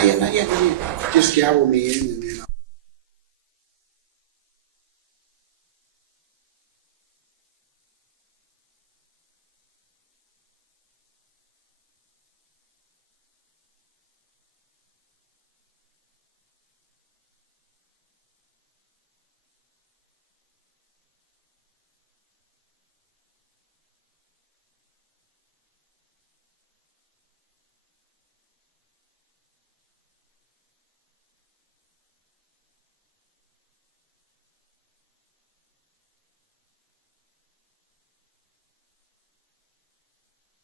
Not yet, not yet. Let me just gavel me in and then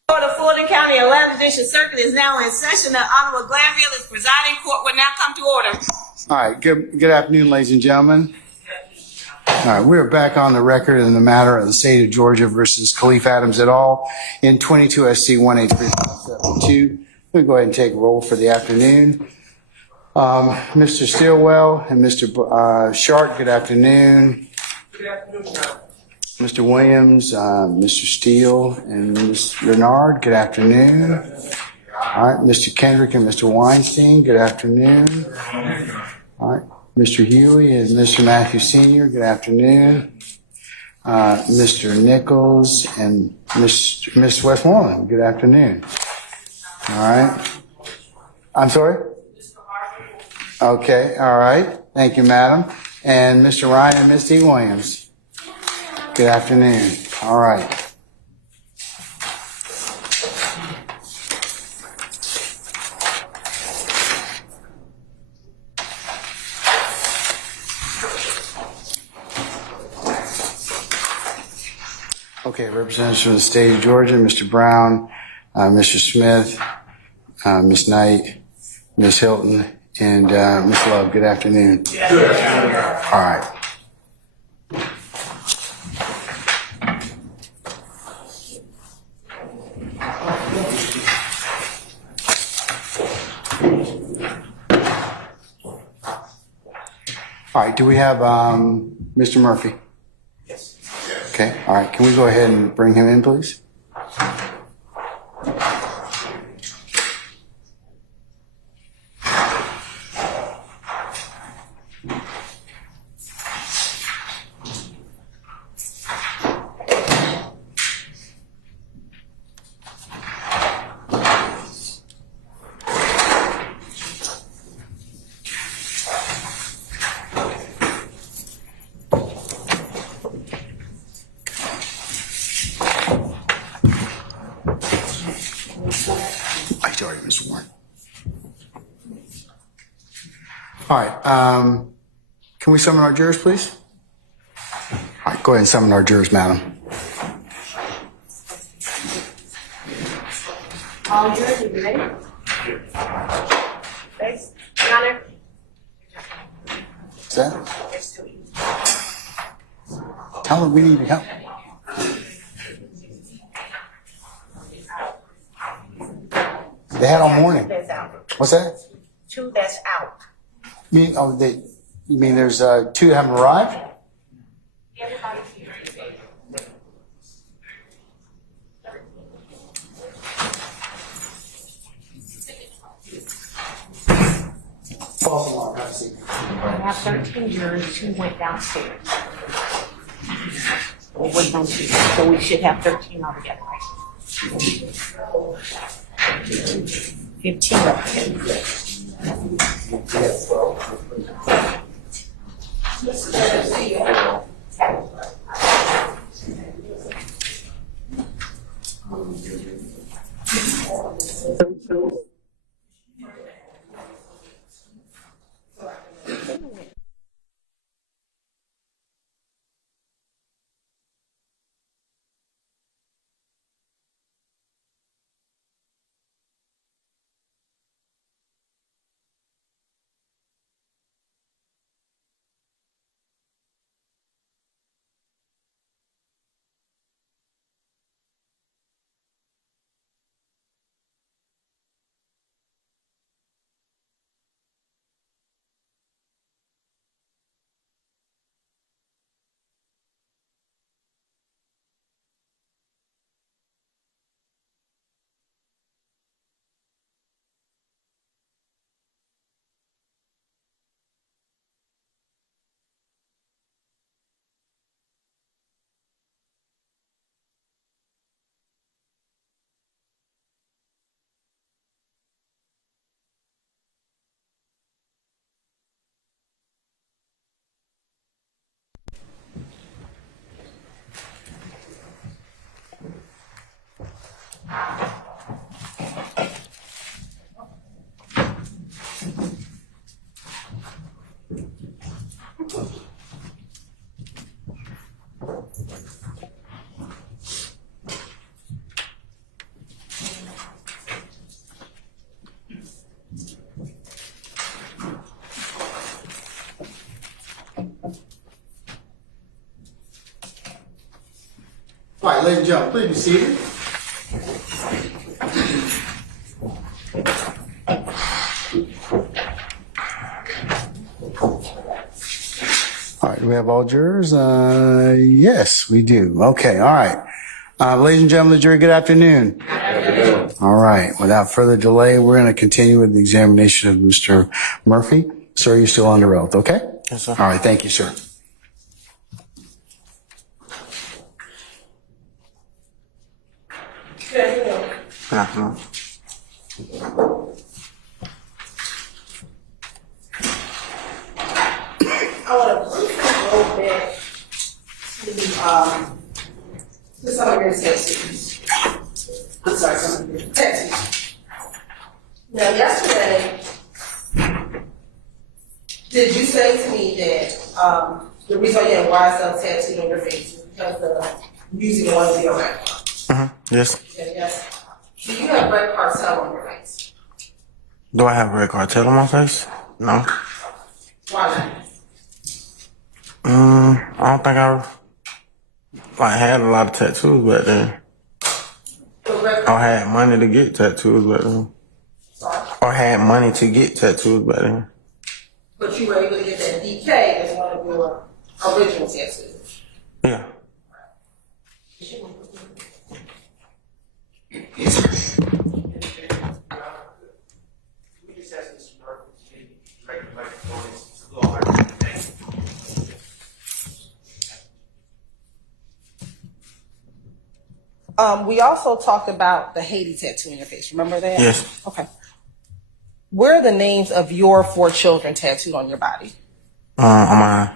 Court of Fulton County 11th District Circuit is now in session. The Honorable Glanville is presiding. Court will now come to order. all right, good afternoon, ladies and gentlemen. All right, we're back on the record in the matter of the state of Georgia versus Khalif Adams et al. In 22 SC 183.72. We'll go ahead and take roll for the afternoon. Mr. Stillwell and Mr. Sharp, good afternoon. Good afternoon, sir. Mr. Williams, Mr. Steele, and Ms. Renard, good afternoon. All right, Mr. Kendrick and Mr. Weinstein, good afternoon. All right, Mr. Huey and Mr. Matthew Sr., good afternoon. Mr. Nichols and Miss Westmoreland, good afternoon. All right. I'm sorry? Okay, all right. Thank you, madam. And Mr. Ryan and Ms. D. Williams. Good afternoon. All right. Okay, representatives from the state of Georgia, Mr. Brown, Mr. Smith, Ms. Knight, Ms. Hilton, and Ms. Love. Good afternoon. All right. All right, do we have Mr. Murphy? Yes. Okay, all right. Can we go ahead and bring him in, please? He's already been sworn. All right. Can we summon our jurors, please? All right, go ahead and summon our jurors, madam. All jurors, are you ready? Thanks. Your Honor. Is that? Tell them we need help. They had all morning. That's out. What's that? Two that's out. You mean there's two that haven't arrived? Everybody's here. False alarm. Have a seat. I have 13 jurors, 2 went downstairs. Or went on 2, so we should have 13 altogether, right? 15 altogether. All right, ladies and gentlemen, please be seated. All right, do we have all jurors? Yes, we do. Okay, all right. Ladies and gentlemen of the jury, good afternoon. All right, without further delay, we're going to continue with the examination of Mr. Murphy. Sir, you're still under oath, okay? Yes, sir. All right, thank you, sir. Good afternoon. I want to briefly go back to some of your tattoos. I'm sorry, some of your tattoos. Now, yesterday, did you say to me that the reason why you had YSL tattooed on your face is because of using one of your red cards? Yes. Yes. Do you have red cartel on your face? Do I have red cartel on my face? No. Why not? I don't think I had a lot of tattoos back then. The red Or had money to get tattoos back then. Sorry. Or had money to get tattoos back then. But you were able to get that DK as one of your original tattoos. Yeah. We just asked Mr. Murphy to direct the microphone. It's a little hard to connect. We also talked about the Haiti tattoo in your face. Remember that? Yes. Okay. Where are the names of your 4 children tattooed on your body? I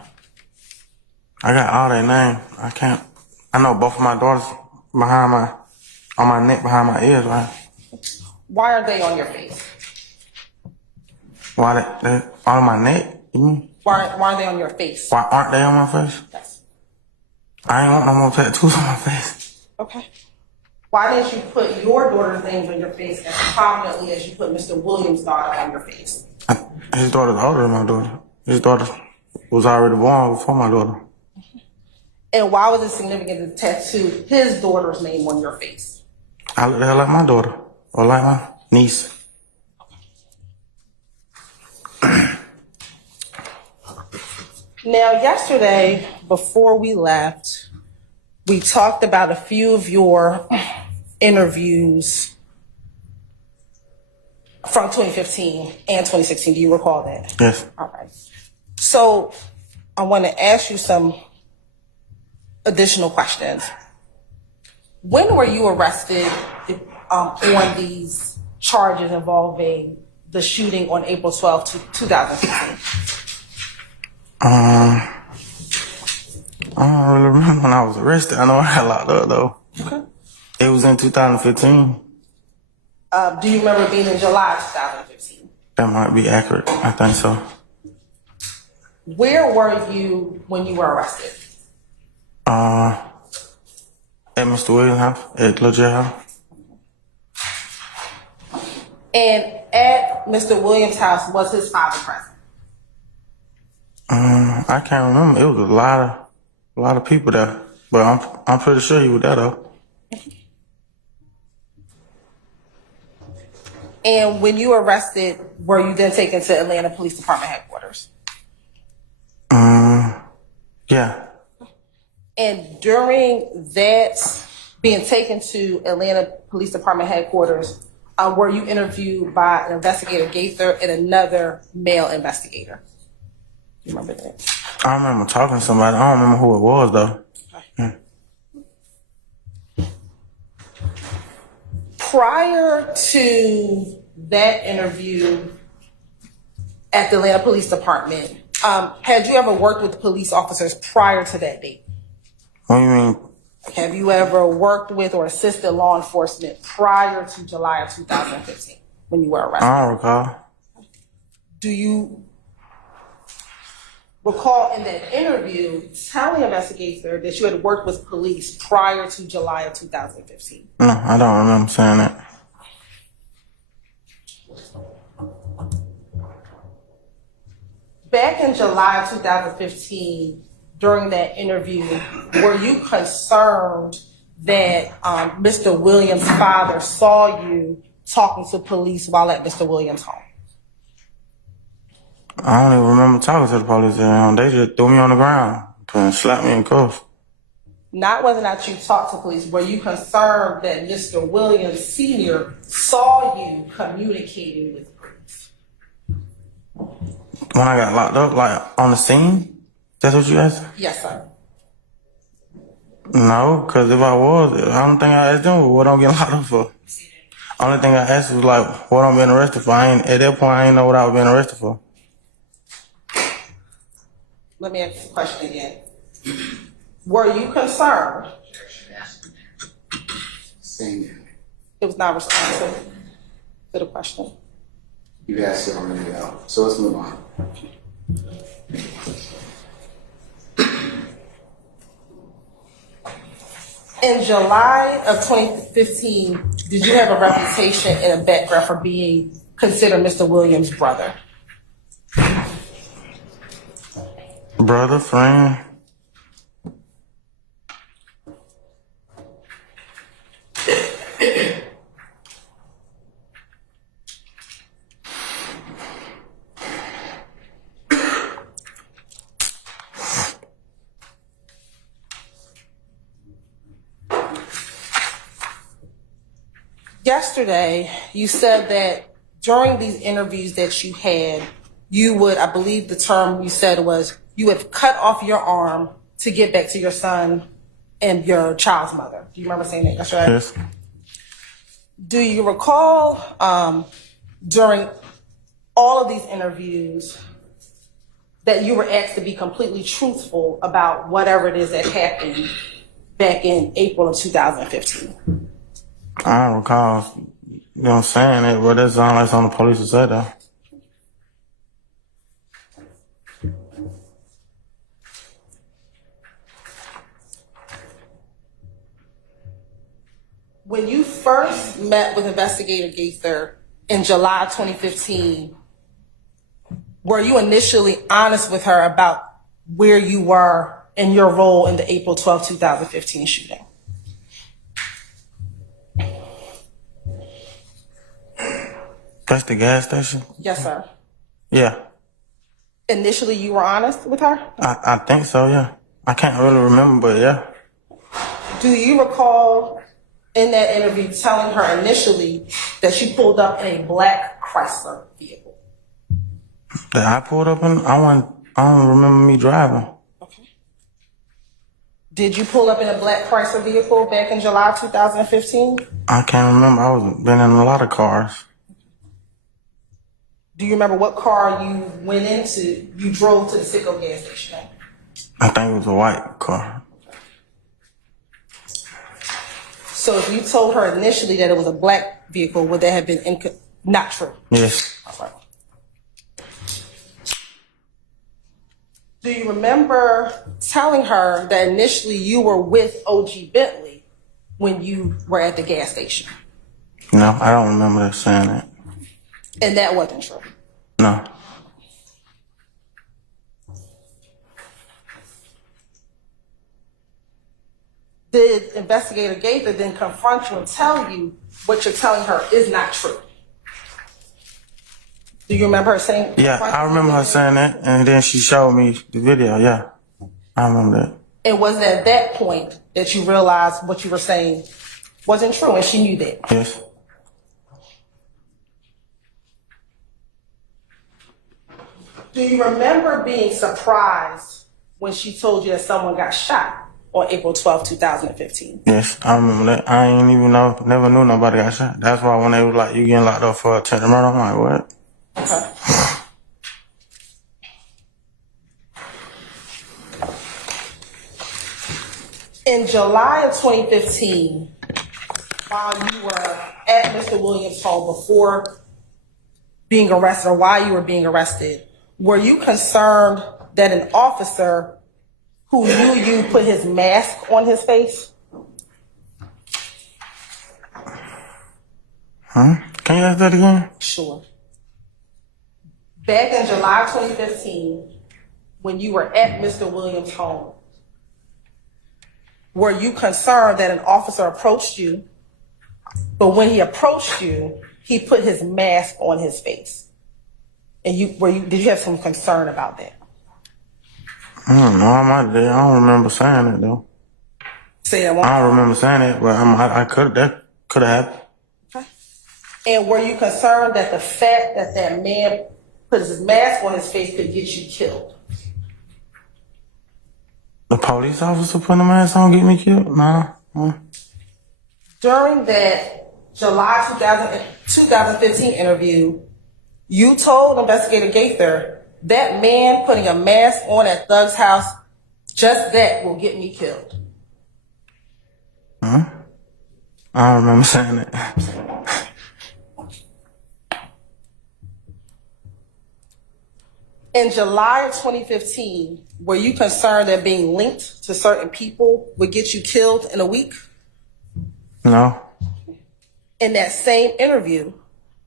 got all their names. I know both of my daughters on my neck, behind my ears, right? Why are they on your face? Why they on my neck? You mean? Why are they on your face? Why aren't they on my face? Yes. I ain't want no more tattoos on my face. Okay. Why didn't you put your daughter's names on your face as prominently as you put Mr. Williams' daughter on your face? His daughter's older than my daughter. His daughter was already born before my daughter. And why was it significant to tattoo his daughter's name on your face? I look the hell like my daughter. Or like my niece. Now, yesterday, before we left, we talked about a few of your interviews from 2015 and 2016. Do you recall that? Yes. All right. So I want to ask you some additional questions. When were you arrested on these charges involving the shooting on April 12th, 2016? I don't really remember when I was arrested. I know I got locked up though. Okay. It was in 2015. Do you remember being in July 2015? That might be accurate. I think so. Where were you when you were arrested? At Mr. Williams' house, at Little J house. And at Mr. Williams' house, was his father present? I can't remember. It was a lot of people there, but I'm pretty sure he was there though. And when you were arrested, were you then taken to Atlanta Police Department headquarters? Yeah. And during that being taken to Atlanta Police Department headquarters, were you interviewed by an investigator Gaither and another male investigator? You remember that? I remember talking to somebody. I don't remember who it was though. Prior to that interview at the Atlanta Police Department, had you ever worked with police officers prior to that date? What do you mean? Have you ever worked with or assisted law enforcement prior to July of 2015 when you were arrested? I don't recall. Do you recall in that interview telling investigator that you had worked with police prior to July of 2015? No, I don't remember saying that. Back in July of 2015, during that interview, were you concerned that Mr. Williams' father saw you talking to police while at Mr. Williams' home? I don't even remember talking to the police. They just threw me on the ground and slapped me in cuffs. Not whether or not you talked to police. Were you concerned that Mr. Williams Sr. saw you communicating with police? When I got locked up, like on the scene? That's what you asked? Yes, sir. No, because if I was, I don't think I asked them what I'm getting locked up for. Only thing I asked was like what I'm being arrested for. At that point, I didn't know what I was being arrested for. Let me ask the question again. Were you concerned? Same. It was not responsive to the question. You've asked it already, though. So let's move on. In July of 2015, did you have a reputation and a background for being considered Mr. Williams' brother? Brother, friend. Yesterday, you said that during these interviews that you had, you would, I believe the term you said was, you would cut off your arm to get back to your son and your child's mother. Do you remember saying that yesterday? Yes. Do you recall during all of these interviews that you were asked to be completely truthful about whatever it is that happened back in April of 2015? I don't recall, saying it, but that's all that's on the police to say though. When you first met with Investigator Gaither in July 2015, were you initially honest with her about where you were in your role in the April 12, 2015 shooting? That's the gas station? Yes, sir. Yeah. Initially, you were honest with her? I think so, yeah. I can't really remember, but yeah. Do you recall in that interview telling her initially that you pulled up in a black Chrysler vehicle? That I pulled up in, I don't remember me driving. Okay. Did you pull up in a black Chrysler vehicle back in July 2015? I can't remember. I was been in a lot of cars. Do you remember what car you drove to the Citgo gas station in? I think it was a white car. So if you told her initially that it was a black vehicle, would that have been not true? Yes. Okay. Do you remember telling her that initially you were with OG Bentley when you were at the gas station? No, I don't remember that saying that. And that wasn't true? No. Did Investigator Gaither then confront you and tell you what you're telling her is not true? Do you remember her saying? Yeah, I remember her saying that, and then she showed me the video, yeah. I remember that. And was it at that point that you realized what you were saying wasn't true and she knew that? Yes. Do you remember being surprised when she told you that someone got shot on April 12, 2015? Yes, I remember that. I ain't even never knew nobody got shot. That's why when they was like, you getting locked up for attempted murder, I'm like, what? Okay. In July of 2015, while you were at Mr. Williams' home before being arrested or while you were being arrested, were you concerned that an officer who knew you put his mask on his face? Huh? Can you ask that again? Sure. Back in July 2015, when you were at Mr. Williams' home, were you concerned that an officer approached you, but when he approached you, he put his mask on his face? And did you have some concern about that? I don't know. I don't remember saying it though. Say that one. I don't remember saying it, but that could have happened. Okay. And were you concerned that the fact that that man put his mask on his face could get you killed? The police officer putting a mask on get me killed? No. During that July 2015 interview, you told Investigator Gaither that man putting a mask on at Thug's house, just that will get me killed. I don't remember saying it. In July of 2015, were you concerned that being linked to certain people would get you killed in a week? No. In that same interview,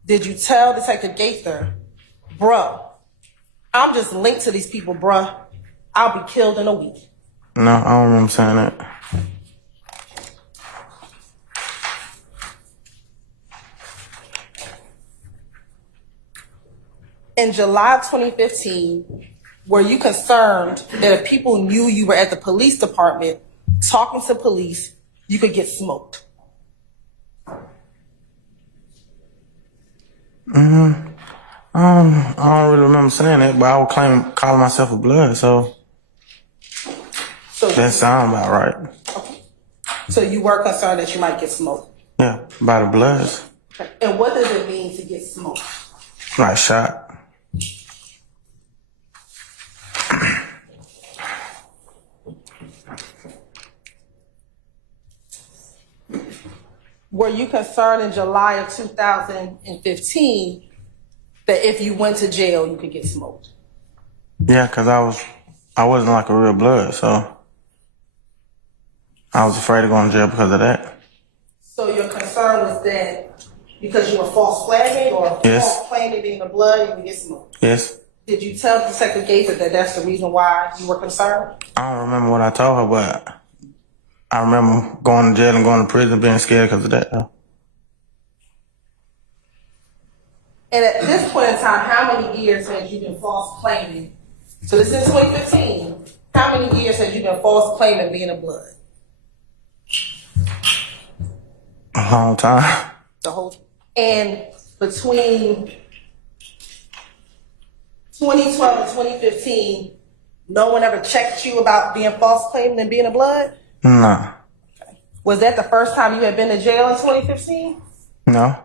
did you tell Detective Gaither, bruh, I'm just linked to these people, bruh, I'll be killed in a week? No, I don't remember saying it. In July of 2015, were you concerned that if people knew you were at the police department talking to police, you could get smoked? I don't really remember saying it, but I would calling myself a blood, so that sounds about right. Okay. So you were concerned that you might get smoked? Yeah, by the bloods. Okay. And what does it mean to get smoked? Like shot. Were you concerned in July of 2015 that if you went to jail, you could get smoked? Yeah, because I wasn't like a real blood, so I was afraid of going to jail because of that. So your concern was that because you were false flagging or Yes. false claiming being a blood, you would get smoked? Yes. Did you tell Detective Gaither that that's the reason why you were concerned? I don't remember what I told her, but I remember going to jail and going to prison being scared because of that, though. And at this point in time, how many years had you been false claiming? So this is 2015. How many years had you been false claiming being a blood? A long time. The whole. And between 2012 and 2015, no one ever checked you about being false claiming and being a blood? No. Was that the first time you had been to jail in 2015? No.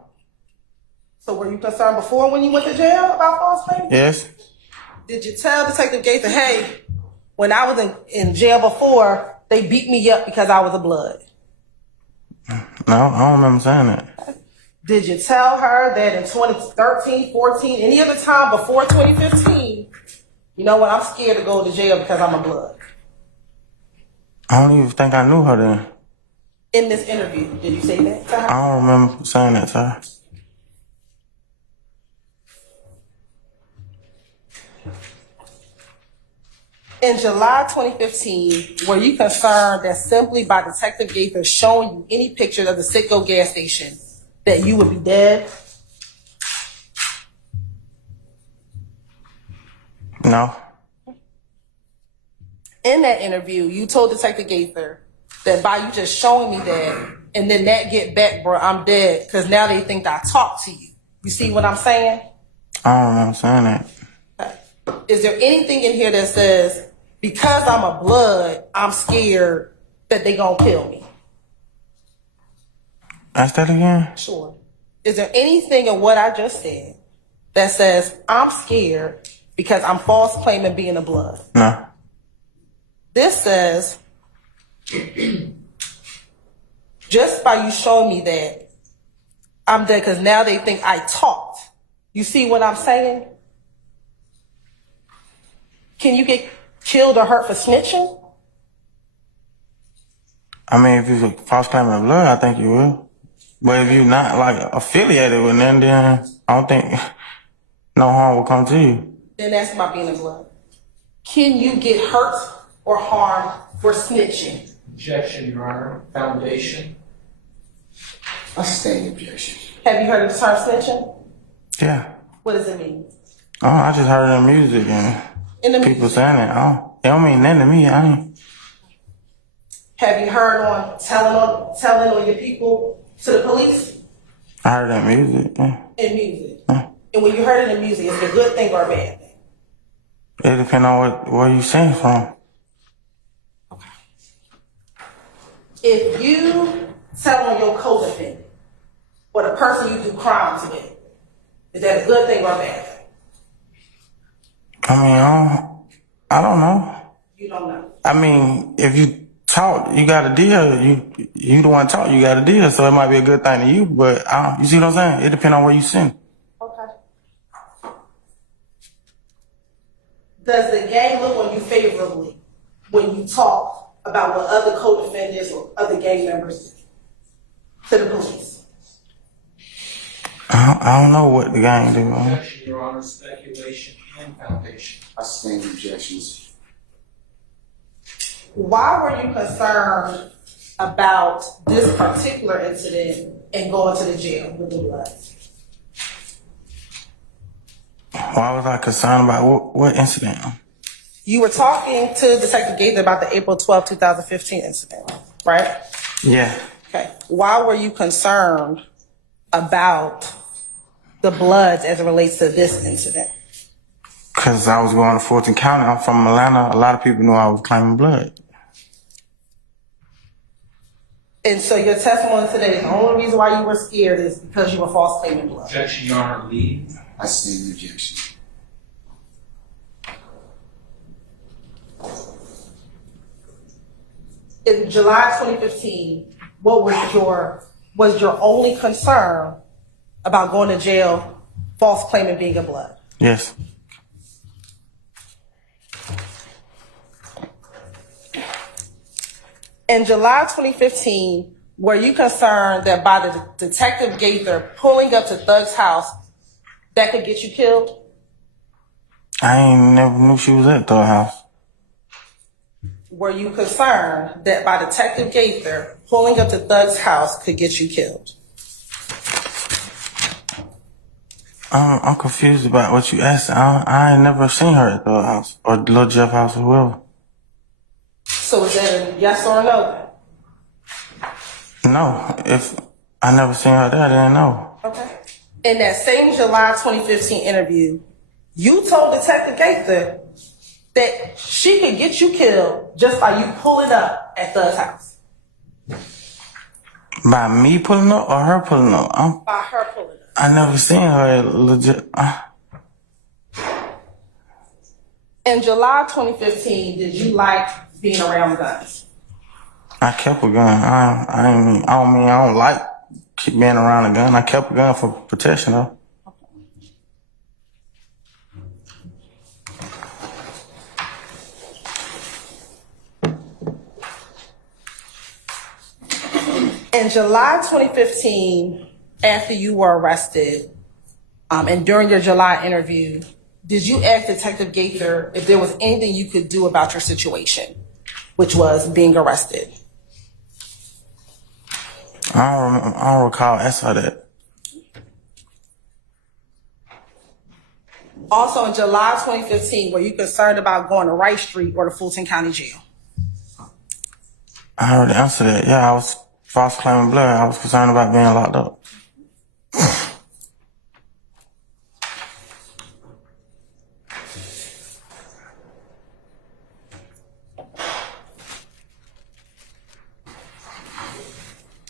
So were you concerned before when you went to jail about false claiming? Yes. Did you tell Detective Gaither, hey, when I was in jail before, they beat me up because I was a blood? No, I don't remember saying that. Did you tell her that in 2013, 14, any other time before 2015, you know what, I'm scared to go to jail because I'm a blood? I don't even think I knew her then. In this interview, did you say that to her? I don't remember saying that to her. In July 2015, were you concerned that simply by Detective Gaither showing you any pictures of the Citgo gas station that you would be dead? No. In that interview, you told Detective Gaither that by you just showing me that and then that get back, bro, I'm dead because now they think I talked to you. You see what I'm saying? I don't remember saying that. Is there anything in here that says, because I'm a blood, I'm scared that they gonna kill me? Ask that again? Sure. Is there anything in what I just said that says, I'm scared because I'm false claiming being a blood? No. This says, just by you showing me that, I'm dead because now they think I talked. You see what I'm saying? Can you get killed or hurt for snitching? I mean, if you're false claiming of blood, I think you will. But if you're not like affiliated with them, then I don't think no harm will come to you. Then that's about being a blood. Can you get hurt or harmed for snitching? Objection, Your Honor. Foundation. I sustain the objection. Have you heard of the term snitching? Yeah. What does it mean? Oh, I just heard it in music and In the people music. saying it. Oh, it don't mean nothing to me. I ain't. Have you heard on telling on your people to the police? I heard that music. Yeah. In music. Yeah. And when you heard it in music, is it a good thing or a bad thing? It depends on where you sing from. If you tell on your co-defendant or the person you do crimes with, is that a good thing or a bad thing? I mean, I don't know. You don't know. I mean, if you talk, you got a deal. You the one talk, you got a deal. So it might be a good thing to you, but you see what I'm saying? It depends on where you sing. Okay. Does the gang look on you favorably when you talk about what other co-defendants or other gang members do to the police? I don't know what the gang do. Objection, Your Honor. Speculation and foundation. I sustain the objections. Why were you concerned about this particular incident and going to the jail with the blood? Why was I concerned about what incident? You were talking to Detective Gaither about the April 12, 2015 incident, right? Yeah. Okay. Why were you concerned about the bloods as it relates to this incident? Because I was going to Fulton County. I'm from Atlanta. A lot of people knew I was claiming blood. And so your testimony today, the only reason why you were scared is because you were false claiming blood. Objection, Your Honor. Lee. I sustain the objection. In July 2015, what was your only concern about going to jail, false claiming being a blood? Yes. In July 2015, were you concerned that by the Detective Gaither pulling up to Thug's house, that could get you killed? I ain't never knew she was at the house. Were you concerned that by Detective Gaither pulling up to Thug's house could get you killed? I'm confused about what you asked. I ain't never seen her at the house or Lil Jeff house or whoever. So is that a yes or a no? No, if I never seen her there, I didn't know. Okay. In that same July 2015 interview, you told Detective Gaither that she could get you killed just by you pulling up at Thug's house. By me pulling up or her pulling up? By her pulling up. I never seen her at legit. In July 2015, did you like being around guns? I kept a gun. I don't like keep being around a gun. I kept a gun for protection though. In July 2015, after you were arrested, and during your July interview, did you ask Detective Gaither if there was anything you could do about your situation, which was being arrested? I don't recall asking her that. Also, in July 2015, were you concerned about going to Wright Street or the Fulton County Jail? I already answered that. Yeah, I was false claiming blood. I was concerned about being locked up.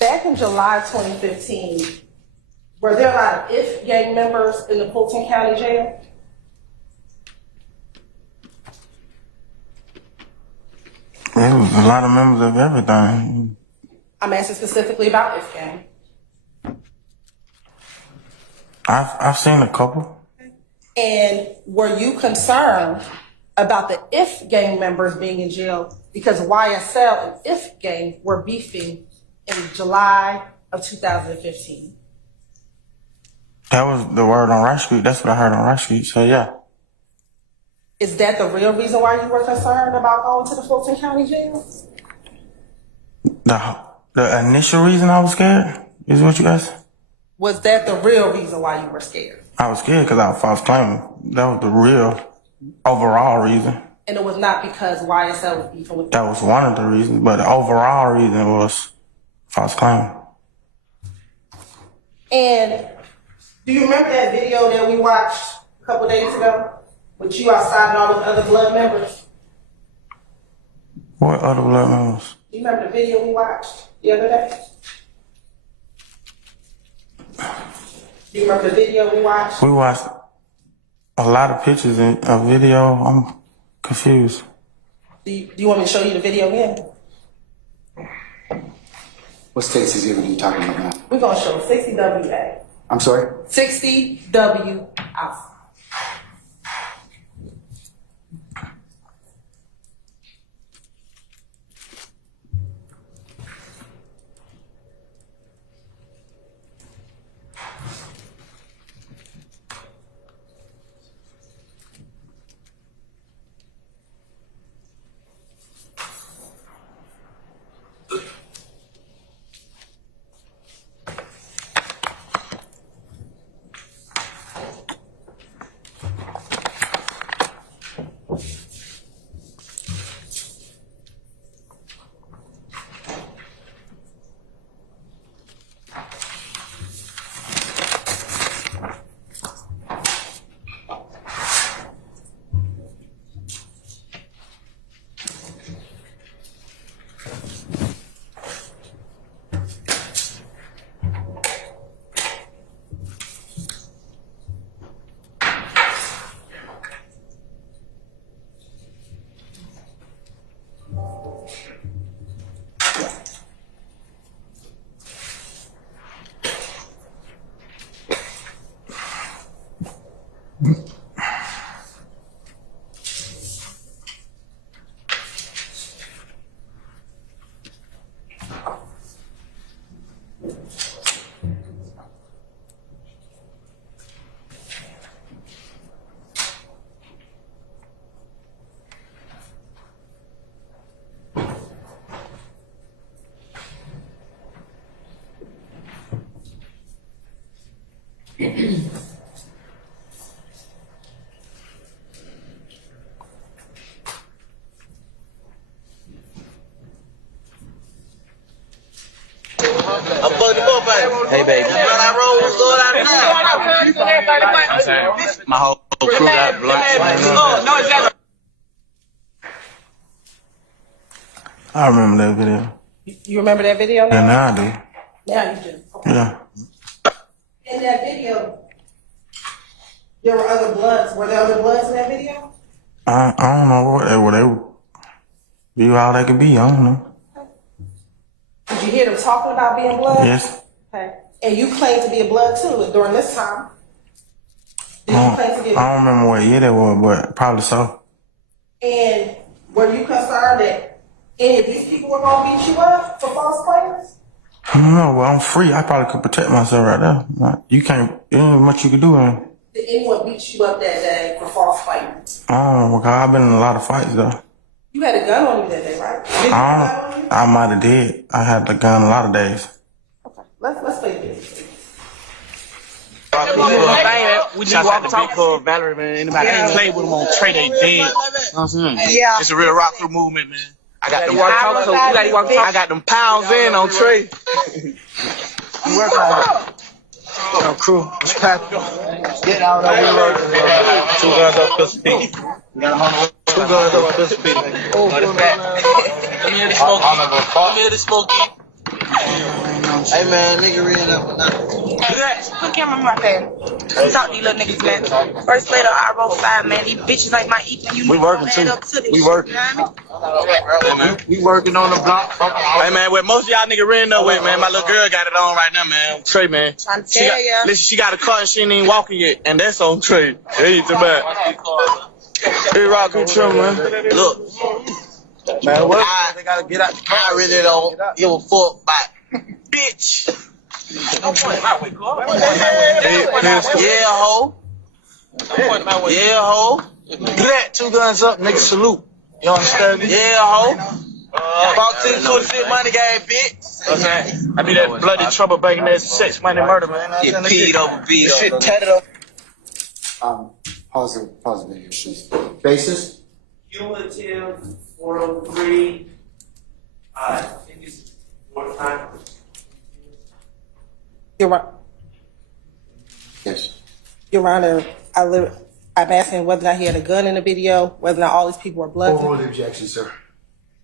Back in July 2015, were there a lot of IF gang members in the Fulton County Jail? There was a lot of members of everything. I'm asking specifically about IF gang. I've seen a couple. And were you concerned about the IF gang members being in jail because YSL and IF gang were beefing in July of 2015? That was the word on Rush Street. That's what I heard on Rush Street. So yeah. Is that the real reason why you were concerned about going to the Fulton County Jail? The initial reason I was scared is what you asked? Was that the real reason why you were scared? I was scared because I was false claiming. That was the real overall reason. And it was not because YSL was beefing with you? That was one of the reasons, but the overall reason was false claim. And do you remember that video that we watched a couple days ago with you outside and all those other blood members? What other blood members? Do you remember the video we watched the other day? Do you remember the video we watched? We watched a lot of pictures and a video. I'm confused. Do you want me to show you the video again? What states is you talking about now? We're going to show 60WA. I'm sorry? 60W Alpha. Hey, baby. My whole crew got blunts. I remember that video. You remember that video now? Yeah, now I do. Now you do. Okay. Yeah. In that video, there were other bloods. Were there other bloods in that video? I don't know what they would be all they could be. I don't know. Did you hear them talking about being blood? Yes. Okay. And you claimed to be a blood too during this time. Did you claim to be? I don't remember what year that was, but probably so. And were you concerned that any of these people were going to beat you up for false claims? I don't know. Well, I'm free. I probably could protect myself right there. Like, you can't. There ain't much you can do. Did anyone beat you up that day for false claims? I don't know. Because I've been in a lot of fights though. You had a gun on you that day, right? Did you have a gun on you? I might have did. I had the gun a lot of days. Okay. Let's play this. We just walk the talk for Valerie, man. Anybody ain't played with them on Trey, they dead. You know what I'm saying? Yeah. It's a real rock through movement, man. I got them I got them pounds in on Trey. You work on it. Oh, crew. What's poppin'? Get out of here. 2 guns up Pistol Pete. 2 guns up Pistol Pete. Oh, let me hear the smoke. Let me hear the smoke. Hey, man, nigga ran up or nothing. Put camera right there. Talk to these little niggas, man. First later, I roll 5, man. These bitches like my equal. You We working too. We working. You know what I mean? We working on the block. Hey, man, where most of y'all niggas ran up with, man, my little girl got it on right now, man. Trey, man. Trying to tell ya. Listen, she got a car and she ain't even walking yet, and that's on Trey. Hey, it's bad. Hey, Rock, come chill, man. Look. Man, what? They gotta get out the car. I really don't give a fuck about bitch. Yeah, ho. Yeah, ho. Do that. 2 guns up, nigga, salute. You understand me? Yeah, ho. 1426 money game, bitch. You know what I'm saying? I need that bloody trouble banging that sex money murder, man. Get peed over, beat up. Shit tatted up. Pause the video, please. Basis? Cumulative 403. I think it's 4 times. You're right. Yes. Your Honor, I'm asking whether or not he had a gun in the video, whether or not all these people were blood. Overrule the objection, sir.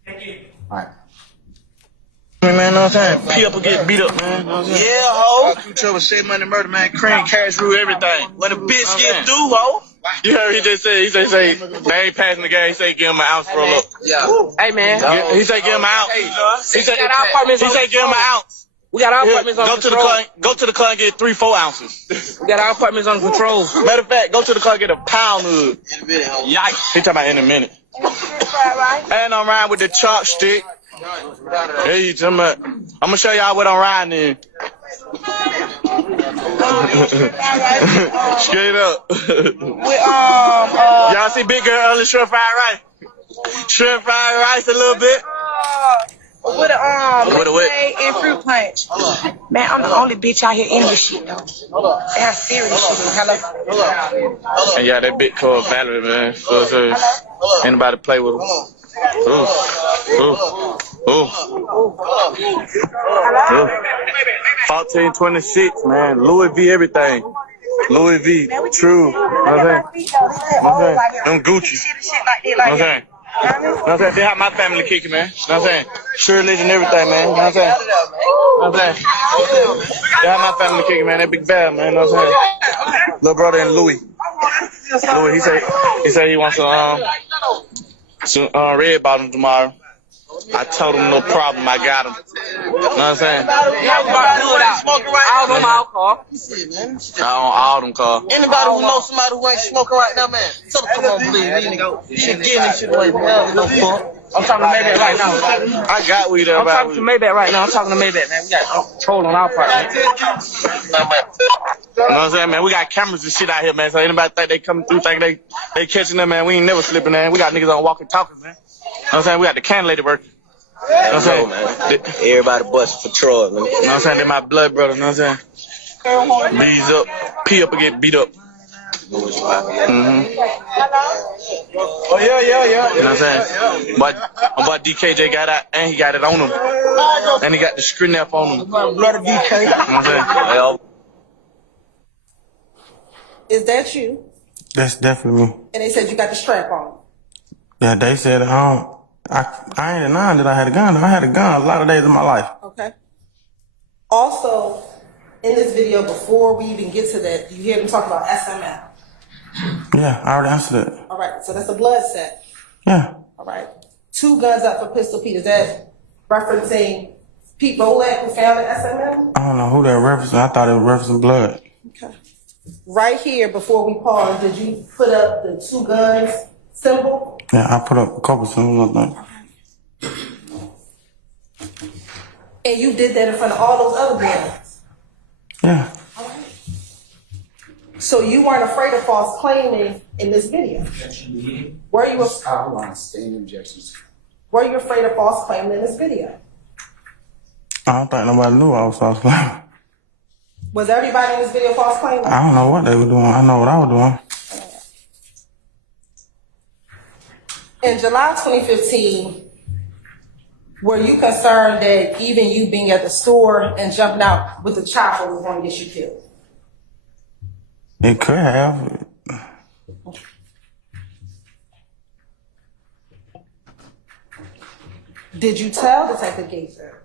Thank you. All right. Man, know what I'm saying? Pee up or get beat up, man. Know what I'm saying? Yeah, ho. You trouble, sex money murder, man. Cream, cash rule, everything. When a bitch get through, ho. You heard he just said, he say, they ain't passing the game. He say, give him an ounce roll up. Yeah. Hey, man. He say, give him an ounce. He say, give him an ounce. We got our apartments on control. Go to the car and get 3-4 ounces. We got our apartments on control. Matter of fact, go to the car and get a pound of. Yikes. He talking about in a minute. And I'm riding with the chopstick. Hey, you talking about? I'm gonna show y'all what I'm riding in. Straight up. Y'all see big girl early shrimp fried rice? Shrimp fried rice a little bit. With a and fruit punch. Man, I'm the only bitch out here in this shit though. That's serious shit. Hello. And yeah, that bit called Valerie, man. So anybody play with them? Ooh. 1426, man. Louis V everything. Louis V, true. You know what I'm saying? Them Gucci. You know what I'm saying? You know what I'm saying? They have my family kicking, man. You know what I'm saying? Sure religion, everything, man. You know what I'm saying? You know what I'm saying? They have my family kicking, man. That big bad, man. You know what I'm saying? Little brother and Louis. Louis, he said he wants some red bottom tomorrow. I told him no problem. I got him. You know what I'm saying? I was on my car. I on all them cars. Anybody who knows somebody who ain't smoking right now, man, tell them come on, please. We need to get this shit away, man. No fuck. I'm talking to Maybach right now. I got weed I'm everybody. talking to Maybach right now. I'm talking to Maybach, man. We got control on our part, man. You know what I'm saying, man? We got cameras and shit out here, man. So anybody think they coming through, think they catching them, man? We ain't never slipping, man. We got niggas on walking talking, man. You know what I'm saying? We got the can lady working. You know what I'm saying? Man. Everybody bust for Troy, man. You know what I'm saying? They my blood brother, you know what I'm saying? Bees up, pee up and get beat up. Oh, yeah. You know what I'm saying? But DKJ got out and he got it on him. And he got the screen up on him. Blood of DK. You know what I'm saying? Is that you? That's definitely me. And they said you got the strap on. Yeah, they said I ain't denying that I had a gun. I had a gun a lot of days of my life. Okay. Also, in this video, before we even get to that, you hear them talk about SML. Yeah, I already answered it. All right, so that's a blood set. Yeah. All right. 2 guns up for Pistol Pete. Is that referencing Pete Bolak who found the SML? I don't know who that referencing. I thought it was referencing blood. Okay. Right here, before we pause, did you put up the 2 guns symbol? Yeah, I put up a couple symbols, I think. And you did that in front of all those other guns? Yeah. All right. So you weren't afraid of false claiming in this video? Were you afraid of false claiming in this video? I don't think nobody knew I was false claiming. Was everybody in this video false claiming? I don't know what they were doing. I know what I was doing. In July 2015, were you concerned that even you being at the store and jumping out with the chopper was going to get you killed? It could have. Did you tell Detective Gaither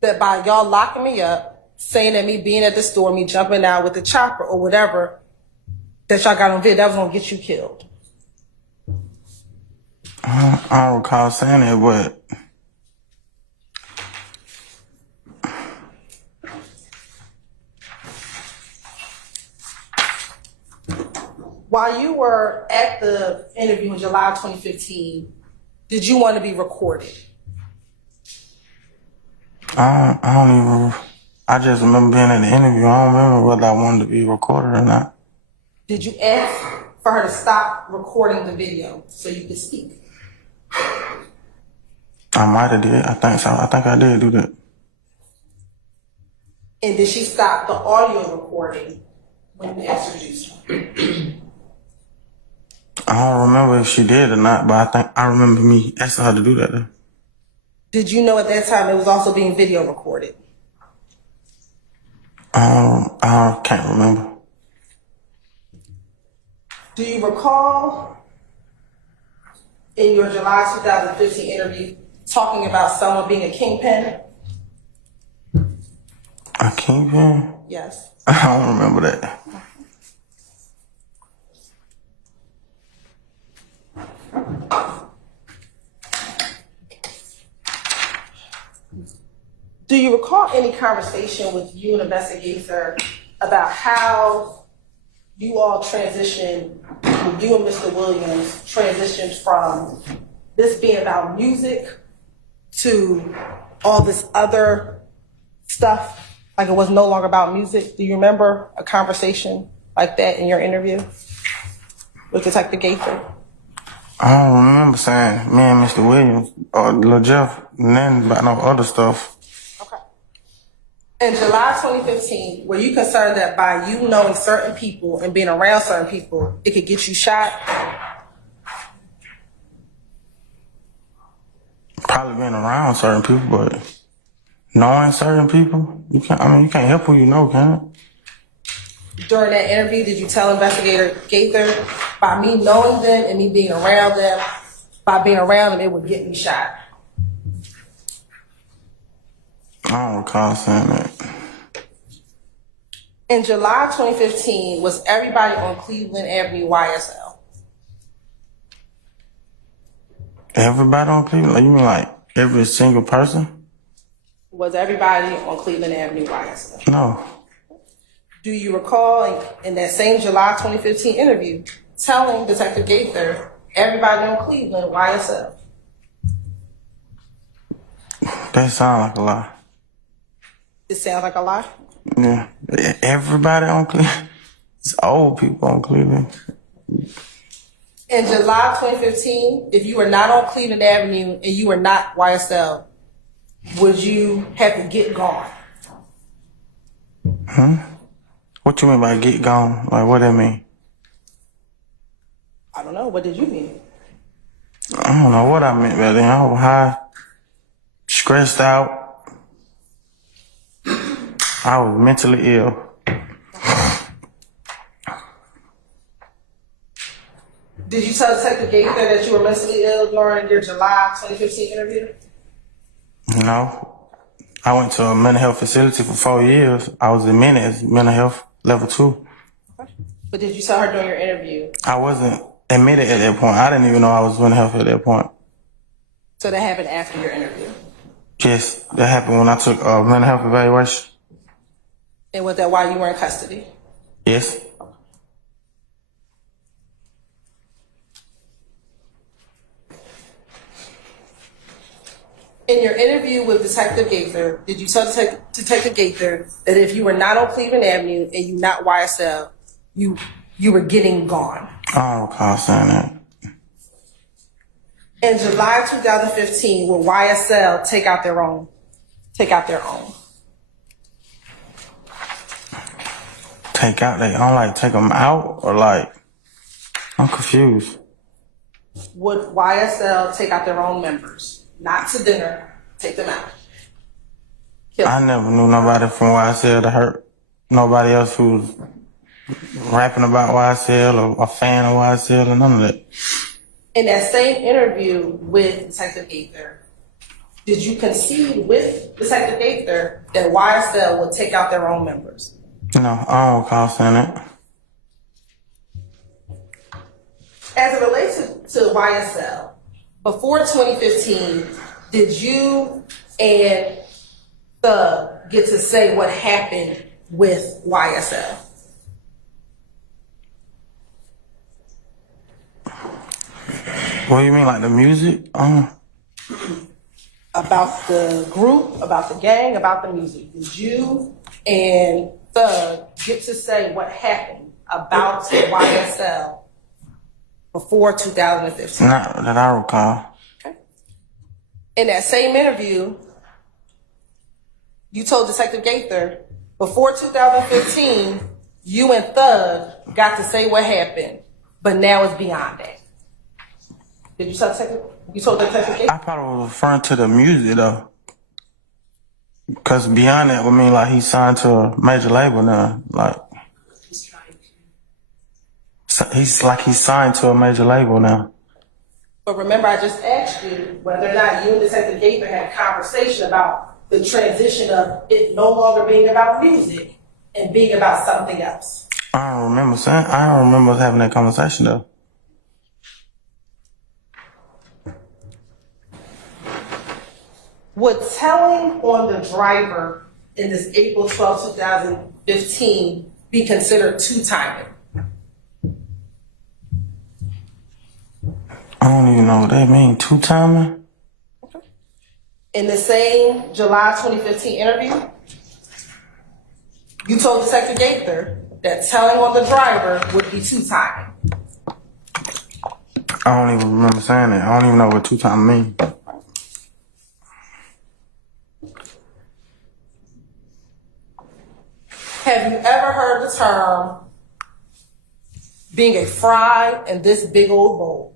that by y'all locking me up, saying that me being at the store, me jumping out with the chopper or whatever, that y'all got on video, that was going to get you killed? I don't recall saying it, but while you were at the interview in July 2015, did you want to be recorded? I don't even. I just remember being at the interview. I don't remember whether I wanted to be recorded or not. Did you ask for her to stop recording the video so you could speak? I might have did. I think so. I think I did do that. And did she stop the audio recording when you asked her to do so? I don't remember if she did or not, but I think I remember me asking her to do that though. Did you know at that time it was also being video recorded? I can't remember. Do you recall in your July 2015 interview talking about someone being a kingpin? A kingpin? Yes. I don't remember that. Do you recall any conversation with you and investigator about how you all transitioned, you and Mr. Williams transitioned from this being about music to all this other stuff, like it was no longer about music? Do you remember a conversation like that in your interview with Detective Gaither? I don't remember saying me and Mr. Williams or Lil Jeff, nothing about no other stuff. Okay. In July 2015, were you concerned that by you knowing certain people and being around certain people, it could get you shot? Probably being around certain people, but knowing certain people, you can't help who you know, can it? During that interview, did you tell investigator Gaither, by me knowing them and me being around them, by being around them, it would get me shot? I don't recall saying that. In July 2015, was everybody on Cleveland Avenue YSL? Everybody on Cleveland? Like, you mean like every single person? Was everybody on Cleveland Avenue YSL? No. Do you recall in that same July 2015 interview telling Detective Gaither, everybody on Cleveland YSL? That sounds like a lie. It sounds like a lie? Yeah. Everybody on Cleveland? It's old people on Cleveland. In July 2015, if you were not on Cleveland Avenue and you were not YSL, would you have to get gone? What you mean by get gone? Like, what that mean? I don't know. What did you mean? I don't know what I meant by then. I was high, stressed out. I was mentally ill. Did you tell Detective Gaither that you were mentally ill during your July 2015 interview? No. I went to a mental health facility for 4 years. I was admitted as mental health level 2. Okay. But did you tell her during your interview? I wasn't admitted at that point. I didn't even know I was mental health at that point. So that happened after your interview? Yes, that happened when I took a mental health evaluation. And was that while you were in custody? Yes. In your interview with Detective Gaither, did you tell Detective Gaither that if you were not on Cleveland Avenue and you not YSL, you were getting gone? I don't recall saying that. In July 2015, will YSL take out their own? Take out their own. Take out they own, like take them out, or like, I'm confused. Would YSL take out their own members? Not to dinner, take them out. Kill I them. never knew nobody from YSL to hurt nobody else who was rapping about YSL or a fan of YSL or none of that. In that same interview with Detective Gaither, did you concede with Detective Gaither that YSL would take out their own members? No, I don't recall saying that. As it relates to YSL, before 2015, did you and Thug get to say what happened with YSL? What do you mean, like the music? About the group, about the gang, about the music. Did you and Thug get to say what happened about YSL before 2015? Not that I recall. Okay. In that same interview, you told Detective Gaither, before 2015, you and Thug got to say what happened, but now it's beyond that. Did you tell Detective? You told Detective Gaither? I probably was referring to the music though. Cause beyond that, I mean, like he signed to a major label now. Like he's signed to a major label now. But remember, I just asked you whether or not you and Detective Gaither had a conversation about the transition of it no longer being about music and being about something else. I don't remember us having that conversation though. Would telling on the driver in this April 12, 2015 be considered two-timing? I don't even know what that means. Two-timing? In the same July 2015 interview, you told Detective Gaither that telling on the driver would be two-timing. I don't even remember saying that. I don't even know what two-timing means. Have you ever heard the term being a fry in this big old bowl?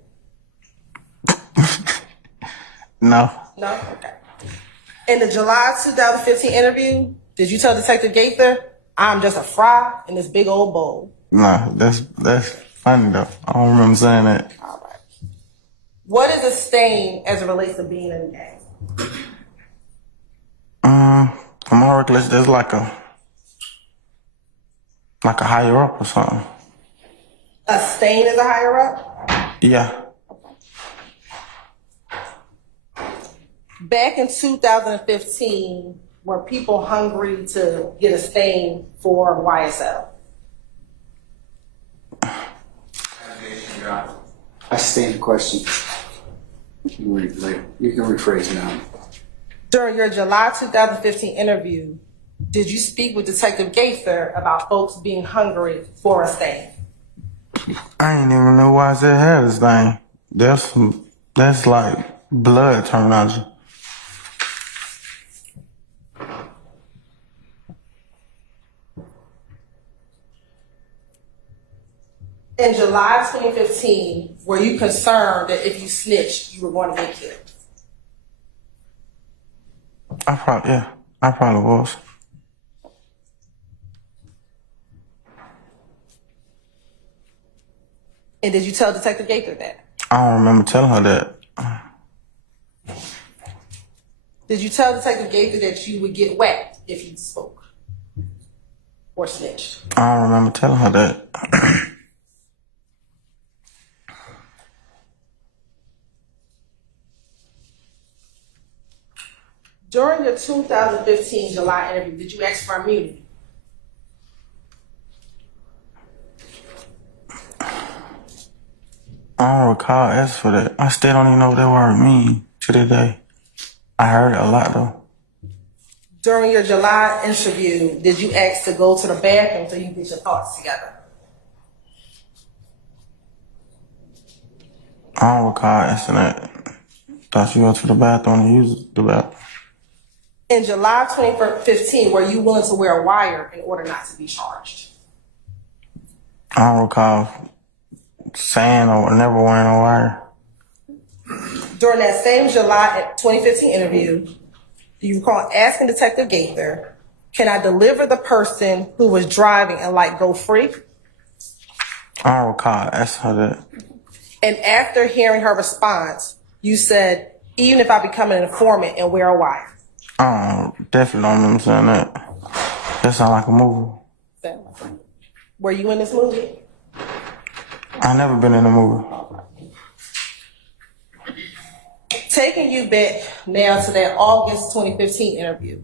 No. No? Okay. In the July 2015 interview, did you tell Detective Gaither, I'm just a fry in this big old bowl? No, that's funny though. I don't remember saying that. All right. What is a stain as it relates to being in the gang? From my recollection, there's like a higher up or something. A stain is a higher up? Yeah. Back in 2015, were people hungry to get a stain for YSL? I stand the question. You can rephrase now. During your July 2015 interview, did you speak with Detective Gaither about folks being hungry for a stain? I ain't even know why I said had this thing. That's like blood terminology. In July 2015, were you concerned that if you snitched, you were going to get killed? I probably was. And did you tell Detective Gaither that? I don't remember telling her that. Did you tell Detective Gaither that you would get whacked if you spoke or snitched? I don't remember telling her that. During your 2015 July interview, did you ask for immunity? I don't recall asking for that. I still don't even know what that word means to this day. I heard it a lot though. During your July interview, did you ask to go to the bathroom so you can get your thoughts together? I don't recall asking that. Thought you go to the bathroom and use the bathroom. In July 2015, were you willing to wear a wire in order not to be charged? I don't recall saying or never wearing a wire. During that same July 2015 interview, do you recall asking Detective Gaither, can I deliver the person who was driving and like go free? I don't recall asking her that. And after hearing her response, you said, even if I become an informant and wear a wire. Definitely don't remember saying that. That sounds like a movie. Were you in this movie? I never been in a movie. Taking you back now to that August 2015 interview,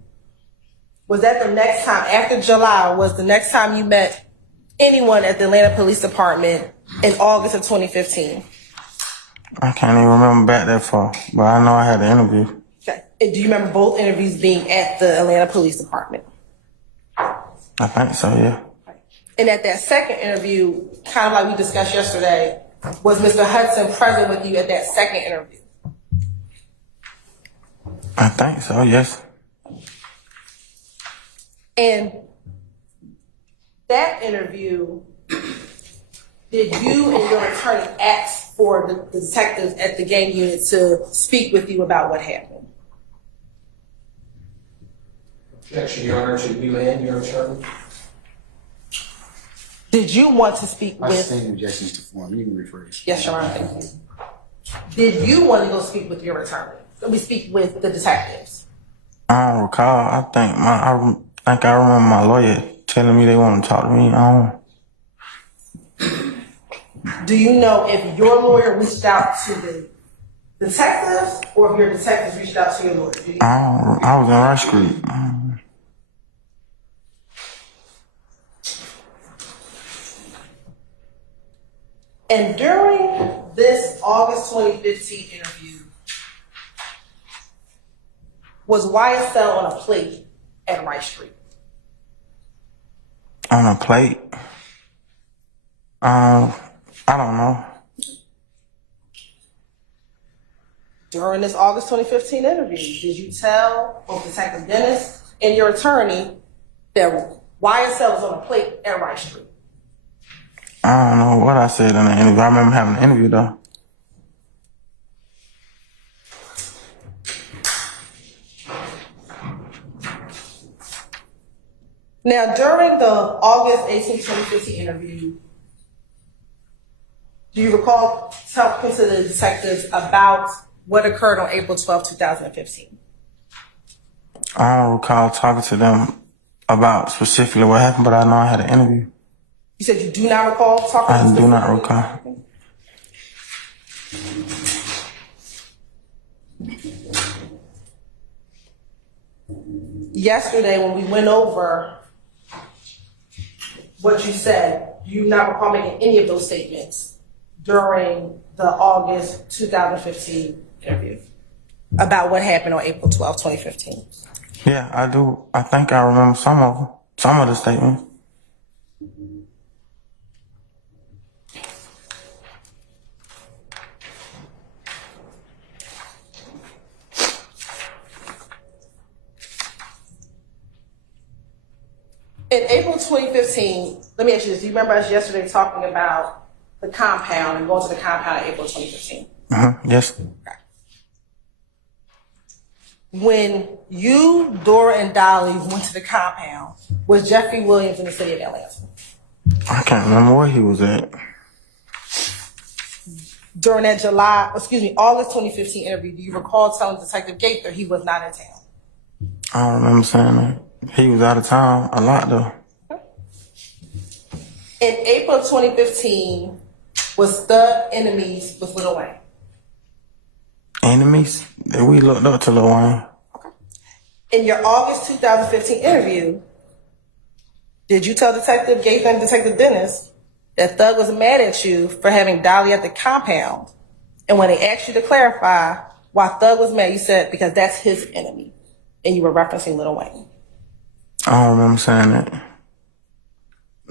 was that the next time, after July, was the next time you met anyone at the Atlanta Police Department in August of 2015? I can't even remember back that far, but I know I had an interview. Okay. And do you remember both interviews being at the Atlanta Police Department? I think so, yeah. And at that second interview, kind of like we discussed yesterday, was Mr. Hudson present with you at that second interview? I think so, yes. And that interview, did you and your attorney ask for the detectives at the gang unit to speak with you about what happened? Objection, Your Honor, to you and your attorney. Did you want to speak I with? stand objections to form. You can rephrase. Yes, Your Honor. Thank you. Did you want to go speak with your attorney? Let me speak with the detectives. I don't recall. I think I remember my lawyer telling me they want to talk to me. Do you know if your lawyer reached out to the detectives or if your detectives reached out to your lawyer? I was in Rush Street. And during this August 2015 interview, was YSL on a plate at Rice Street? On a plate? I don't know. During this August 2015 interview, did you tell both Detective Dennis and your attorney that YSL was on a plate at Rice Street? I don't know what I said in the interview. I remember having an interview though. Now, during the August 18, 2015 interview, do you recall talking to the detectives about what occurred on April 12, 2015? I don't recall talking to them about specifically what happened, but I know I had an interview. You said you do not recall talking to them? I do not recall. Yesterday, when we went over what you said, do you not recall making any of those statements during the August 2015 interview about what happened on April 12, 2015? Yeah, I do. I think I remember some of them, some of the statements. In April 2015, let me ask you this. Do you remember us yesterday talking about the compound and going to the compound in April 2015? Yes. When you, Dora, and Dolly went to the compound, was Jeffrey Williams in the city of Atlanta? I can't remember where he was at. During that August 2015 interview, do you recall telling Detective Gaither he was not in town? I don't remember saying that. He was out of town a lot though. In April 2015, was Thug enemies with Lil Wayne? Enemies? We looked up to Lil Wayne. In your August 2015 interview, did you tell Detective Gaither and Detective Dennis that Thug was mad at you for having Dolly at the compound? And when they asked you to clarify why Thug was mad, you said because that's his enemy. And you were referencing Lil Wayne. I don't remember saying that.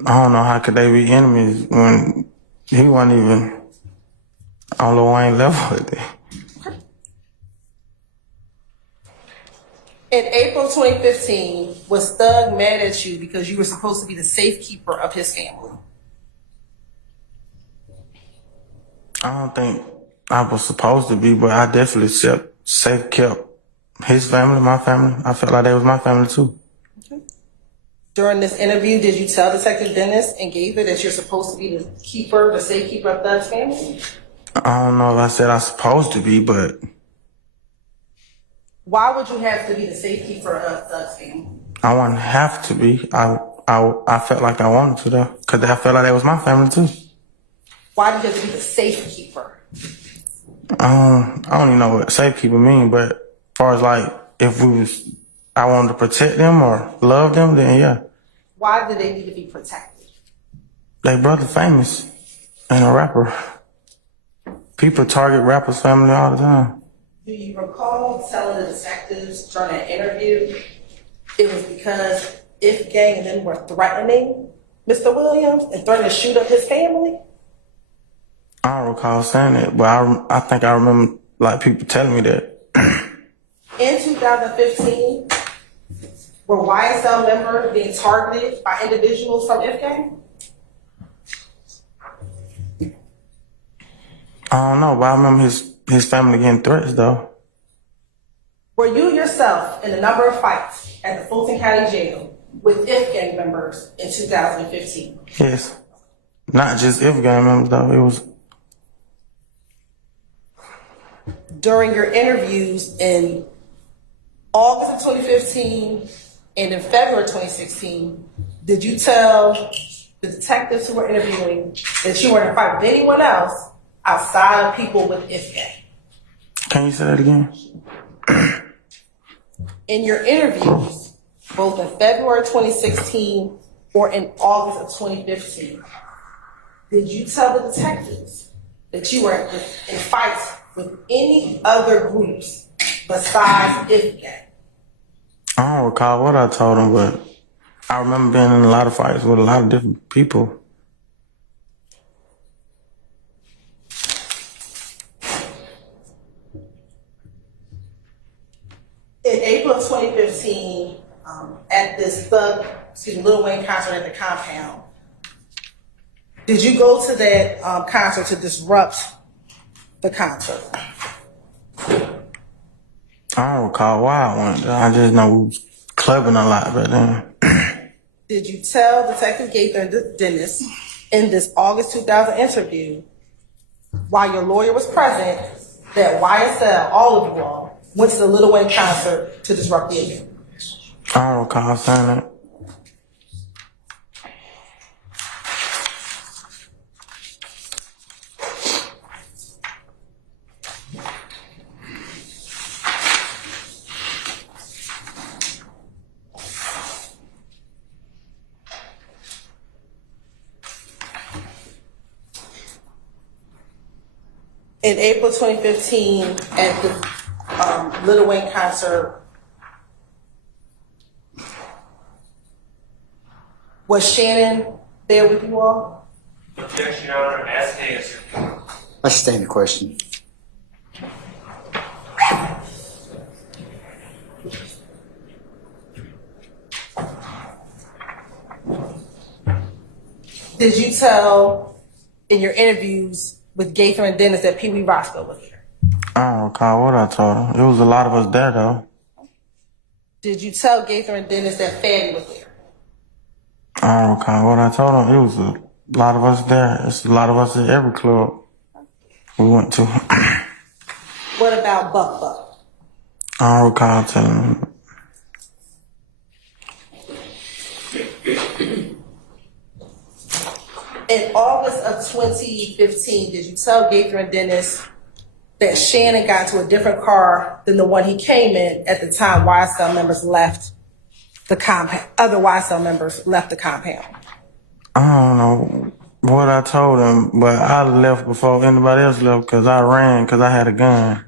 I don't know how could they be enemies when he wasn't even on Lil Wayne level with it. In April 2015, was Thug mad at you because you were supposed to be the safekeeper of his family? I don't think I was supposed to be, but I definitely safe kept his family, my family. I felt like they was my family too. During this interview, did you tell Detective Dennis and Gaither that you're supposed to be the safekeeper of Thug's family? I don't know if I said I was supposed to be, but why would you have to be the safekeeper of Thug's family? I wouldn't have to be. I felt like I wanted to though, because I felt like that was my family too. Why did you have to be the safekeeper? I don't even know what safekeeper mean, but as far as like if I wanted to protect them or love them, then yeah. Why did they need to be protected? They brother famous and a rapper. People target rappers' family all the time. Do you recall telling the detectives during that interview it was because If Gang and them were threatening Mr. Williams and threatening to shoot up his family? I don't recall saying that, but I think I remember like people telling me that. In 2015, were YSL members being targeted by individuals from IFGAN? I don't know, but I remember his family getting threats though. Were you yourself in a number of fights at the Fulton County Jail with IFGAN members in 2015? Yes. Not just if gang members though. It was During your interviews in August of 2015 and in February 2016, did you tell the detectives who were interviewing that you were in a fight with anyone else outside of people with IFGAN? Can you say that again? In your interviews, both in February 2016 or in August of 2015, did you tell the detectives that you were in fights with any other groups besides IFGAN? I don't recall what I told him, but I remember being in a lot of fights with a lot of different people. In April of 2015, at this Lil Wayne concert at the compound, did you go to that concert to disrupt the concert? I don't recall why I went there. I just know we was clubbing a lot back then. Did you tell Detective Gaither and Dennis in this August 2000 interview, while your lawyer was present, that YSL, all of you all, went to the Lil Wayne concert to disrupt the event? I don't recall saying that. In April 2015, at the Lil Wayne concert, was Shannon there with you all? Objection, Your Honor. Ask to answer. I sustain the question. Did you tell in your interviews with Gaither and Dennis that Pee Wee Roscoe was there? I don't recall what I told him. It was a lot of us there though. Did you tell Gaither and Dennis that Fanny was there? I don't recall what I told him. It was a lot of us there. It's a lot of us at every club we went to. What about Buck Buck? I don't recall telling him. In August of 2015, did you tell Gaither and Dennis that Shannon got into a different car than the one he came in at the time YSL members left the compound? Other YSL members left the compound. I don't know what I told him, but I left before anybody else left because I ran because I had a gun.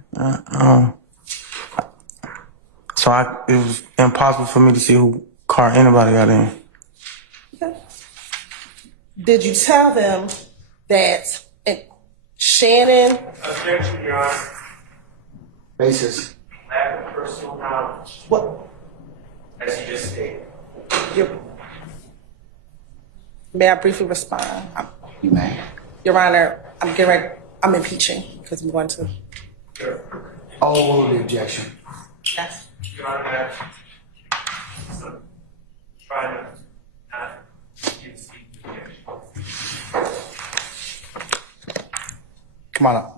It was impossible for me to see who car anybody got in. Okay. Did you tell them that Shannon? Objection, Your Honor. Basis. Lack of personal knowledge, What? as you just stated. May I briefly respond? You may. Your Honor, I'm impeaching because we want to. Sure. Oh, the objection. Yes. Your Honor, so try to not give speak to objection. Come on up.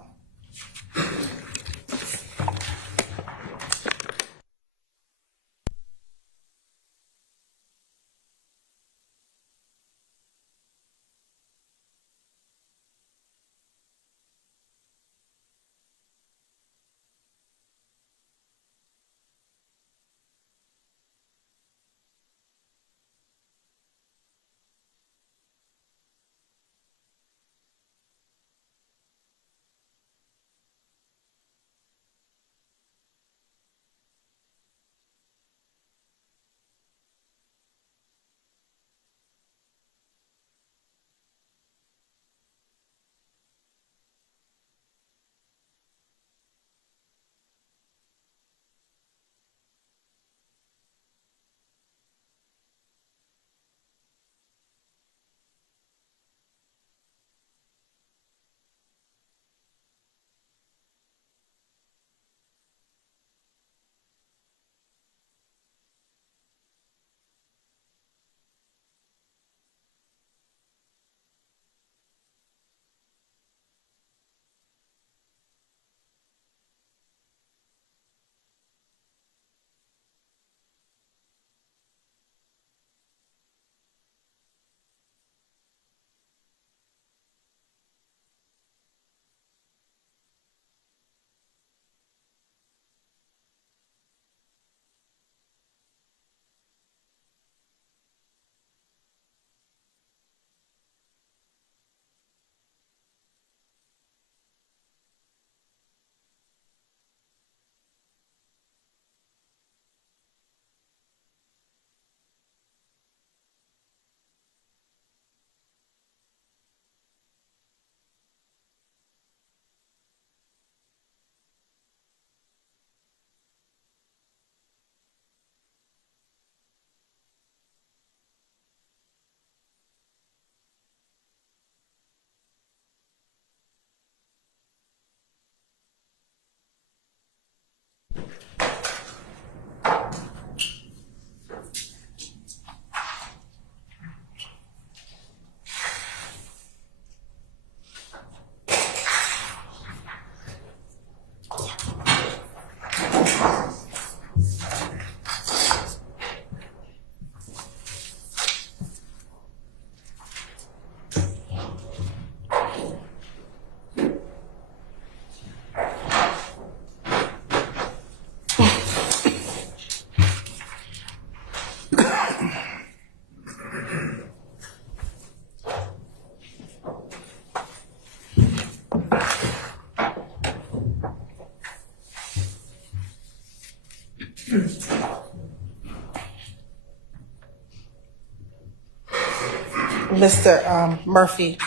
Mr. Murphy,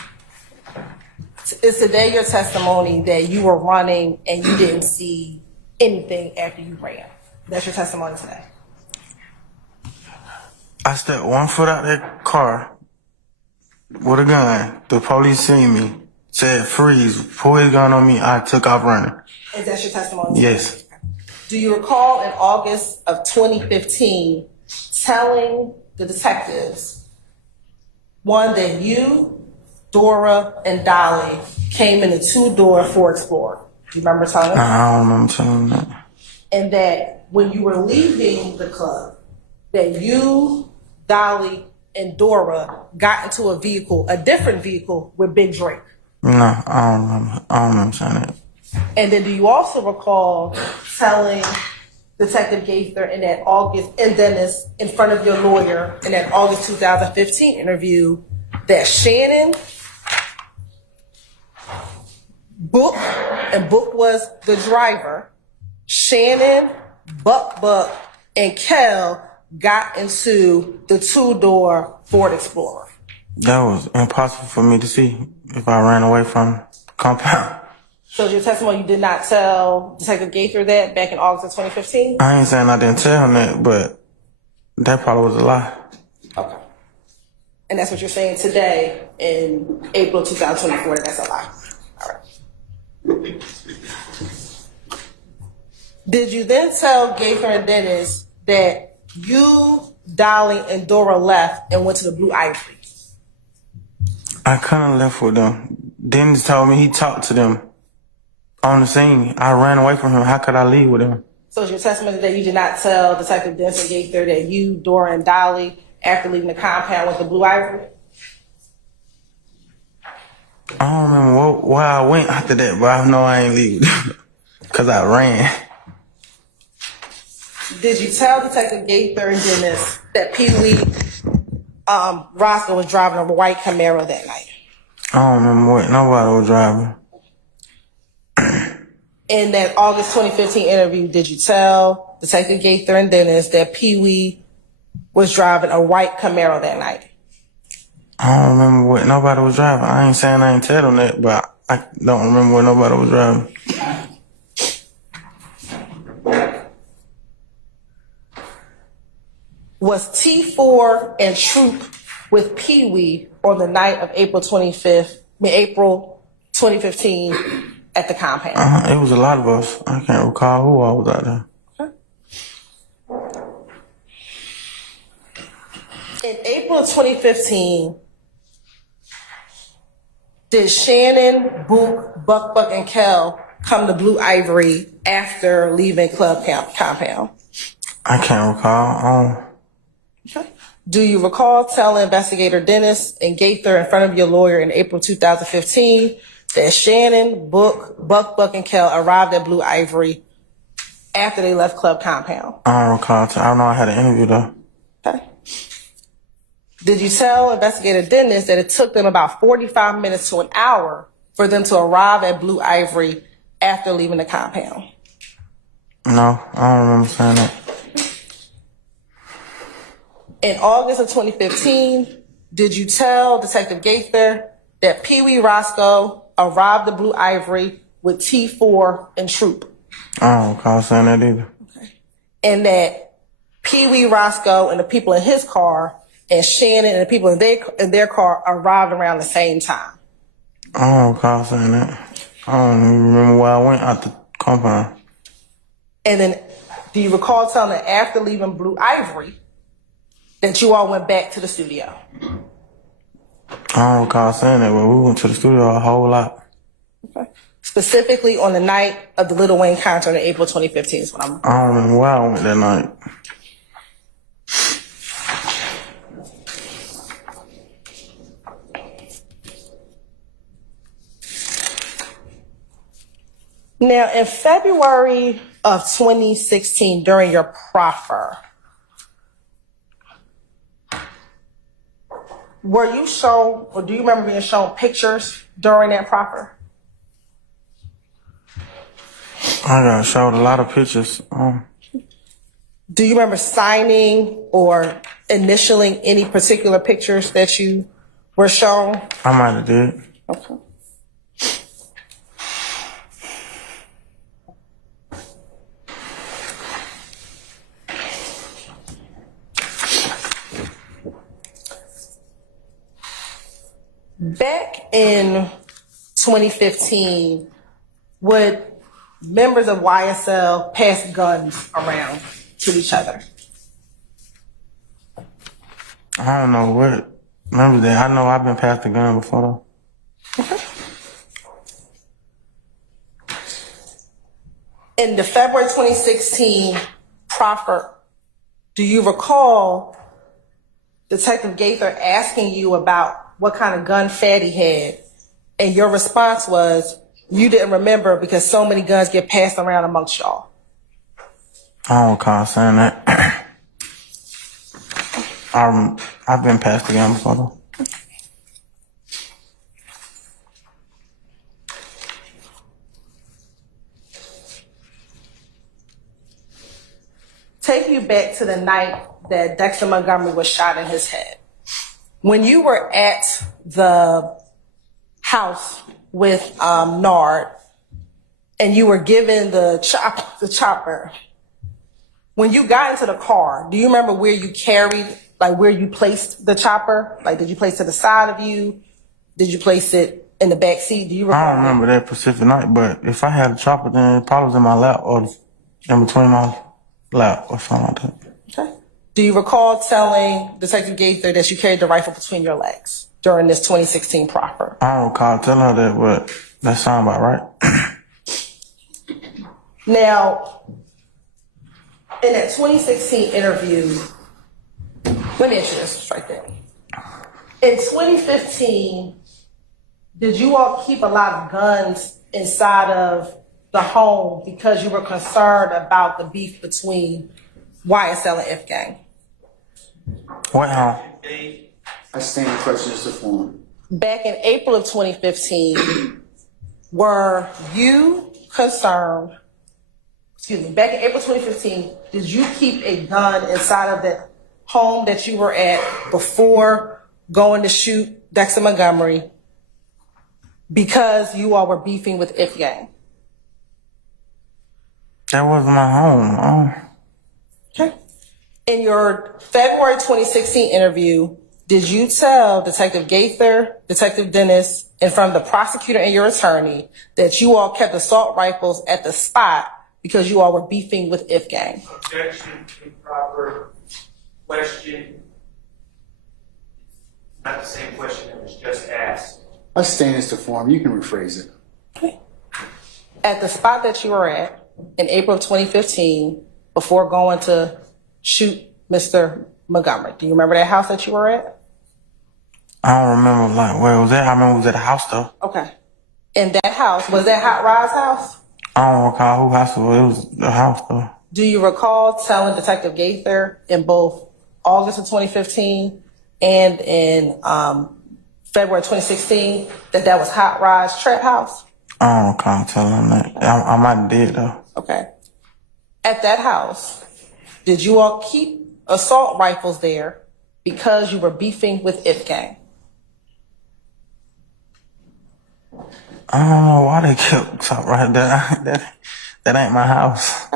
is today your testimony that you were running and you didn't see anything after you ran? That's your testimony today? I stepped 1 foot out that car with a gun. The police seen me, said freeze, pull his gun on me. I took off running. Is that your testimony today? Yes. Do you recall in August of 2015 telling the detectives, one, that you, Dora, and Dolly came in a 2-door Ford Explorer? Do you remember telling them? I don't remember telling them that. And that when you were leaving the club, that you, Dolly, and Dora got into a vehicle, a different vehicle with Big Drake? No, I don't remember. I don't remember saying that. And then do you also recall telling Detective Gaither in that August, and Dennis, in front of your lawyer in that August 2015 interview, that Shannon, Book, and Book was the driver, Shannon, Buck, and Kel got into the 2-door Ford Explorer? That was impossible for me to see if I ran away from the compound. So your testimony, you did not tell Detective Gaither that back in August of 2015? I ain't saying I didn't tell him that, but that probably was a lie. Okay. And that's what you're saying today in April 2024, that that's a lie. All right. Did you then tell Gaither and Dennis that you, Dolly, and Dora left and went to the Blue Ivory? I couldn't left with them. Dennis told me he talked to them on the scene. I ran away from him. How could I leave with him? So is your testimony that you did not tell Detective Dennis and Gaither that you, Dora, and Dolly, after leaving the compound, went to Blue Ivory? I don't remember where I went after that, but I know I ain't leave because I ran. Did you tell Detective Gaither and Dennis that Pee Wee Roscoe was driving a white Camaro that night? I don't remember what nobody was driving. In that August 2015 interview, did you tell Detective Gaither and Dennis that Pee Wee was driving a white Camaro that night? I don't remember what nobody was driving. I ain't saying I ain't tell them that, but I don't remember what nobody was driving. Was T4 and Troop with Pee Wee on the night of April 2015 at the compound? It was a lot of us. I can't recall who all was out there. In April of 2015, did Shannon, Book, Buck, and Kel come to Blue Ivory after leaving Club Compound? I can't recall. Okay. Do you recall telling Investigator Dennis and Gaither in front of your lawyer in April 2015 that Shannon, Book, and Kel arrived at Blue Ivory after they left Club Compound? I don't recall. I know I had an interview though. Okay. Did you tell Investigator Dennis that it took them about 45 minutes to an hour for them to arrive at Blue Ivory after leaving the compound? No, I don't remember saying that. In August of 2015, did you tell Detective Gaither that Pee Wee Roscoe arrived at Blue Ivory with T4 and Troop? I don't recall saying that either. Okay. And that Pee Wee Roscoe and the people in his car and Shannon and the people in their car arrived around the same time? I don't recall saying that. I don't even remember where I went out the compound. And then do you recall telling them after leaving Blue Ivory that you all went back to the studio? I don't recall saying that, but we went to the studio a whole lot. Okay. Specifically on the night of the Lil Wayne concert in April 2015 is what I'm... I don't remember where I went that night. Now, in February of 2016, during your proffer, were you shown, or do you remember being shown pictures during that proffer? I got showed a lot of pictures. Do you remember signing or initialing any particular pictures that you were shown? I might have did. Okay. Back in 2015, would members of YSL pass guns around to each other? I don't know what. Remember that? I know I've been past the gun before though. Okay. In the February 2016 proffer, do you recall Detective Gaither asking you about what kind of gun Fatty had? And your response was, you didn't remember because so many guns get passed around amongst y'all. I don't recall saying that. I've been past the gun before though. Take you back to the night that Dexter Montgomery was shot in his head. When you were at the house with Nard and you were given the chopper, when you got into the car, do you remember where you carried, like where you placed the chopper? Like, did you place it to the side of you? Did you place it in the back seat? Do you recall? I don't remember that specific night, but if I had a chopper, then it probably was in my lap or in between my lap or something like that. Okay. Do you recall telling Detective Gaither that you carried the rifle between your legs during this 2016 proffer? I don't recall telling her that, but that sound about right. Now, in that 2016 interview, let me answer this right there. In 2015, did you all keep a lot of guns inside of the home because you were concerned about the beef between YSL and F Gang? What home? I stand questions to form. Back in April of 2015, were you concerned, back in April 2015, did you keep a gun inside of the home that you were at before going to shoot Dexter Montgomery because you all were beefing with If Gang? That wasn't my home. Okay. In your February 2016 interview, did you tell Detective Gaither, Detective Dennis, and from the prosecutor and your attorney that you all kept assault rifles at the spot because you all were beefing with If Gang? Objection, improper question. Not the same question that was just asked. I stand as to form. You can rephrase it. Okay. At the spot that you were at in April of 2015, before going to shoot Mr. Montgomery, do you remember that house that you were at? I don't remember, like, where it was at. I remember it was at a house, though. Okay. In that house, was that Hot Rod's house? I don't recall who house it was. It was the house, though. Do you recall telling Detective Gaither in both August of 2015 and in February 2016 that that was Hot Rod's trap house? I don't recall telling him that. I might have did, though. Okay. At that house, did you all keep assault rifles there because you were beefing with If Gang? I don't know why they kept something right there. That ain't my house.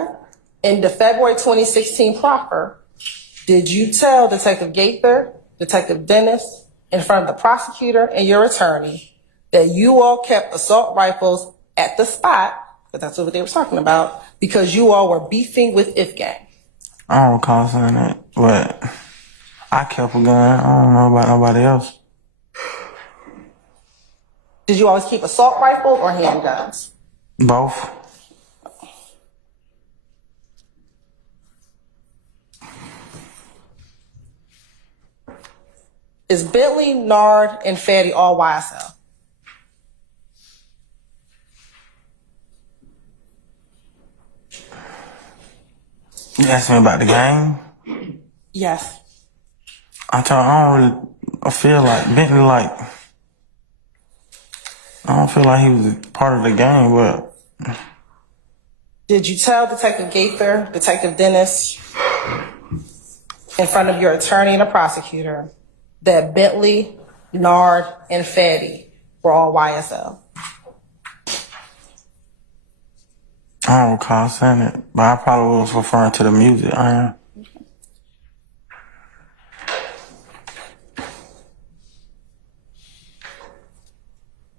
In the February 2016 proffer, did you tell Detective Gaither, Detective Dennis, in front of the prosecutor and your attorney that you all kept assault rifles at the spot, because that's what they were talking about, because you all were beefing with If Gang? I don't recall saying that, but I kept a gun. I don't know about nobody else. Did you always keep assault rifles or handguns? Both. Is Bentley, Nard, and Fatty all YSL? You asked me about the game? Yes. I feel like Bentley, I don't feel like he was a part of the game, but Did you tell Detective Gaither, Detective Dennis, in front of your attorney and the prosecutor that Bentley, Nard, and Fatty were all YSL? I don't recall saying it, but I probably was referring to the music. I am.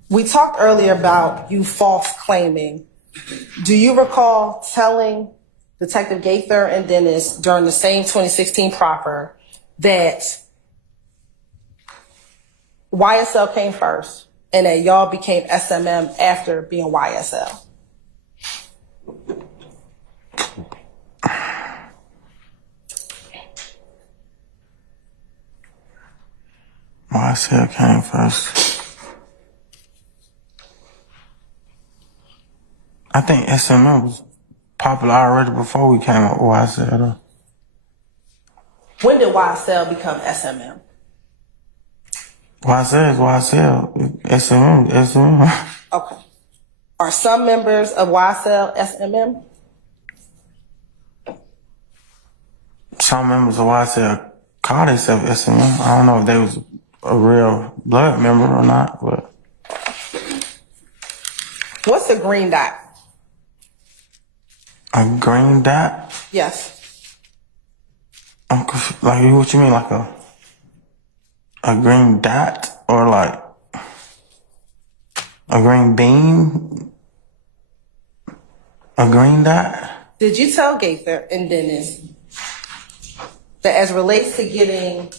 We talked earlier about you false claiming. Do you recall telling Detective Gaither and Dennis during the same 2016 proffer that YSL came first and that y'all became SMM after being YSL? YSL came first. I think SMM was popular already before we came up with YSL though. When did YSL become SMM? YSL is YSL. SMM is SMM. Okay. Are some members of YSL SMM? Some members of YSL call themselves SMM. I don't know if they was a real blood member or not, but. What's the green dot? A green dot? Yes. I'm confused. Like, what you mean, like a green dot or like a green bean? A green dot? Did you tell Gaither and Dennis that as relates to getting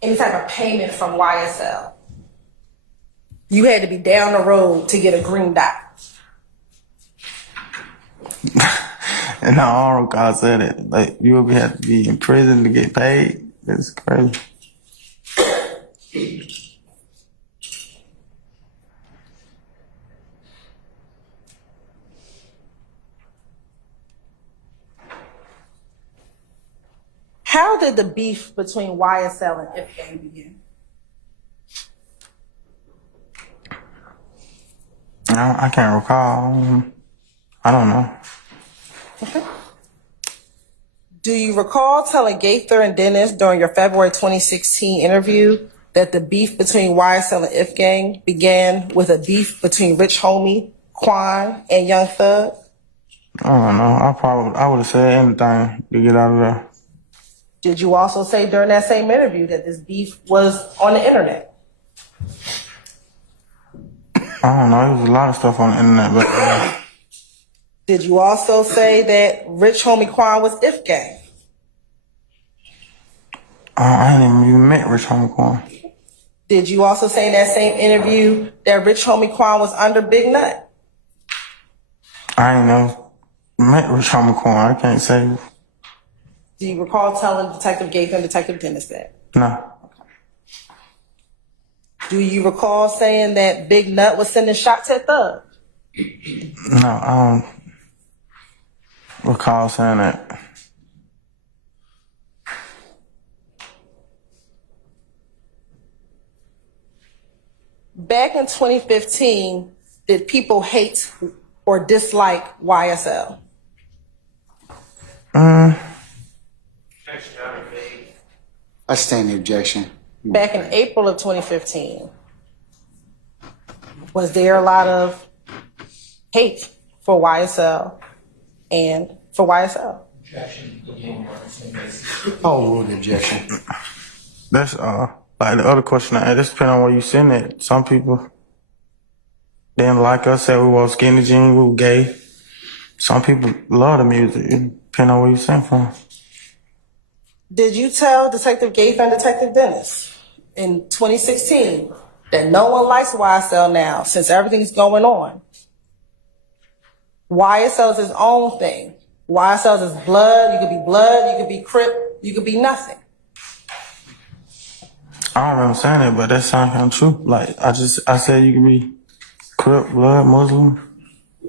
any type of payment from YSL, you had to be down the road to get a green dot? And no, I don't recall saying it. Like, you would have to be in prison to get paid. That's crazy. How did the beef between YSL and IFGANG begin? I can't recall. I don't know. Okay. Do you recall telling Gaither and Dennis during your February 2016 interview that the beef between YSL and IFGANG began with a beef between Rich Homie, Quan, and Young Thug? I don't know. I would have said anything to get out of there. Did you also say during that same interview that this beef was on the internet? I don't know. There was a lot of stuff on the internet, but Did you also say that Rich Homie Quan was IFGANG? I ain't even met Rich Homie Quan. Did you also say in that same interview that Rich Homie Quan was under Big Nut? I ain't never met Rich Homie Quan. I can't say. Do you recall telling Detective Gaither and Detective Dennis that? No. Do you recall saying that Big Nut was sending shots at Thug? No, I don't recall saying that. Back in 2015, did people hate or dislike YSL? I stand the objection. Back in April of 2015, was there a lot of hate for YSL and for YSL? I'll rule the objection. That's like the other question I had. This depends on where you send it. Some people didn't like us, said we were skinny jeans, we were gay. Some people love the music. It depends on where you send from. Did you tell Detective Gaither and Detective Dennis in 2016 that no one likes YSL now since everything's going on? YSL is his own thing. YSL is blood. You could be blood. You could be Crip. You could be nothing. I don't remember saying it, but that sounds kind of true. Like, I said you can be Crip, blood, Muslim,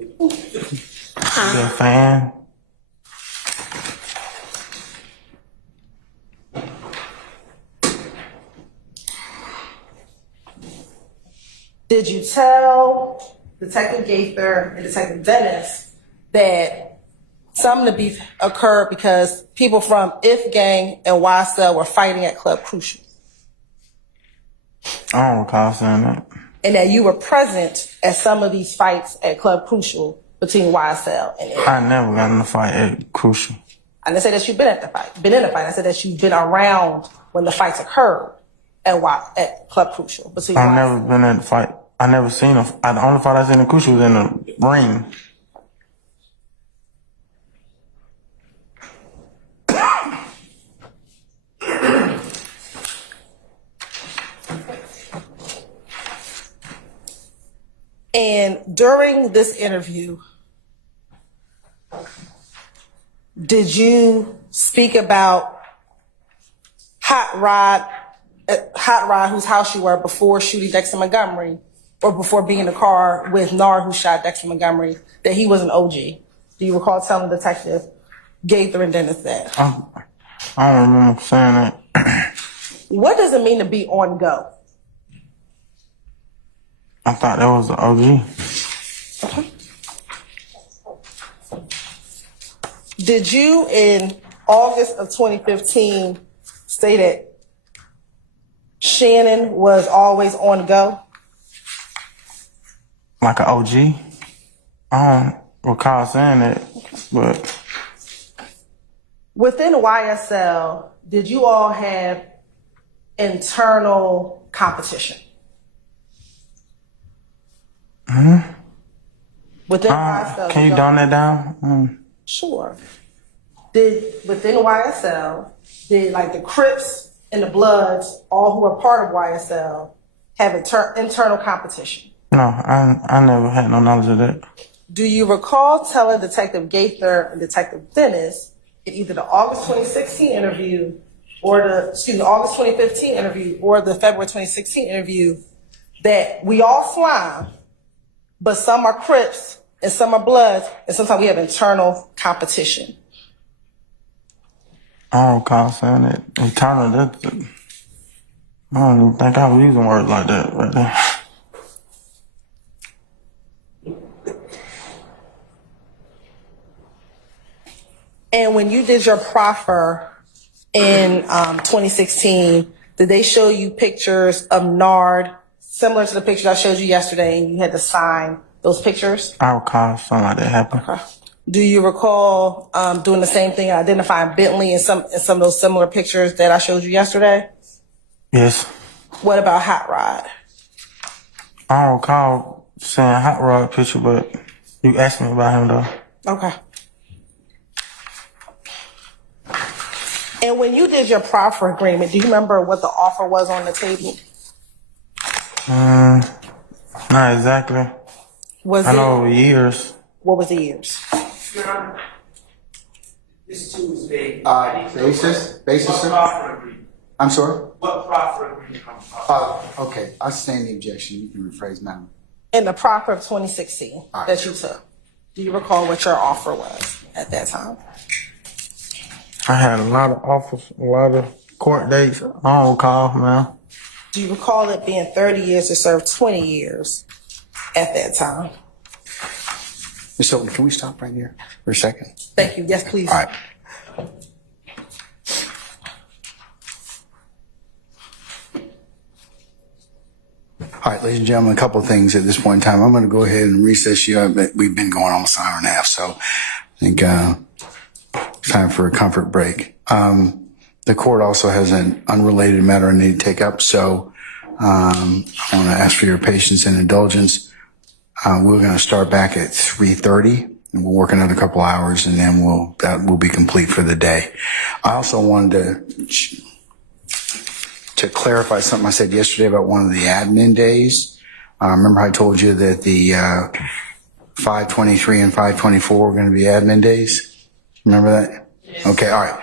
be a fan. Did you tell Detective Gaither and Detective Dennis that some of the beef occurred because people from If Gang and YSL were fighting at Club Crucial, I don't recall saying that. and that you were present at some of these fights at Club Crucial between YSL and If. I never got in a fight at Crucial. I didn't say that you've been in the fight. I said that you've been around when the fights occurred at Club Crucial between I've YSL. never been in a fight. I never seen the only fight I seen in Crucial was in the ring. And during this interview, did you speak about Hot Rod, whose house you were before shooting Dexter Montgomery, or before being in the car with Nard, who shot Dexter Montgomery, that he was an OG? Do you recall telling Detective Gaither and Dennis that? I don't remember saying that. What does it mean to be on go? I thought that was the OG. Okay. Did you, in August of 2015, say that Shannon was always on go? Like an OG? I don't recall saying that, but Within YSL, did you all have internal competition? Within YSL. can you dumb that down? Sure. Within YSL, did like the Crips and the Bloods, all who are part of YSL, have internal competition? No, I never had no knowledge of that. Do you recall telling Detective Gaither and Detective Dennis in either the August 2016 interview or August 2015 interview or the February 2016 interview that we all slime, but some are Crips and some are Bloods, and sometimes we have internal competition? I don't recall saying that. Internal, I don't even think I was using words like that right there. And when you did your proffer in 2016, did they show you pictures of Nard similar to the pictures I showed you yesterday, and you had to sign those pictures? I recall something like that happened. Okay. Do you recall doing the same thing, identifying Bentley in some of those similar pictures that I showed you yesterday? Yes. What about Hot Rod? I don't recall seeing a Hot Rod picture, but you asked me about him though. Okay. And when you did your proffer agreement, do you remember what the offer was on the table? Not exactly. Was I it? know over years. What was the years? Your Honor, this too is vague. Basis, sir? Proffer agreement. I'm sorry? What proffer agreement I'm talking about? Okay, I stand the objection. You can rephrase, madam. In the proffer of 2016 All right. that you took, do you recall what your offer was at that time? I had a lot of offers, a lot of court dates. I don't recall, man. Do you recall it being 30 years to serve 20 years at that time? Ms. Hilton, can we stop right here for a second? Thank you. Yes, please. All right. All right, ladies and gentlemen, a couple of things at this point in time. I'm going to go ahead and recess you. We've been going almost an hour and a half, so I think it's time for a comfort break. The court also has an unrelated matter I need to take up, so I want to ask for your patience and indulgence. We're going to start back at 3:30, and we'll work another couple hours, and then that will be complete for the day. I also wanted to clarify something I said yesterday about one of the admin days. Remember I told you that the 5/23 and 5/24 were going to be admin days? Remember that? Yes. Okay, all right.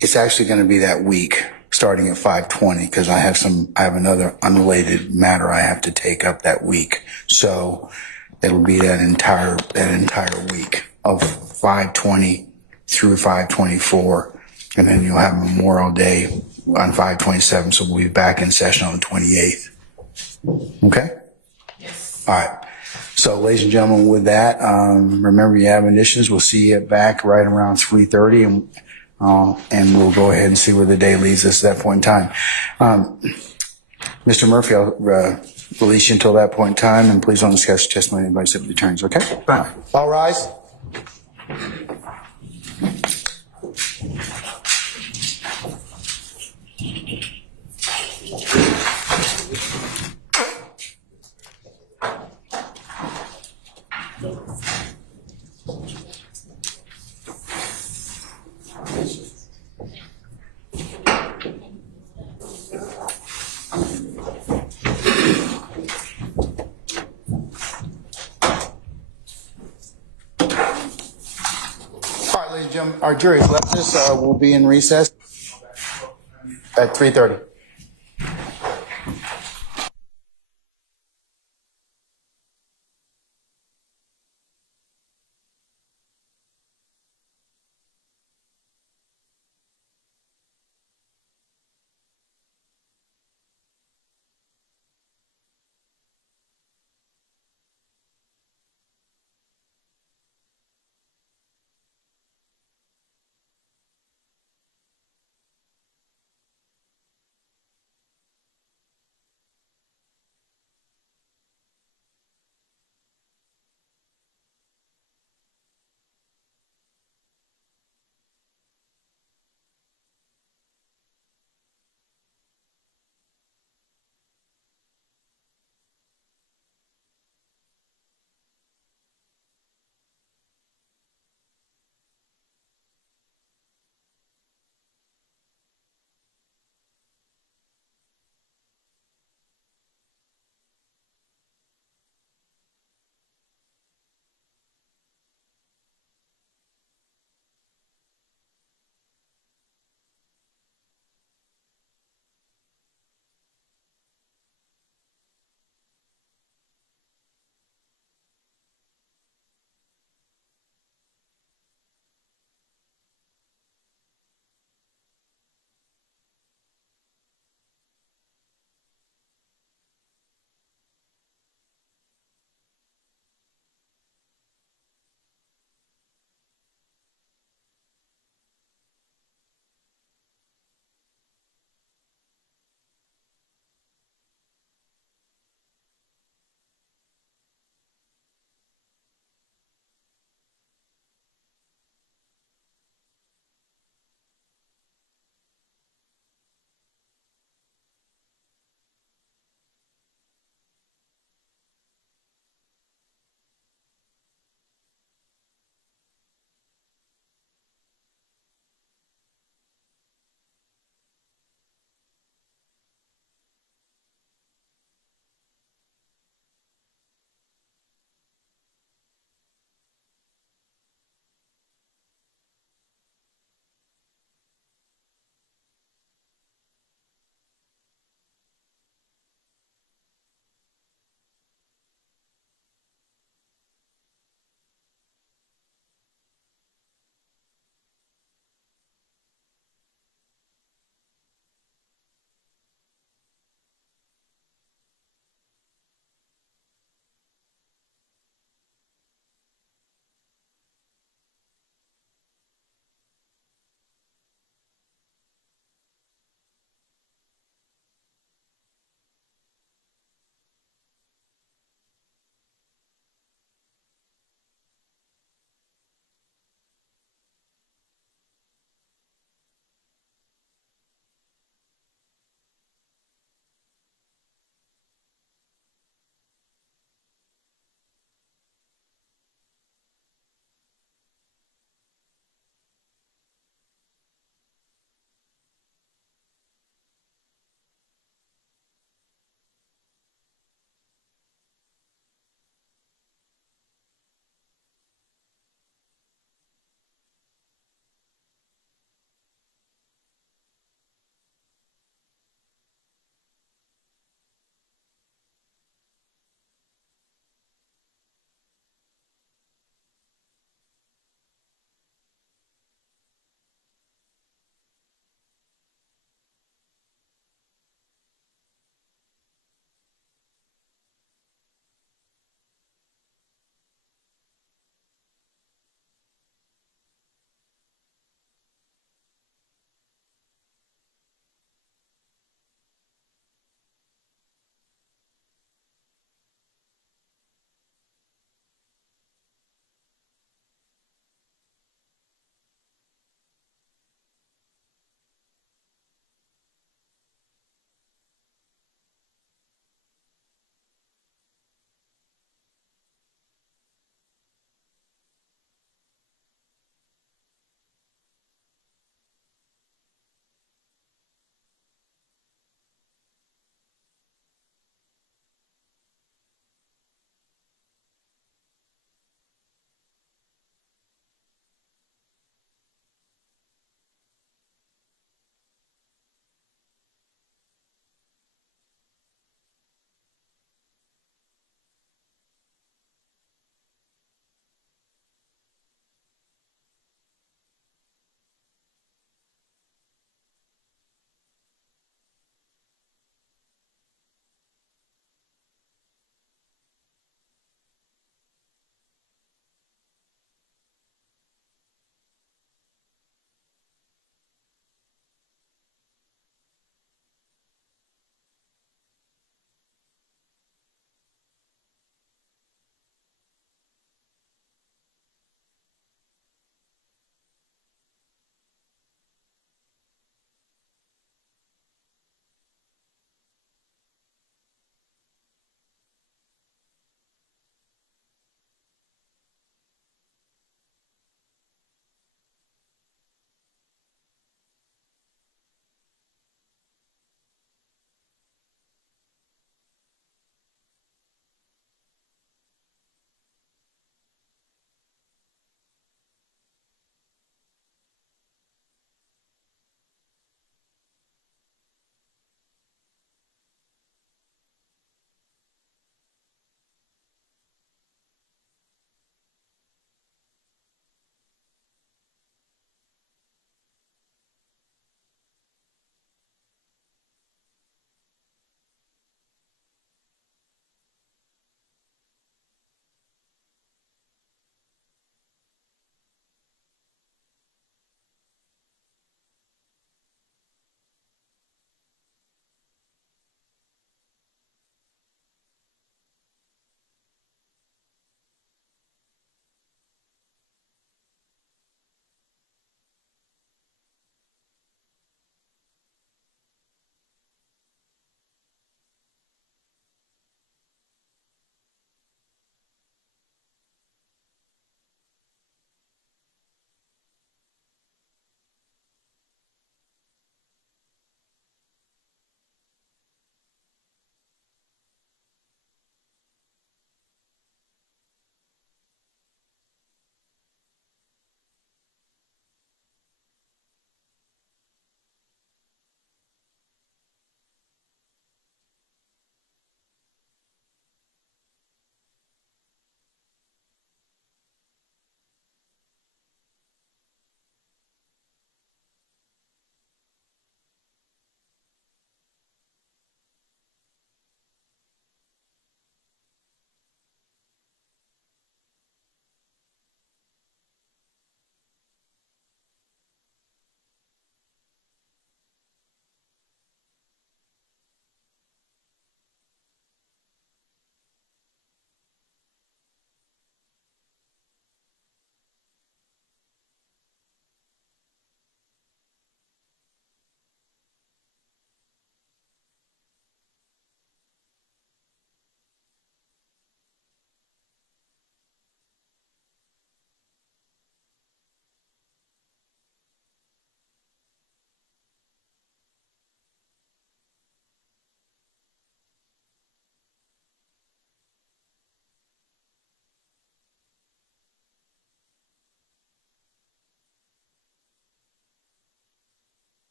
It's actually going to be that week, starting at 5/20, because I have another unrelated matter I have to take up that week. So it'll be that entire week of 5/20 through 5/24, and then you'll have Memorial Day on 5/27. So we'll be back in session on the 28th. Okay? Yes. All right. So, ladies and gentlemen, with that, remember you have additions. We'll see you back right around 3:30, and we'll go ahead and see where the day leads us at that point in time. Mr. Murphy, I'll release you until that point in time, and please don't discuss testimony by city attorneys, okay? Fine. All rise. All right, ladies and gentlemen, our jury has left us. We'll be in recess at 3:30.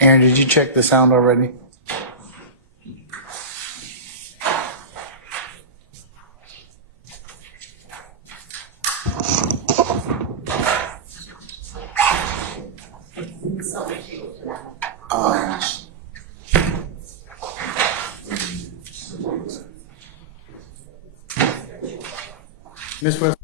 Aaron, did you check the sound already? Ms. West.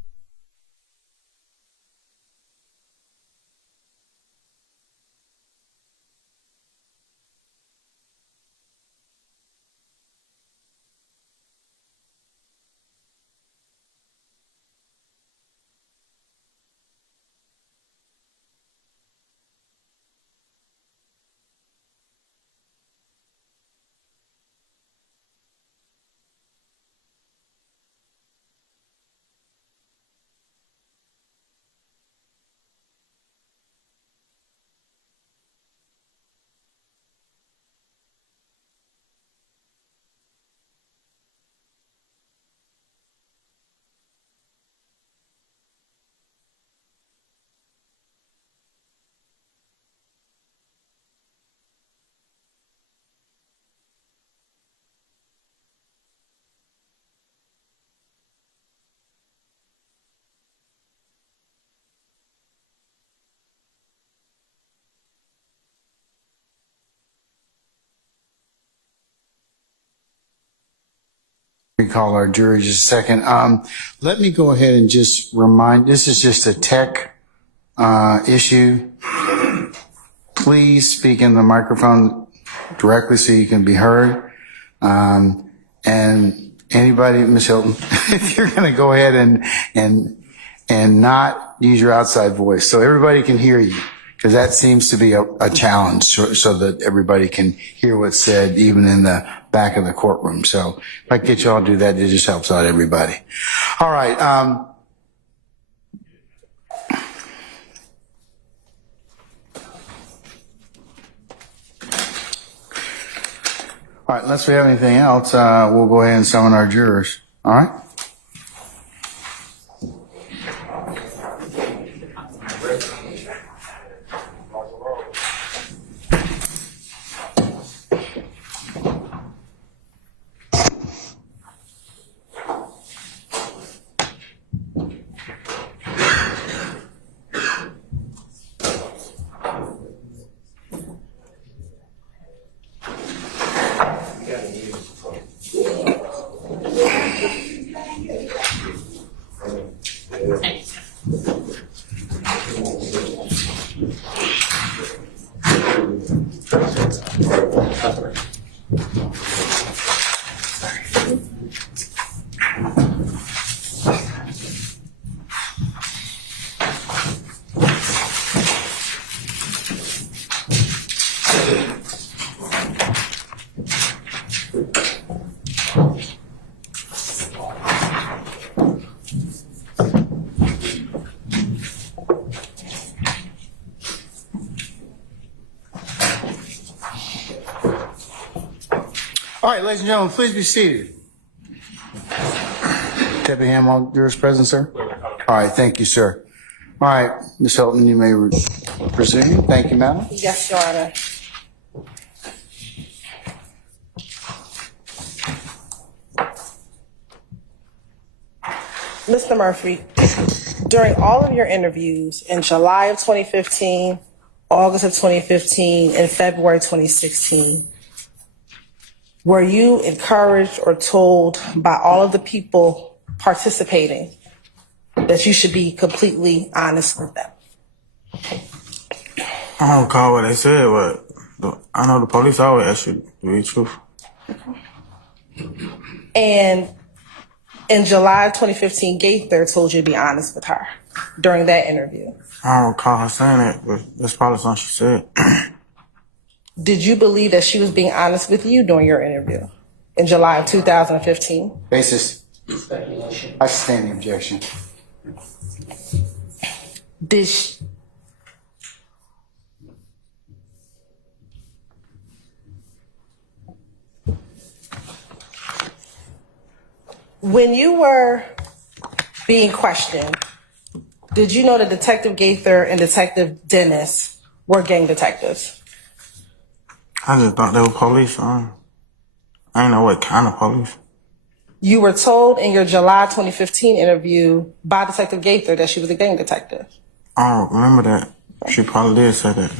Recall our jury just a second. Let me go ahead and just remind, this is just a tech issue. Please speak in the microphone directly so you can be heard. And anybody, Ms. Hilton, if you're going to go ahead and not use your outside voice so everybody can hear you, because that seems to be a challenge so that everybody can hear what's said even in the back of the courtroom. So if I can get you all to do that, it just helps out everybody. All right. All right, unless we have anything else, we'll go ahead and summon our jurors. All right? All right, ladies and gentlemen, please be seated. Deputy Ham, all jurors present, sir? All right, thank you, sir. All right, Ms. Hilton, you may resume. Thank you, madam. Yes, Your Honor. Mr. Murphy, during all of your interviews in July of 2015, August of 2015, and February 2016, were you encouraged or told by all of the people participating that you should be completely honest with them? I don't recall what they said, but I know the police always ask you to be truthful. And in July of 2015, Gaither told you to be honest with her during that interview. I don't recall her saying that, but that's probably something she said. Did you believe that she was being honest with you during your interview in July of 2015? Basis. I sustain the objection. Did she, when you were being questioned, did you know that Detective Gaither and Detective Dennis were gang detectives? I just thought they were police. I ain't know what kind of police. You were told in your July 2015 interview by Detective Gaither that she was a gang detective. I don't remember that. She probably did say that.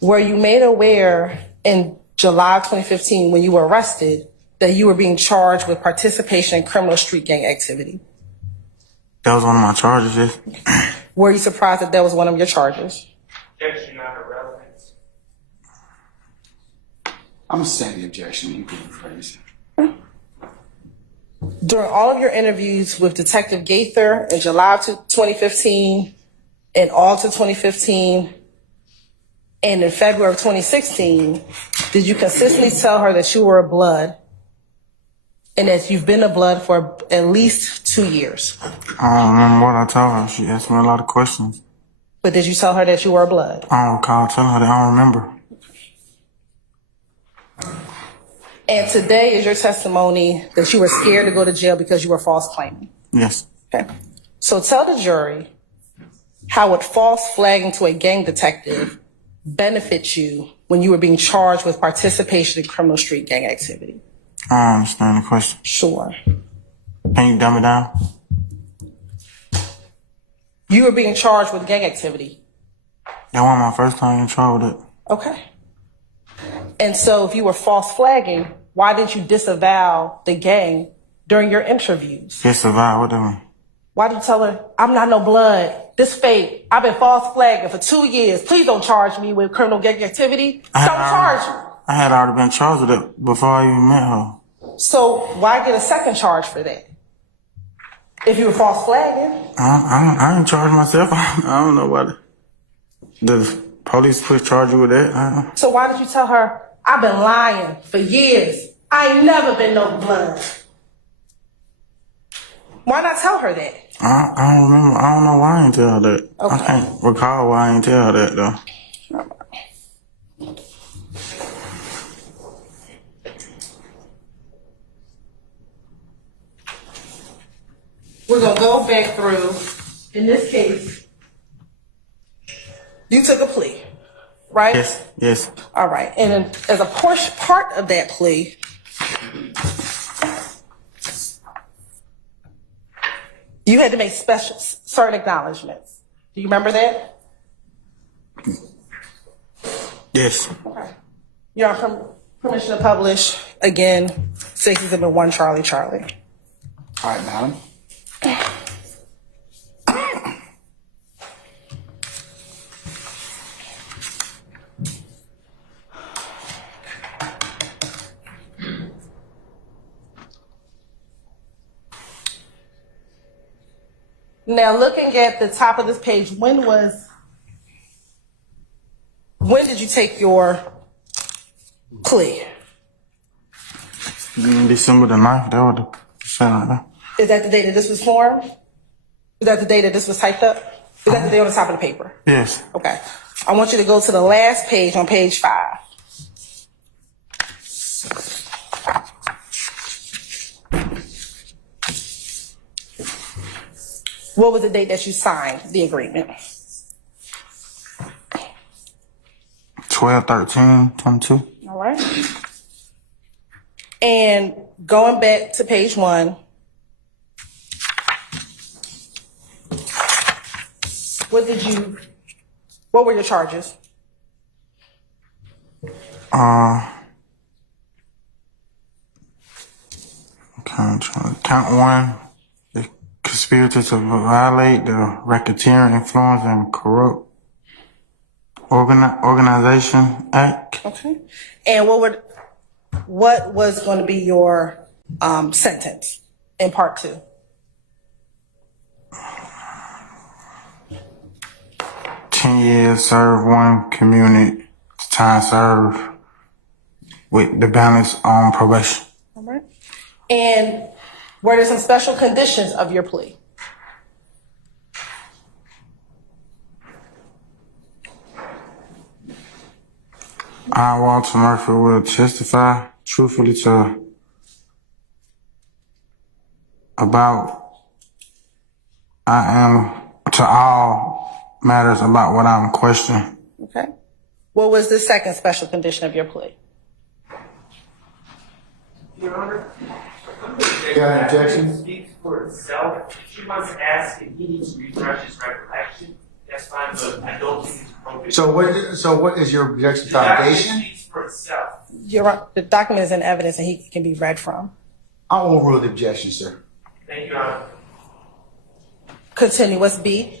Were you made aware in July 2015 when you were arrested that you were being charged with participation in criminal street gang activity? That was one of my charges, yes. Were you surprised that was one of your charges? Objection not irrelevant. I'm saying the objection. You can rephrase it. During all of your interviews with Detective Gaither in July of 2015, in August of 2015, and in February of 2016, did you consistently tell her that you were a blood and that you've been a blood for at least 2 years? I don't remember what I told her. She asked me a lot of questions. But did you tell her that you were a blood? I don't recall telling her that. I don't remember. And today is your testimony that you were scared to go to jail because you were false claiming. Yes. Okay. So tell the jury how would false flagging to a gang detective benefit you when you were being charged with participation in criminal street gang activity? I don't understand the question. Sure. Can you dumb it down? You were being charged with gang activity. That wasn't my first time in trouble with it. Okay. And so if you were false flagging, why didn't you disavow the gang during your interviews? Disavow, what do you mean? Why did you tell her, I'm not no blood, this fake, I've been false flagging for 2 years, please don't charge me with criminal gang activity, don't charge me. I had already been charged with it before I even met her. So why get a second charge for that? If you were false flagging? I didn't charge myself. I don't know why the police put charge you with that. So why did you tell her, I've been lying for years, I ain't never been no blood? Why not tell her that? I don't remember. I don't know why I didn't tell her that. Okay. I can't recall why I didn't tell her that, though. We're going to go back through, in this case, you took a plea, right? Yes, yes. All right. And as a part of that plea, you had to make certain acknowledgments. Do you remember that? Yes. Okay. You're on permission to publish, again, 671 Charlie Charlie. All right, madam. Now, looking at the top of this page, when did you take your plea? December the 9th, that was the right there. Is that the day that this was formed? Is that the day that this was typed up? Is that the day on the top of the paper? Yes. Okay. I want you to go to the last page on page 5. What was the date that you signed the agreement? 12/13/22. All right. And going back to page 1, what were your charges? Count 1, the conspiracy to violate the racketeering, influence, and corrupt organization act. Okay. And what was going to be your sentence in part 2? Years served, 1 community time served, with the balance on probation. All right. And were there some special conditions of your plea? I, Walter Murphy, will testify truthfully to all matters about what I'm questioning. Okay. What was the second special condition of your plea? Your Honor. Got an objection? Speaks for itself. She wants to ask if he needs to refresh his recollection. That's fine, but I don't think it's appropriate. So what is your objection The document foundation? speaks for itself. The document is in evidence and he can be read from. I'll overrule the objection, sir. Thank you, Your Honor. Continue. What's B?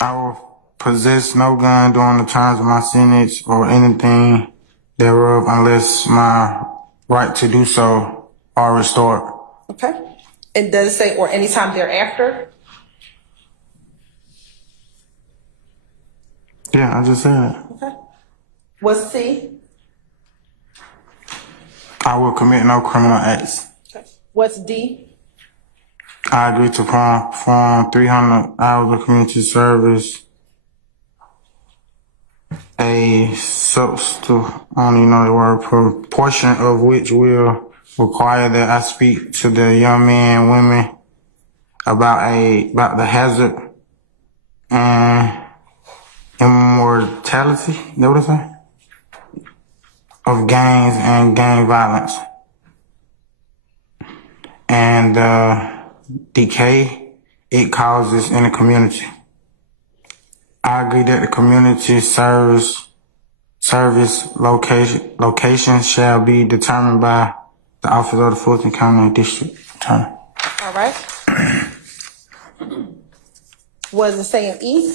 I will possess no gun during the terms of my sentence or anything thereof unless my right to do so are restored. Okay. And does it say or anytime thereafter? Yeah, I just said it. Okay. What's C? I will commit no criminal acts. Okay. What's D? I agree to perform 300 hours of community service. A substitute, I don't even know the word, proportion of which will require that I speak to the young men and women about the hazard and immortality, is that what it say? Of gangs and gang violence. And decay it causes in the community. I agree that the community service location shall be determined by the office of the Fulton County District Attorney. All right. What does it say in E?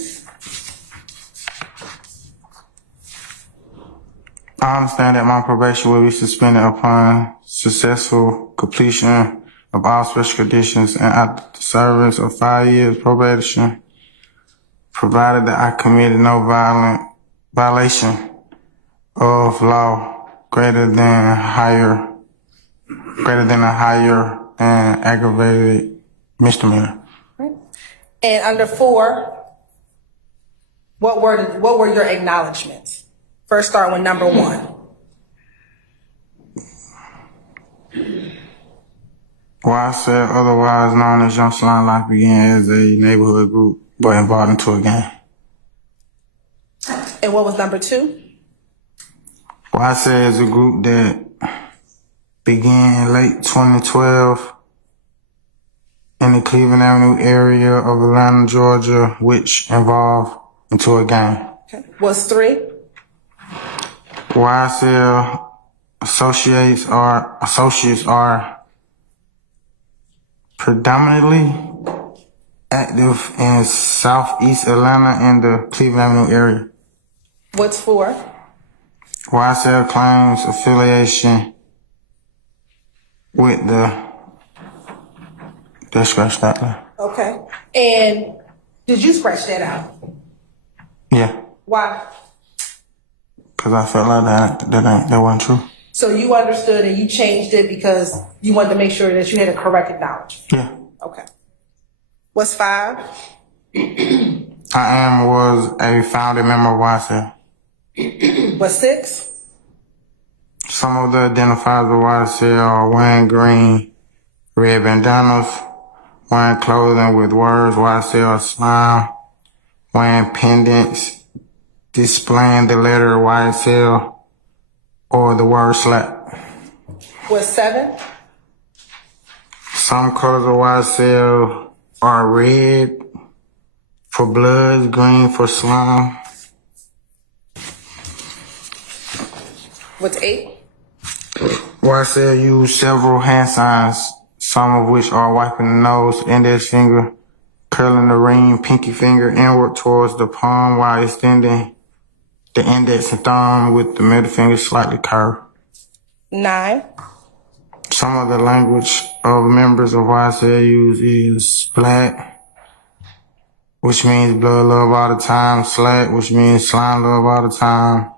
I understand that my probation will be suspended upon successful completion of all special conditions and after the service of 5 years probation, provided that I committed no violation of law greater than a higher and aggravated misdemeanor. And under 4, what were your acknowledgments? First start with number 1. YSL, otherwise known as Young Salon Life, began as a neighborhood group but involved into a gang. And what was number 2? YSL is a group that began in late 2012 in the Cleveland Avenue area of Atlanta, Georgia, which involved into a gang. Okay. What's 3? YSL associates are predominantly active in Southeast Atlanta and the Cleveland Avenue area. What's 4? YSL claims affiliation with let's scratch that there. Okay. And did you scratch that out? Yeah, Why? because I felt like that wasn't true. So you understood and you changed it because you wanted to make sure that you had a correct acknowledgement. Yeah. Okay. What's 5? Was a founding member of YSL. What's 6? Some of the identifiers of YSL are wearing green, red bandanas, wearing clothing with words YSL or slime, wearing pendants, displaying the letter YSL or the word slap. What's 7? Some colors of YSL are red for blood, green for slime. What's 8? YSL use several hand signs, some of which are wiping the nose, index finger, curling the ring, pinky finger inward towards the palm while extending the index and thumb with the middle finger slightly curved. 9? Some of the language of members of YSL use is black, which means blood love all the time, slack, which means slime love all the time,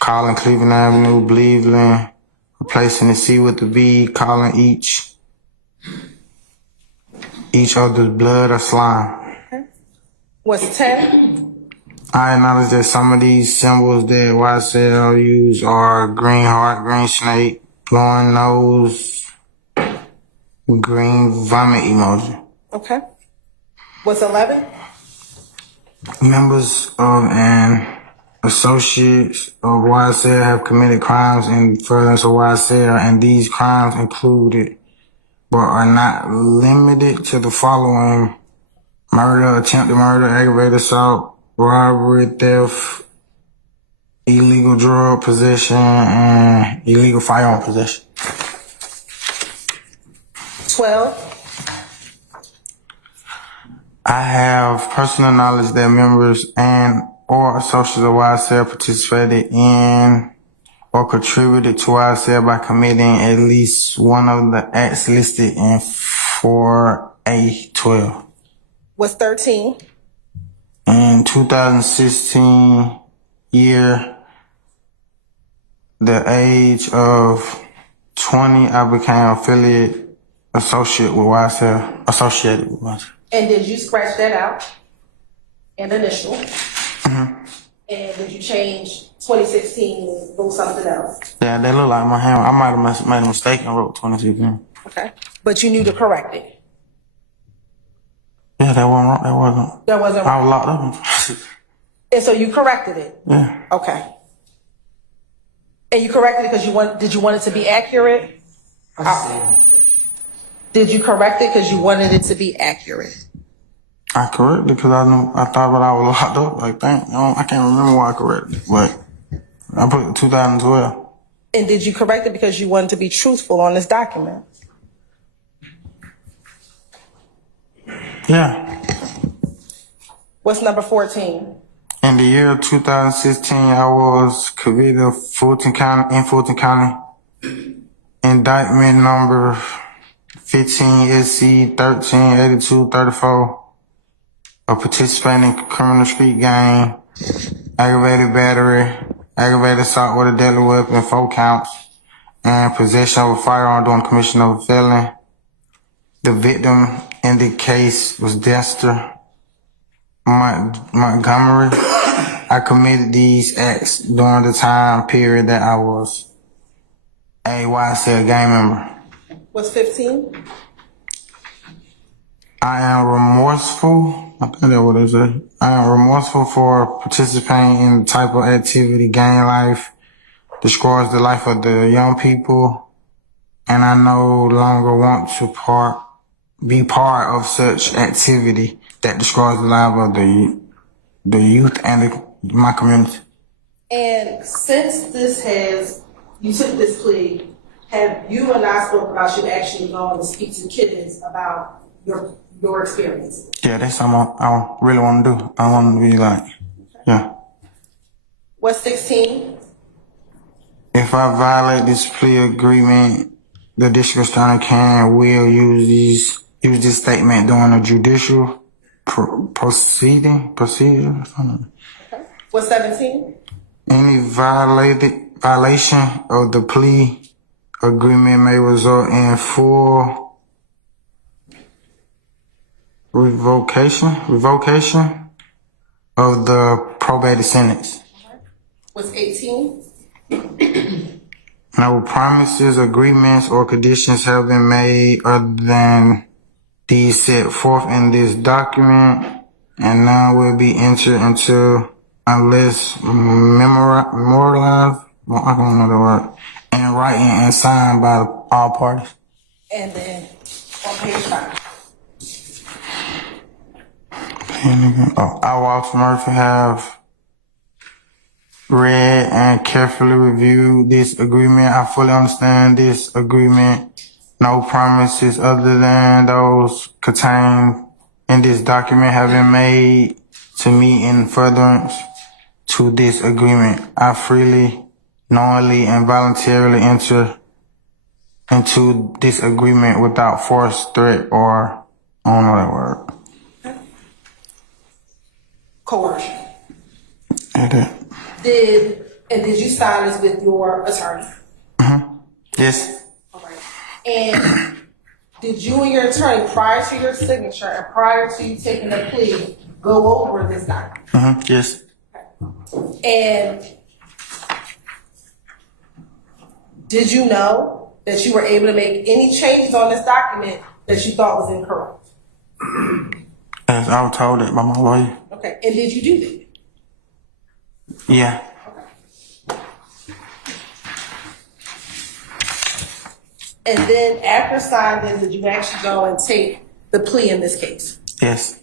calling Cleveland Avenue, Cleveland, replacing the C with the B, calling each other's blood or slime. What's 10? I acknowledge that some of these symbols that YSL use are green heart, green snake, blowing nose, green vomit emoji. Okay. What's 11? Members of an associates of YSL have committed crimes in furtherance of YSL, and these crimes included, but are not limited to the following: murder, attempted murder, aggravated assault, robbery, theft, illegal drug possession, and illegal firearm possession. 12. I have personal knowledge that members and or associates of YSL participated in or contributed to YSL by committing at least one of the acts listed in 4A12. What's 13? In 2016 year, the age of 20, I became associated with YSL. And did you scratch that out? And initial? And did you change 2016 and go something else? Yeah, they look like my hand. I might have made a mistake and wrote 2016. Okay. But you knew to correct it? Yeah, that wasn't wrong. That wasn't I right. was locked up. And so you corrected it? Yeah. Okay. And you corrected it because did you want it to be accurate? Did you correct it because you wanted it to be accurate? I corrected it because I thought that I was locked up. Like, I can't remember why I corrected it, but I put 2012. And did you correct it because you wanted to be truthful on this document? Yeah. What's number 14? In the year of 2016, I was convicted of Fulton County. Indictment number 15 SC 138234 of participating in criminal street gang, aggravated battery, aggravated assault with a deadly weapon, 4 counts, and possession of a firearm during commission of a felony. The victim in the case was Dexter Montgomery. I committed these acts during the time period that I was a YSL gang member. What's 15? I am remorseful. I think that's what it said. I am remorseful for participating in the type of activity gang life destroys the life of the young people, and I no longer want to be part of such activity that destroys the life of the youth and my community. And since you took this plea, have you and I spoke about you actually going to speak to kids about your experience? Yeah, that's something I really want to do. I want to be like, yeah. What's 16? If I violate this plea agreement, the district attorney will use this statement during a judicial procedure. Okay. What's 17? Any violation of the plea agreement may result in full revocation of the probated sentence. What's 18? No promises, agreements, or conditions have been made other than these set forth in this document, and none will be entered into unless memorialized, I don't know the word, in writing and signed by all parties. And then on page 5. I, Walter Murphy, have read and carefully reviewed this agreement. I fully understand this agreement. No promises other than those contained in this document have been made to me in furtherance to this agreement. I freely, knowingly, and voluntarily enter into this agreement without force, threat, or I don't know that word. Coercion. Did you sign this with your attorney? Yes. All right. And did you and your attorney, prior to your signature and prior to you taking the plea, go over this document? Yes. And did you know that you were able to make any changes on this document that you thought was incorrect? As I was told it by my lawyer. Okay. And did you do that? Yeah. And then after signing, did you actually go and take the plea in this case? Yes.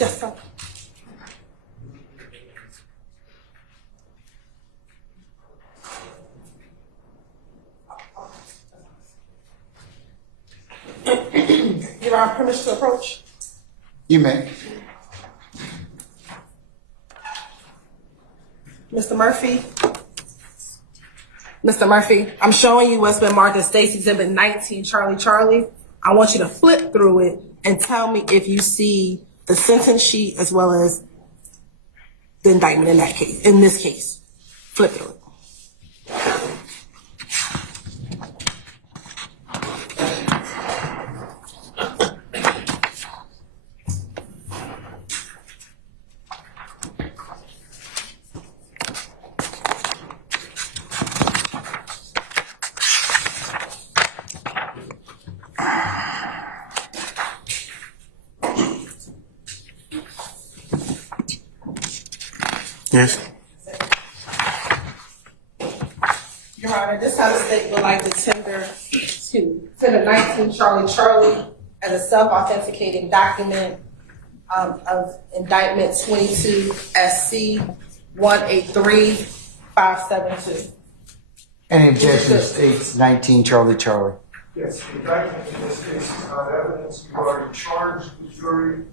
Yes, sir. You're on permission to approach? You may. Mr. Murphy? Mr. Murphy, I'm showing you what's been marked as State's Exhibit 19, Charlie Charlie. I want you to flip through it and tell me if you see the sentence sheet as well as the indictment in that case, in this case. Flip through it. Yes. Your Honor, this time the state would like to tender 19 Charlie Charlie as a self-authenticating document of indictment 22 SC 183572. Any objection to states 19 Charlie Charlie? Yes, the indictment in this case is not evidence. You already charged the jury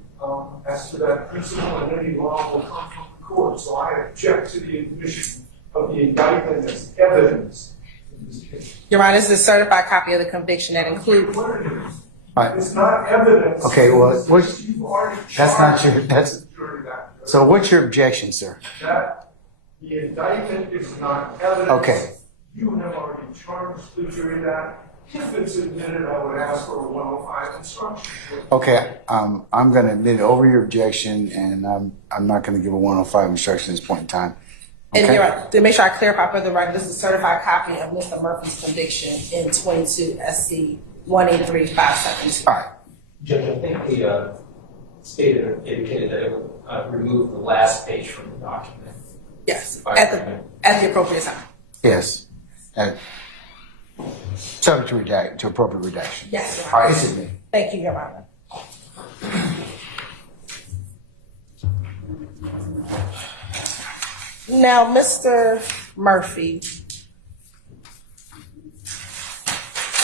as to that principle, and any law will come from the court. So I object to the admission of the indictment as evidence in this case. Your Honor, this is a certified copy of the conviction that includes. What it is. Right. It's not evidence. Okay, well, You've already that's not charged your, that's, the jury that. so what's your objection, sir? That the indictment is not evidence. Okay. You have already charged the jury that. If it's admitted, I would ask for a 105 instruction. Okay, I'm going to admit over your objection, and I'm not going to give a 105 instruction at this point in time. Okay? And Your Honor, to make sure I clarify for the record, this is a certified copy of Mr. Murphy's conviction in 22 SC 183572. All right. Judge, I think the state indicated that it would remove the last page from the document. Yes, at the appropriate time. Yes. Subject to appropriate redaction. Yes, Your All Honor. right, it's admitted. Thank you, Your Honor. Now, Mr. Murphy,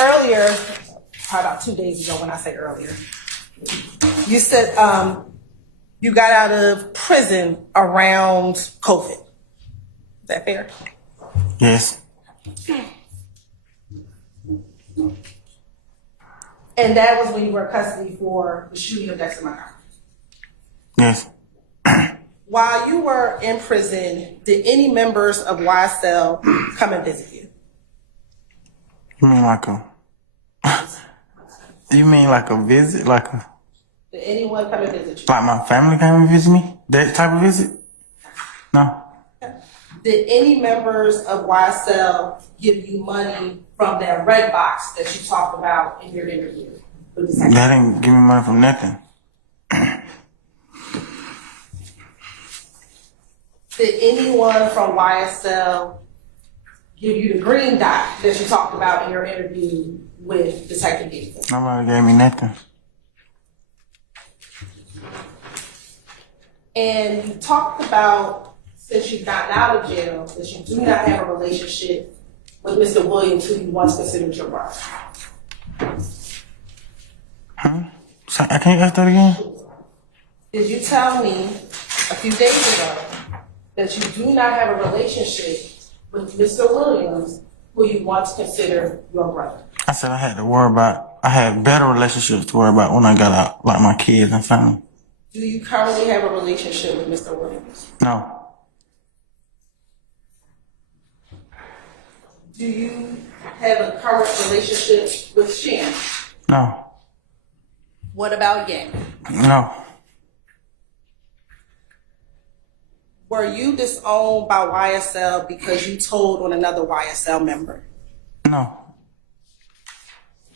earlier, probably about 2 days ago when I say earlier, you said you got out of prison around COVID. Is that fair? Yes. And that was when you were in custody for the shooting of Dexter Montgomery. Yes. While you were in prison, did any members of YSL come and visit you? You mean like a? You mean like a visit, like a? Did anyone come and visit you? Like my family came and visit me? That type of visit? No. Did any members of YSL give you money from that red box that you talked about in your interview? They didn't give me money from nothing. Did anyone from YSL give you the green dot that you talked about in your interview with Detective Gibson? Nobody gave me nothing. And you talked about, since you've gotten out of jail, that you do not have a relationship with Mr. Williams, who you once considered your brother. Huh? So I can't ask that again? Did you tell me a few days ago that you do not have a relationship with Mr. Williams, who you once considered your brother? I said I had better relationships to worry about when I got out, like my kids and family. Do you currently have a relationship with Mr. Williams? No. Do you have a current relationship with Shan? No. What about Yang? No. Were you disowned by YSL because you told on another YSL member? No.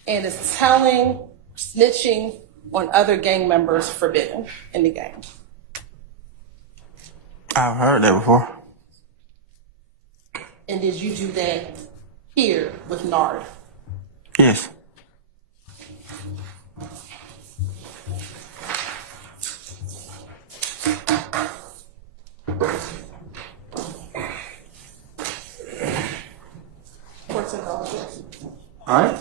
And is telling, snitching on other gang members forbidden in the gang? I've heard that before. And did you do that here with Nard? Yes. All right.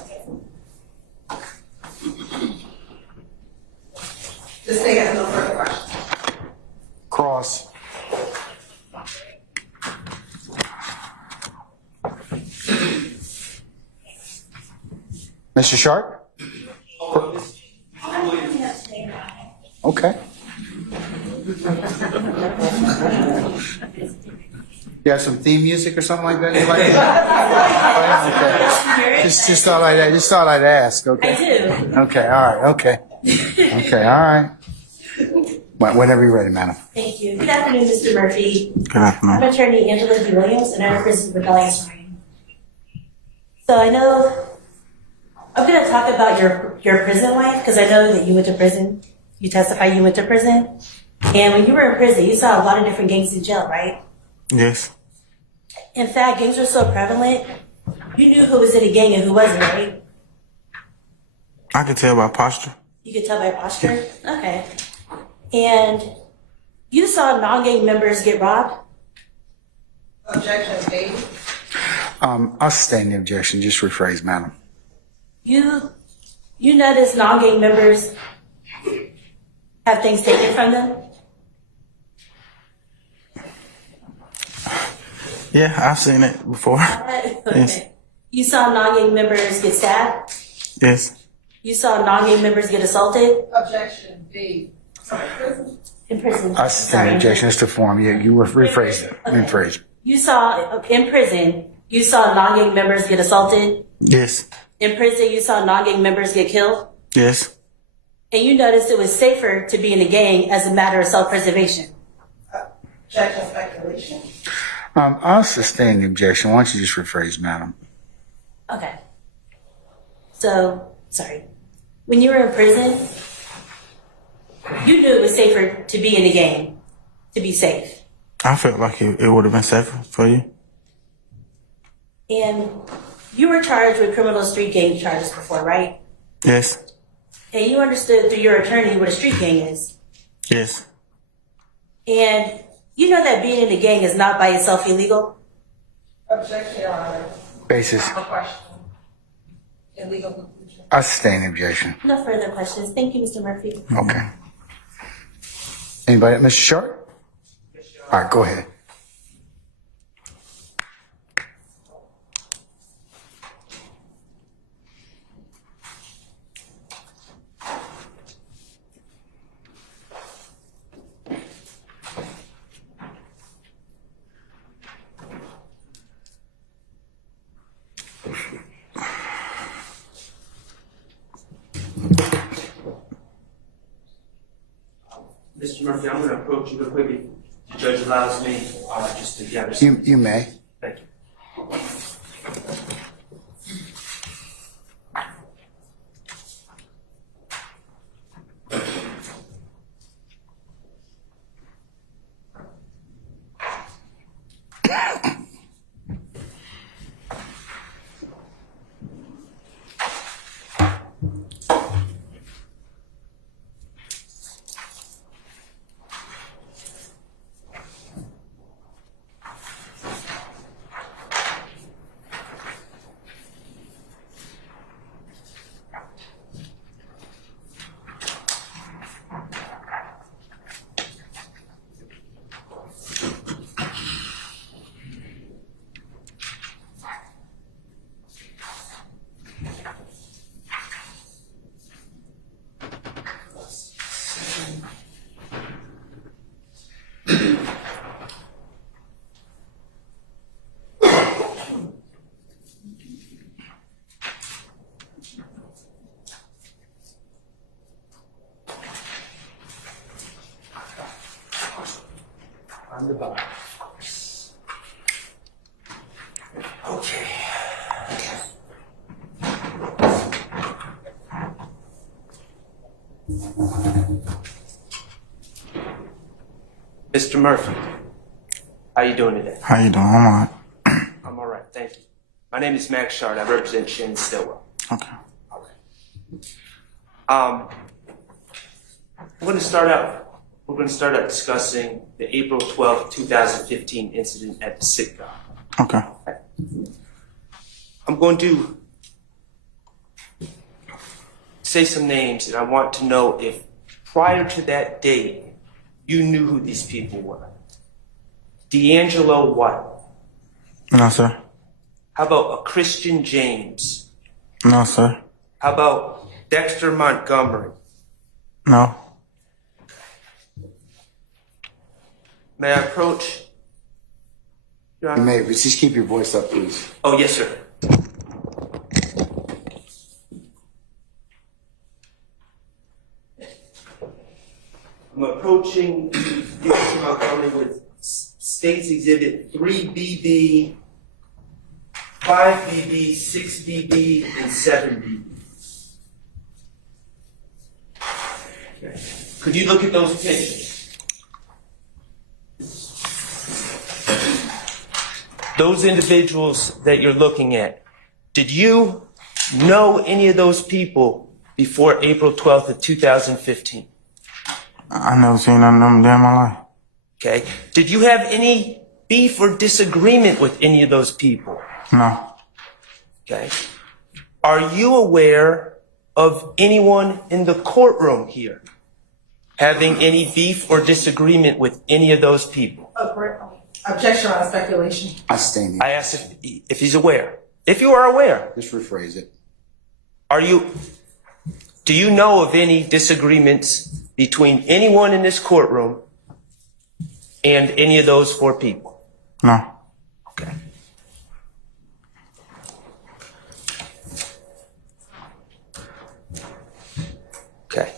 This thing has no further questions. Cross. Mr. Sharp? Okay. You have some theme music or something like that? You like okay. Just thought I'd ask. Okay. I do. Okay. All right. Okay. Okay. All right. Whenever you're ready, madam. Thank you. Good afternoon, Mr. Murphy. Good afternoon. I'm attorney Angela D. Williams, and I represent Rebellious Mind. So I know I'm going to talk about your prison life because I know that you went to prison. You testified you went to prison. And when you were in prison, you saw a lot of different gangs in jail, right? Yes. In fact, gangs are so prevalent, you knew who was in a gang and who wasn't, right? I can tell by posture. You could tell by posture? Okay. And you saw non-gang members get robbed? Objection, baby. I'll sustain the objection. Just rephrase, madam. You notice non-gang members have things taken from them? Yeah, I've seen it before. Okay. Yes. You saw non-gang members get stabbed? Yes. You saw non-gang members get assaulted? Objection, B. Prison. In prison. I sustain the objection. It's the form. Yeah, you rephrase it. Okay. Rephrase it. You saw, in prison, you saw non-gang members get assaulted? Yes. In prison, you saw non-gang members get killed? Yes. And you noticed it was safer to be in a gang as a matter of self-preservation? Objection, speculation. I'll sustain the objection. Why don't you just rephrase, madam? Okay. So, sorry. When you were in prison, you knew it was safer to be in a gang, to be safe. I felt like it would have been safer for you. And you were charged with criminal street gang charges before, right? Yes. And you understood through your attorney what a street gang is. Yes. And you know that being in a gang is not by itself illegal? Objection, Your Honor. Basis. I have a question. Illegal conclusion. I sustain the objection. No further questions. Thank you, Mr. Murphy. Okay. Anybody? Mr. Sharp? All right, go ahead. Mr. Murphy, I'm going to approach you real quick if the judge allows me, just to gather some. You may. Thank you. I'm the bottom, of course. Okay. Mr. Murphy, how you doing today? How you doing? I'm all right. I'm all right, thank you. My name is Max Shard. I represent Shannon Stillwell. Okay. We're going to start out discussing the April 12th, 2015 incident at the sitcom. Okay. I'm going to say some names, and I want to know if prior to that date, you knew who these people were. D'Angelo White. No, sir. How about a Christian James? No, sir. How about Dexter Montgomery? No. May I approach? Your You Honor? may, but just keep your voice up, please. Oh, yes, sir. I'm approaching Mr. Montgomery with States Exhibit 3BB, 5BB, 6BB, and 7BB. Okay. Could you look at those pictures? Those individuals that you're looking at, did you know any of those people before April 12th of 2015? I never seen none of them day in my life. Okay. Did you have any beef or disagreement with any of those people? No. Okay. Are you aware of anyone in the courtroom here having any beef or disagreement with any of those people? Objection on speculation. I stand here. I asked if he's aware. If you are aware, Just rephrase it. do you know of any disagreements between anyone in this courtroom and any of those four people? No. Okay. Okay.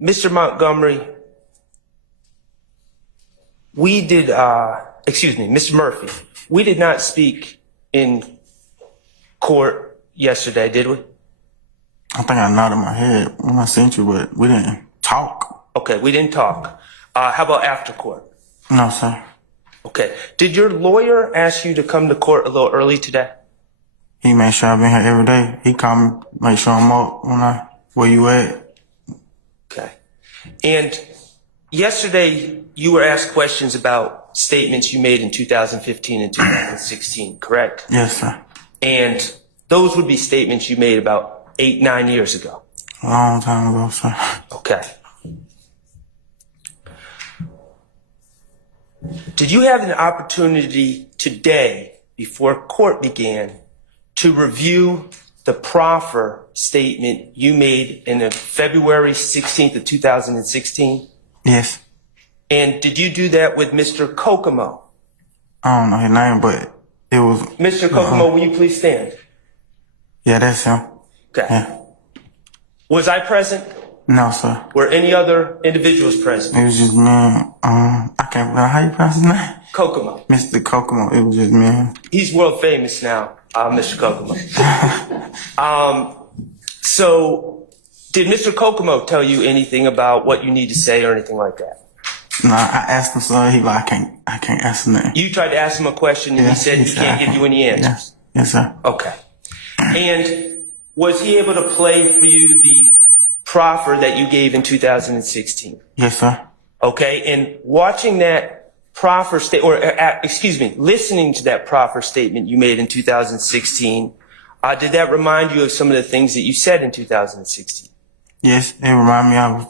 Mr. Montgomery, Mr. Murphy, we did not speak in court yesterday, did we? I think I nodded my head when I sent you, but we didn't talk. Okay, we didn't talk. How about after court? No, sir. Okay. Did your lawyer ask you to come to court a little early today? He made sure I've been here every day. He called me, make sure I'm up where you at. Okay. And yesterday, you were asked questions about statements you made in 2015 and 2016, correct? Yes, sir. And those would be statements you made about 8-9 years ago. A long time ago, sir. Okay. Did you have an opportunity today, before court began, to review the proffer statement you made in the February 16th of 2016? Yes. And did you do that with Mr. Kokomo? I don't know his name, but it was... Mr. Kokomo, will you please stand? Yeah, that's him. Okay. Yeah. Was I present? No, sir. Were any other individuals present? It was just me. I can't remember how you pronounce his name. Kokomo. Mr. Kokomo. It was just me and him. He's world famous now, Mr. Kokomo. So, did Mr. Kokomo tell you anything about what you need to say or anything like that? No, I asked him, sir. He like, I can't answer nothing. You tried to ask him a question and he said he can't give you any answers. Yes. Yes, sir. Okay. And was he able to play for you the proffer that you gave in 2016? Yes, sir. Okay. And watching that proffer listening to that proffer statement you made in 2016, did that remind you of some of the things that you said in 2016? Yes, it reminded me I was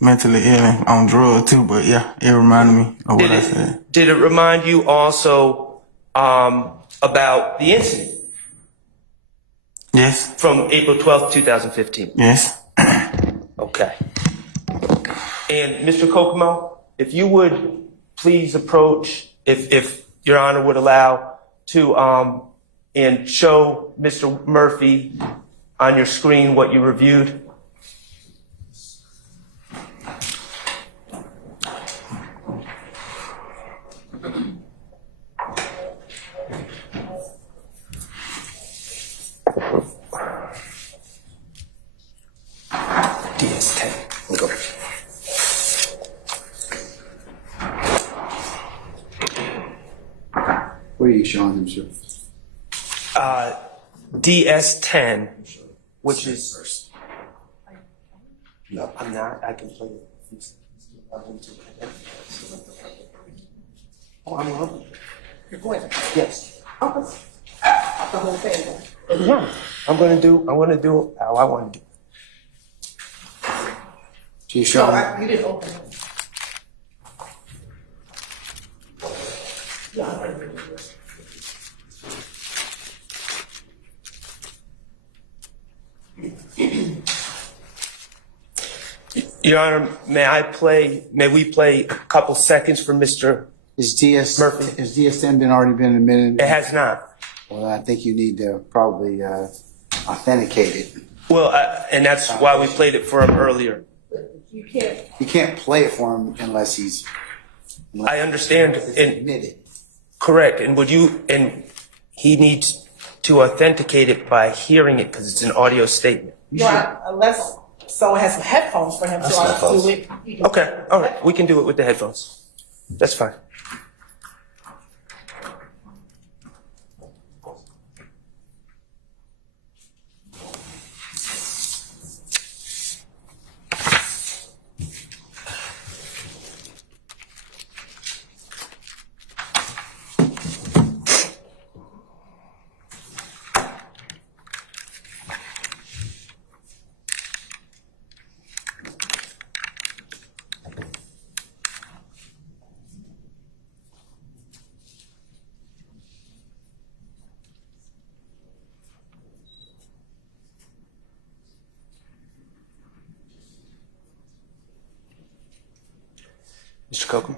mentally ill and on drugs too, but yeah, it reminded me of what I said. Did it remind you also about the incident? Yes. From April 12th, 2015? Yes. Okay. And Mr. Kokomo, if you would please approach, if Your Honor would allow, to and show Mr. Murphy on your screen what you reviewed. DS10. Let me go. What are you showing them, sir? DS10, which is. No, I'm not. I can play it. Oh, I'm wrong. You're going to. Yes. Okay. The whole thing. Yeah. I want to do how I want to do it. So you So showing? you didn't open it. Your Honor, may we play a couple seconds for Mr. Is DS Murphy. Has DS10 already been admitted? It has not. Well, I think you need to probably authenticate it. Well, and that's why we played it for him earlier. You can't. You can't play it for him unless he's I understand. And admitted. correct. And he needs to authenticate it by hearing it because it's an audio statement. Right, unless someone has some headphones for him to do it. You can- Okay. All right. We can do it with the headphones. That's fine. Mr. Coco?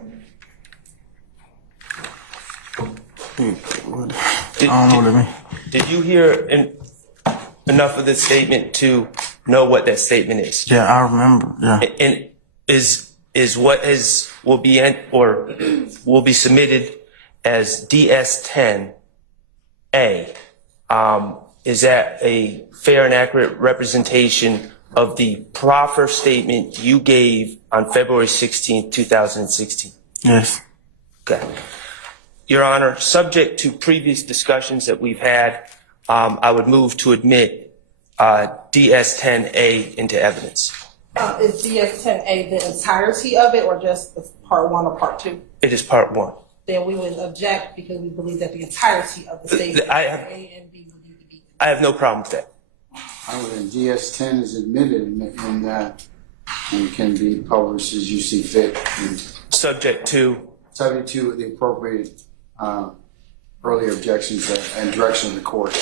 I don't know what it means. Did you hear enough of the statement to know what that statement is? Yeah, I remember. Yeah. And is what will be submitted as DS10A? Is that a fair and accurate representation of the proffer statement you gave on February 16, 2016? Yes. Okay. Your Honor, subject to previous discussions that we've had, I would move to admit DS10A into evidence. Is DS10A the entirety of it, or just the part 1 or part 2? It is part 1. Then we would object because we believe that the entirety of the statement, A and B, would need to be. I have no problem with that. And DS10 is admitted and can be published as you see fit, and Subject to subject to the appropriate earlier objections and direction of the court.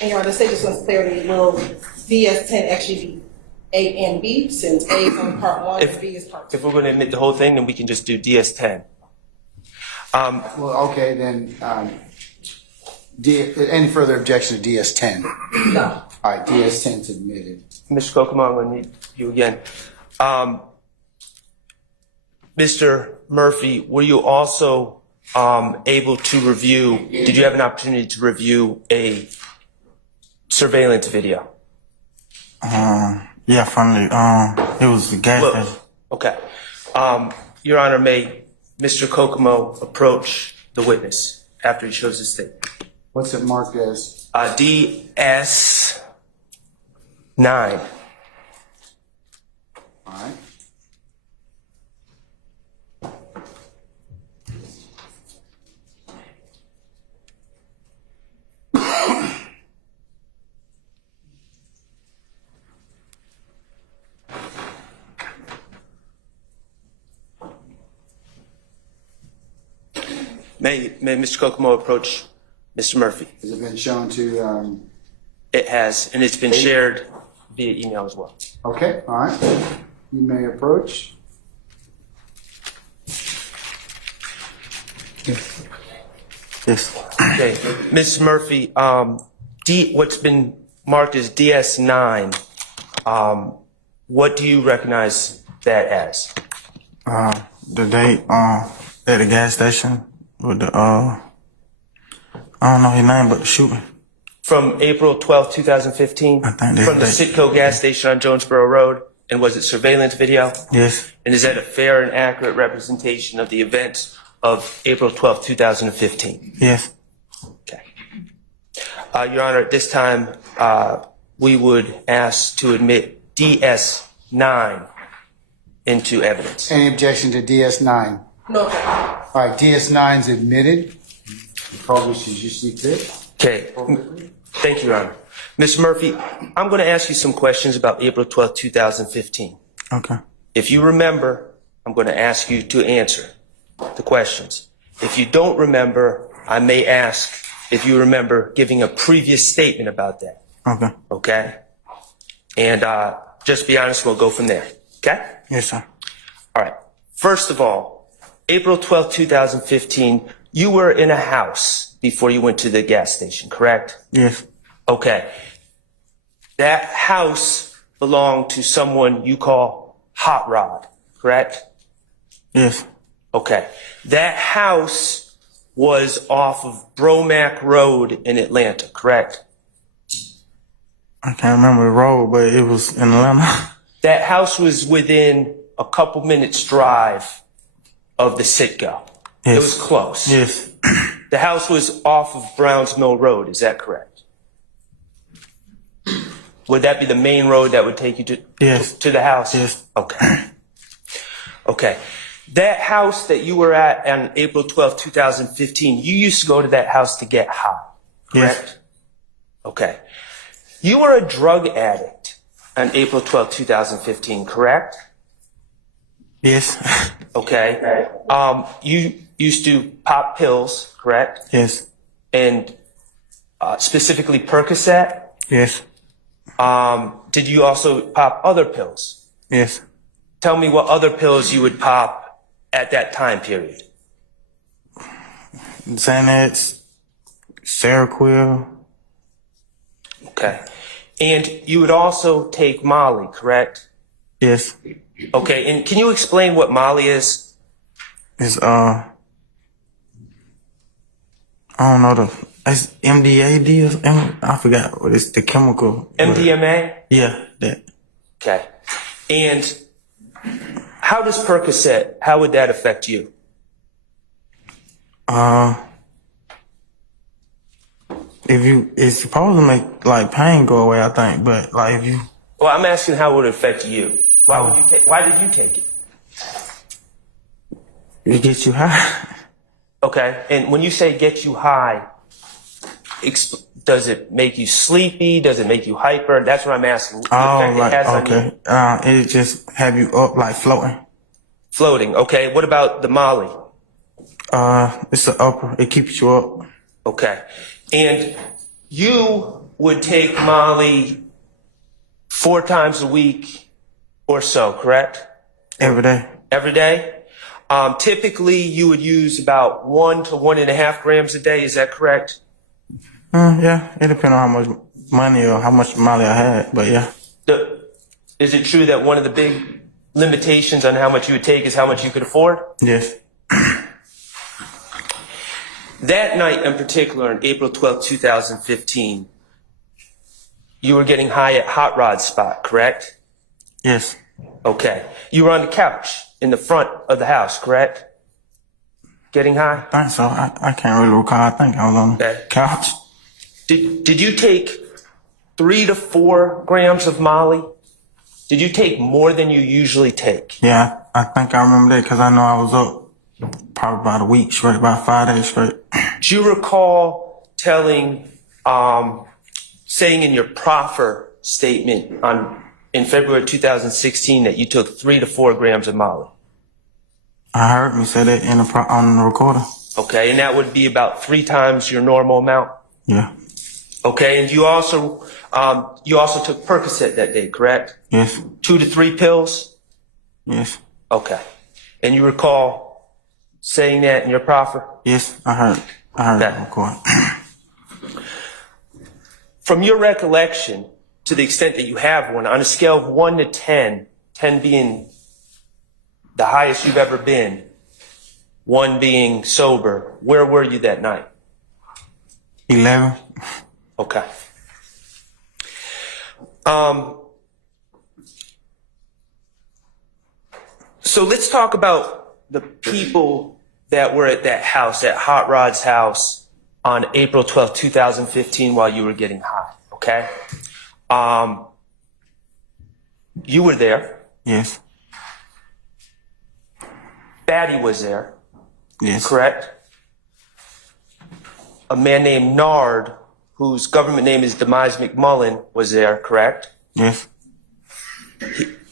And Your Honor, to say just for clarity, will DS10 actually be A and B, since A is on part 1 and B is part 2? if we're going to admit the whole thing, then we can just do DS10. Well, okay, then any further objection to DS10? No. All right, DS10 is admitted. Mr. Kokomo, I'm going to need you again. Mr. Murphy, were you also able to review, did you have an opportunity to review a surveillance video? Yeah, from the it was the gas station. Look, okay. Your Honor, may Mr. Kokomo approach the witness after he shows his statement? What's it marked as? DS9. All right. May Mr. Kokomo approach Mr. Murphy? Has it been shown to? It has, and it's been shared via email as well. Okay, all right. You may approach. Yes. Okay, Ms. Murphy, what's been marked as DS9, what do you recognize that as? The date at the gas station with the I don't know his name, but the shooting. From April 12th, 2015? I think that's From the that. Citgo gas station on Jonesboro Road? And was it surveillance video? Yes. And is that a fair and accurate representation of the events of April 12th, 2015? Yes. Okay. Your Honor, at this time, we would ask to admit DS9 into evidence. Any objection to DS9? No. All right, DS9 is admitted. Call which is you see fit. Okay. Thank you, Your Honor. Ms. Murphy, I'm going to ask you some questions about April 12th, 2015. Okay. If you remember, I'm going to ask you to answer the questions. If you don't remember, I may ask if you remember giving a previous statement about that. Okay. Okay? And just be honest, we'll go from there. Okay? Yes, sir. All right. First of all, April 12th, 2015, you were in a house before you went to the gas station, correct? Yes. Okay. That house belonged to someone you call Hot Rod, correct? Yes. Okay. That house was off of Bromack Road in Atlanta, correct? I can't remember the road, but it was in Atlanta. That house was within a couple minutes drive of the Citgo. Yes. It was close. Yes. The house was off of Browns Mill Road, is that correct? Would that be the main road that would take you to Yes. to the house? Yes. Okay. Okay. That house that you were at on April 12th, 2015, you used to go to that house to get high, correct? Yes. Okay. You were a drug addict on April 12th, 2015, correct? Yes. Okay. You used to pop pills, correct? Yes. And specifically Percocet? Yes. Did you also pop other pills? Yes. Tell me what other pills you would pop at that time period. Xanax, Seroquel. Okay. And you would also take Molly, correct? Yes. Okay. And can you explain what Molly is? It's I don't know it's MDAD or something. I forgot what it's the chemical. MDMA? Yeah, that. Okay. And how does Percocet, how would that affect you? It's supposed to make like pain go away, I think, but like if you. Well, I'm asking how it would affect you. Why did you take it? It gets you high. Okay. And when you say get you high, does it make you sleepy? Does it make you hyper? That's what I'm asking. The effect it has on you. Okay. It just have you up like floating. Floating. Okay. What about the Molly? It's the upper. It keeps you up. Okay. And you would take Molly 4 times a week or so, correct? Every day. Every day? Typically, you would use about 1 to 1.5 grams a day. Is that correct? Yeah. It depends on how much money or how much Molly I had, but yeah. Is it true that one of the big limitations on how much you would take is how much you could afford? Yes. That night in particular, on April 12, 2015, you were getting high at Hot Rod's spot, correct? Yes. Okay. You were on the couch in the front of the house, correct? Getting high? I think so. I can't really recall. I think I was on the couch. Did you take 3 to 4 grams of Molly? Did you take more than you usually take? Yeah, I think I remember that because I know I was up probably about a week straight, about 5 days straight. Do you recall telling, saying in your proffer statement in February 2016 that you took 3 to 4 grams of Molly? I heard me say that on the recorder. Okay, and that would be about 3 times your normal amount? Yeah. Okay, and you also took Percocet that day, correct? Yes. 2 to 3 pills? Yes. Okay. And you recall saying that in your proffer? Yes, I heard that record. From your recollection, to the extent that you have one, on a scale of 1 to 10, 10 being the highest you've ever been, one being sober. Where were you that night? 11. Okay. So let's talk about the people that were at that house, at Hot Rod's house on April 12th, 2015 while you were getting high, okay? You were there. Yes. Fatty was there. Yes. Correct? A man named Nard, whose government name is Demise McMullen, was there, correct? Yes.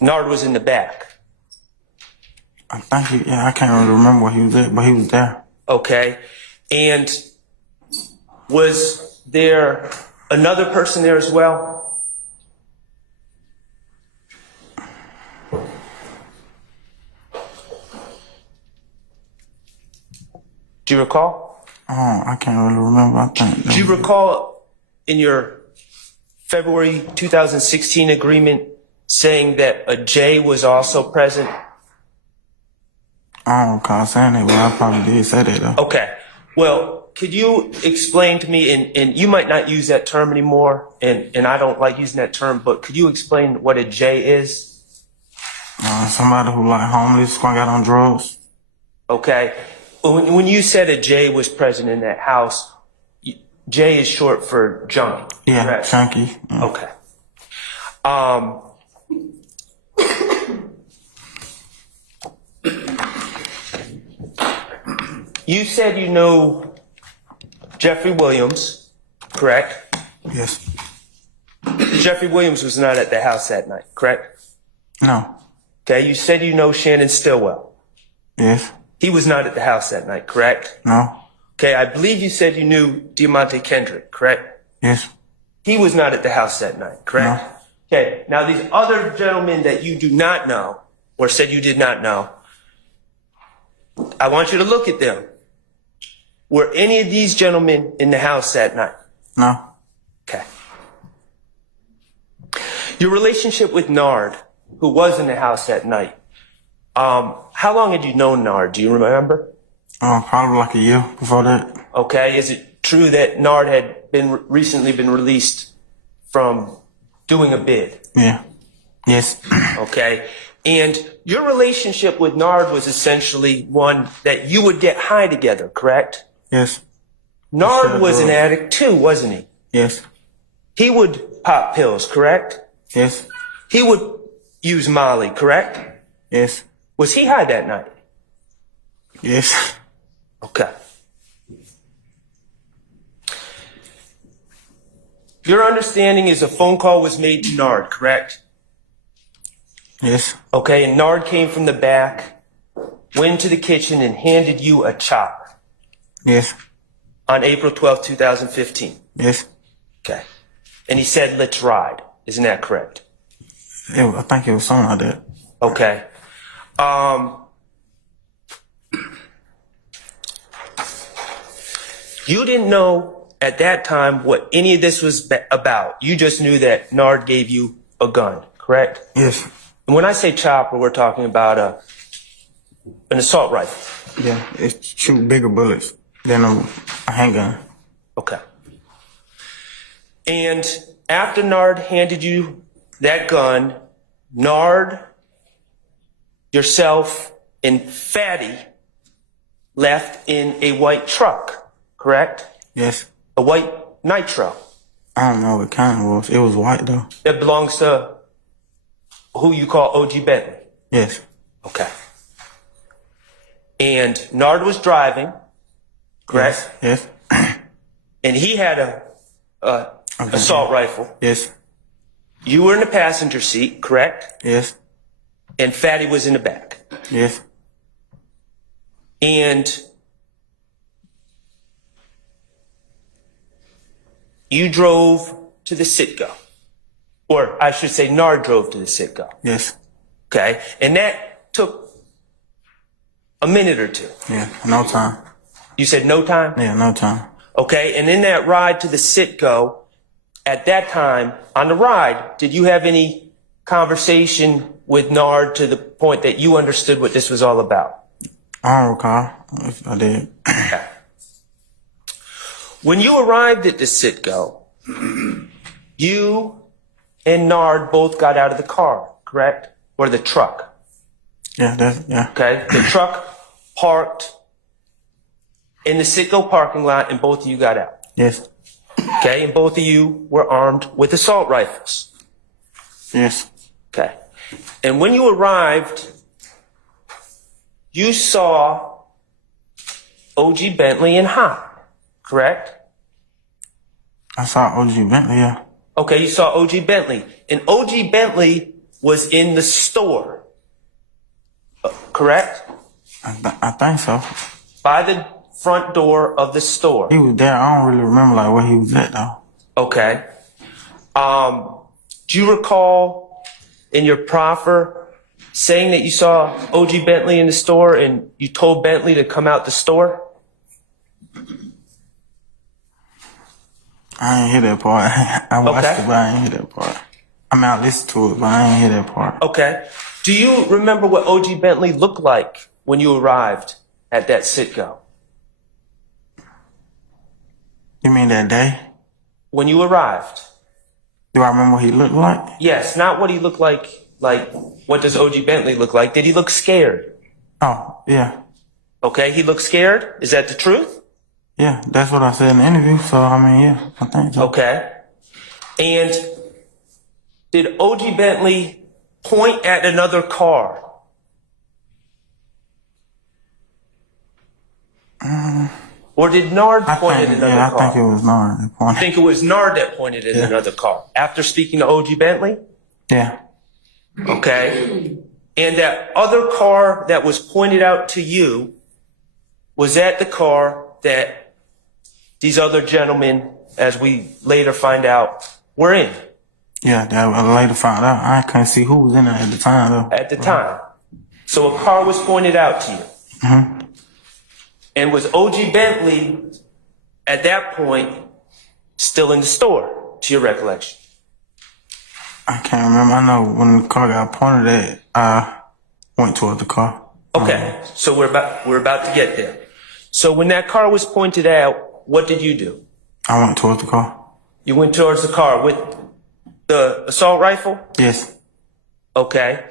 Nard was in the back. I think I can't really remember where he was at, but he was there. Okay. And was there another person there as well? Do you recall? Oh, I can't really remember. I think. Do you recall in your February 2016 agreement saying that a J was also present? I don't recall saying it, but I probably did say that though. Okay. Well, could you explain to me, and you might not use that term anymore, and I don't like using that term, but could you explain what a J is? Somebody who like homeless, got on drugs. Okay. When you said a J was present in that house, J is short for junkie. Yeah, correct? chunky. Yeah. Okay. You said you know Jeffrey Williams, correct? Yes. Jeffrey Williams was not at the house that night, correct? No. Okay, you said you know Shannon Stillwell. Yes. He was not at the house that night, correct? No. Okay, I believe you said you knew Diamante Kendrick, correct? Yes. He was not at the house that night, correct? No. Okay, now these other gentlemen that you do not know, or said you did not know, I want you to look at them. Were any of these gentlemen in the house that night? No. Okay. Your relationship with Nard, who was in the house that night, how long had you known Nard? Do you remember? Probably like a year before that. Okay. Is it true that Nard had recently been released from doing a bid? Yeah. Yes. Okay. And your relationship with Nard was essentially one that you would get high together, correct? Yes. Nard was an addict too, wasn't he? Yes. He would pop pills, correct? Yes. He would use Molly, correct? Yes. Was he high that night? Yes. Okay. Your understanding is a phone call was made to Nard, correct? Yes. Okay, and Nard came from the back, went to the kitchen and handed you a chop. Yes. On April 12th, 2015. Yes. Okay. And he said, let's ride. Isn't that correct? I think it was something like that. Okay. You didn't know at that time what any of this was about. You just knew that Nard gave you a gun, correct? Yes. And when I say chopper, we're talking about an assault rifle. Yeah, it shoot bigger bullets than a handgun. Okay. And after Nard handed you that gun, Nard, yourself, and Fatty left in a white truck, correct? Yes. A white Nitro. I don't know what kind it was. It was white though. That belongs to who you call OG Bentley. Yes. Okay. And Nard was driving, correct? Yes. And he had a assault rifle. Yes. You were in the passenger seat, correct? Yes. And Fatty was in the back. Yes. And you drove to the Citgo. Or I should say Nard drove to the Citgo. Yes. Okay? And that took a minute or two. Yeah, no time. You said no time? Yeah, no time. Okay, and in that ride to the Citgo, at that time, on the ride, did you have any conversation with Nard to the point that you understood what this was all about? I don't recall if I did. Okay. When you arrived at the sit-go, you and Nard both got out of the car, correct? Or the truck? Yeah. Okay. The truck parked in the sit-go parking lot and both of you got out. Yes. Okay. And both of you were armed with assault rifles. Yes. Okay. And when you arrived, you saw OG Bentley and Hot, correct? I saw OG Bentley, yeah. Okay, you saw OG Bentley. And OG Bentley was in the store, correct? I think so. By the front door of the store. He was there. I don't really remember like where he was at though. Okay. Do you recall in your proffer saying that you saw OG Bentley in the store and you told Bentley to come out the store? I ain't hear that part. I watched Okay. it, but I ain't hear that part. I mean, I listened to it, but I ain't hear that part. Okay. Do you remember what OG Bentley looked like when you arrived at that sit-go? You mean that day? When you arrived? Do I remember what he looked like? Yes, not what he looked like. Like, what does OG Bentley look like? Did he look scared? Oh, yeah. Okay, he looked scared? Is that the truth? Yeah, that's what I said in the interview, so I mean, yeah, I think so. Okay. And did OG Bentley point at another car? Or did Nard point at another I car? think it was Nard that I pointed. think it was Nard that pointed at another car. After speaking to OG Bentley? Yeah. Okay. And that other car that was pointed out to you, was that the car that these other gentlemen, as we later find out, were in? Yeah, that I later found out. I couldn't see who was in there at the time though. At the time. So a car was pointed out to you. Mm-hmm. And was OG Bentley, at that point, still in the store, to your recollection? I can't remember. I know when the car got pointed at, I went toward the car. Okay, so we're about to get there. So when that car was pointed out, what did you do? I went towards the car. You went towards the car with the assault rifle? Yes. Okay.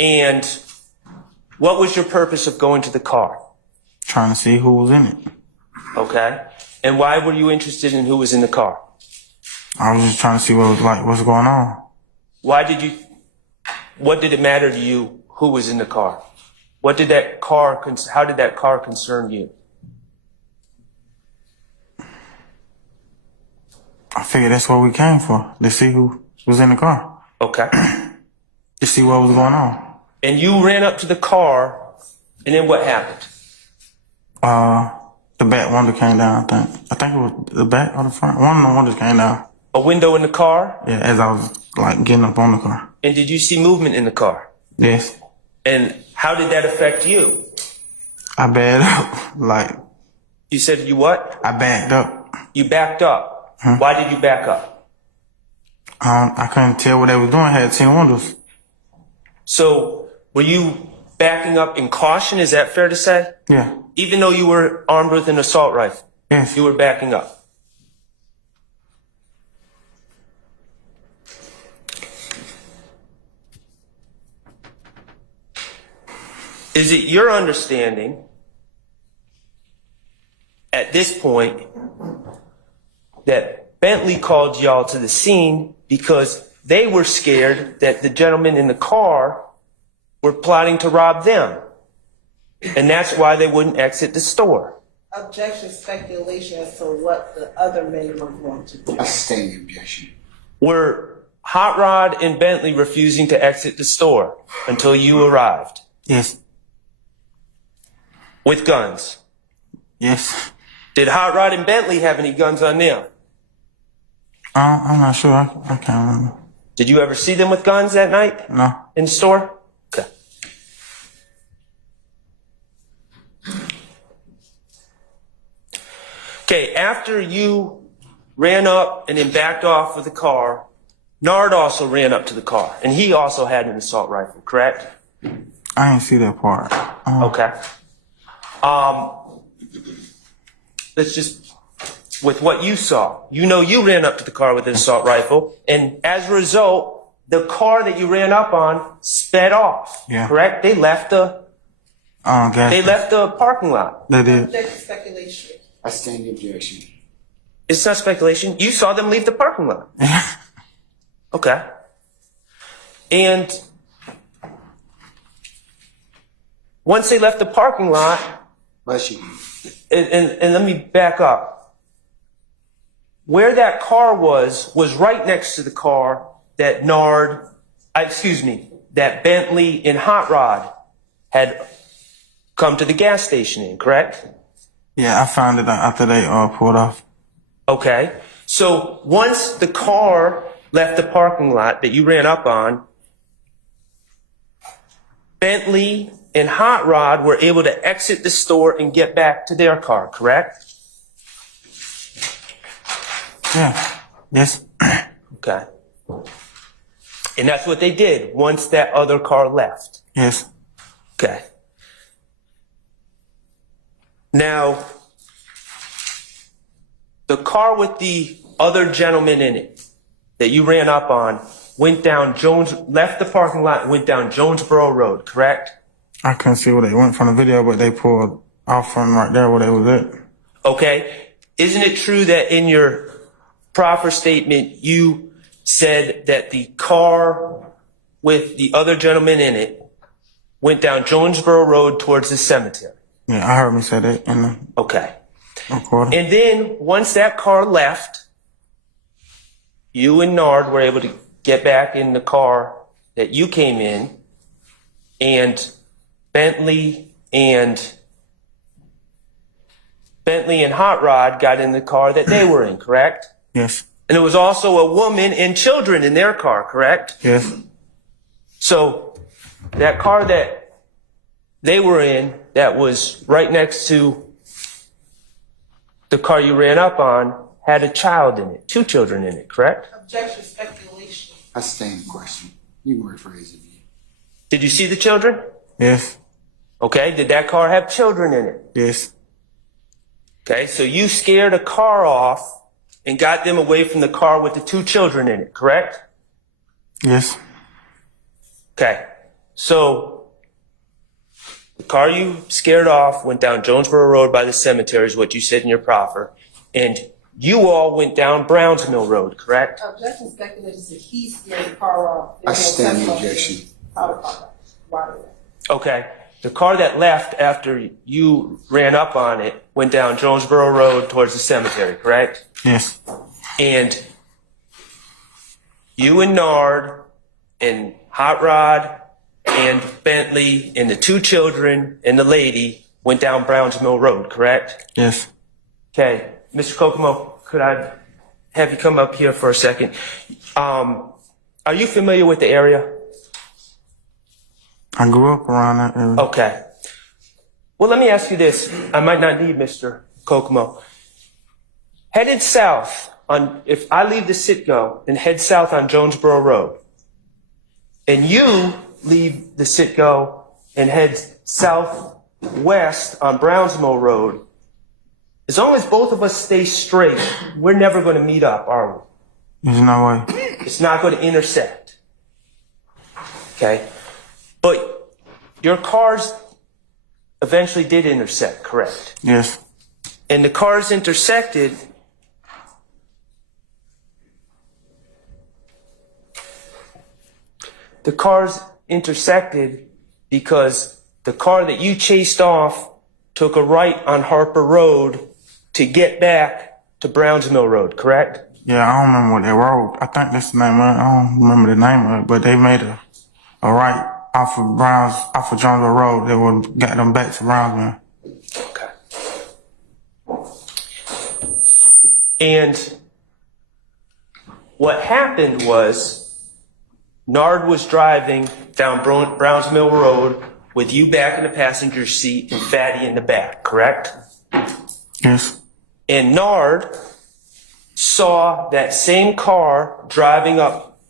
And what was your purpose of going to the car? Trying to see who was in it. Okay. And why were you interested in who was in the car? I was just trying to see what's going on. What did it matter to you who was in the car? How did that car concern you? I figured that's what we came for, to see who was in the car. Okay. To see what was going on. And you ran up to the car, and then what happened? The back window came down, I think. I think it was the back or the front. One of the windows came down. A window in the car? Yeah, as I was like getting up on the car. And did you see movement in the car? Yes. And how did that affect you? I backed up. You said you what? I backed up. You backed up. Why did you back up? I couldn't tell what they were doing. I had 10 windows. So were you backing up in caution? Is that fair to say? Yeah. Even though you were armed with an assault rifle? Yes. You were backing up. Is it your understanding at this point that Bentley called y'all to the scene because they were scared that the gentlemen in the car were plotting to rob them? And that's why they wouldn't exit the store. Objection, speculation as to what the other men were going to do. I sustain the objection. Were Hot Rod and Bentley refusing to exit the store until you arrived? Yes. With guns? Yes. Did Hot Rod and Bentley have any guns on them? I'm not sure. I can't remember. Did you ever see them with guns that night? No. In the store? Okay. Okay, after you ran up and then backed off with the car, Nard also ran up to the car, and he also had an assault rifle, correct? I didn't see that part. Okay. let's just, with what you saw, you ran up to the car with an assault rifle, and as a result, the car that you ran up on sped off. Yeah. Correct? They left the parking lot. They did. Object speculation. I stand the objection. It's not speculation. You saw them leave the parking lot. Okay. And once they left the parking lot, Bless you. and let me back up. Where that car was right next to the car that that Bentley and Hot Rod had come to the gas station in, correct? Yeah, I found it out after they pulled off. Okay. So once the car left the parking lot that you ran up on, Bentley and Hot Rod were able to exit the store and get back to their car, correct? Yeah. Yes. Okay. And that's what they did once that other car left. Yes. Okay. Now, the car with the other gentleman in it that you ran up on left the parking lot and went down Jonesboro Road, correct? I couldn't see where they went from the video, but they pulled off from right there where they was at. Okay. Isn't it true that in your proffer statement you said that the car with the other gentleman in it went down Jonesboro Road towards the cemetery? Yeah, I heard me say that in the Okay. recording. And then once that car left, you and Nard were able to get back in the car that you came in, and Bentley and Hot Rod got in the car that they were in, correct? Yes. And there was also a woman and children in their car, correct? Yes. So that car that they were in that was right next to the car you ran up on had a child in it, 2 children in it, correct? Objection speculation. I stand the question. You can rephrase it. Did you see the children? Yes. Okay, did that car have children in it? Yes. Okay, so you scared a car off and got them away from the car with the 2 children in it, correct? Yes. Okay, so the car you scared off went down Jonesboro Road by the cemetery is what you said in your proffer, and you all went down Browns Mill Road, correct? Objection speculation is that he scared the car off. I stand the objection. Okay, the car that left after you ran up on it went down Jonesboro Road towards the cemetery, correct? Yes. And you and Nard and Hot Rod and Bentley and the 2 children and the lady went down Browns Mill Road, correct? Yes. Okay, Mr. Kokomo, could I have you come up here for a second? Are you familiar with the area? I grew up around that area. Okay. Well, let me ask you this. I might not need Mr. Kokomo. Headed south if I leave the Citgo and head south on Jonesboro Road, and you leave the Citgo and head southwest on Browns Mill Road, as long as both of us stay straight, we're never going to meet up, are we? There's no way. It's not going to intersect. Okay? But your cars eventually did intersect, correct? Yes. And the cars intersected. The cars intersected because the car that you chased off took a right on Harper Road to get back to Browns Mill Road, correct? Yeah, I don't remember what they road. I think that's the name of it. I don't remember the name of it, but they made a right off of Jonesboro Road that would got them back to Brownsville. Okay. And what happened was Nard was driving down Browns Mill Road with you back in the passenger seat and Fatty in the back, correct? Yes. And Nard saw that same car driving up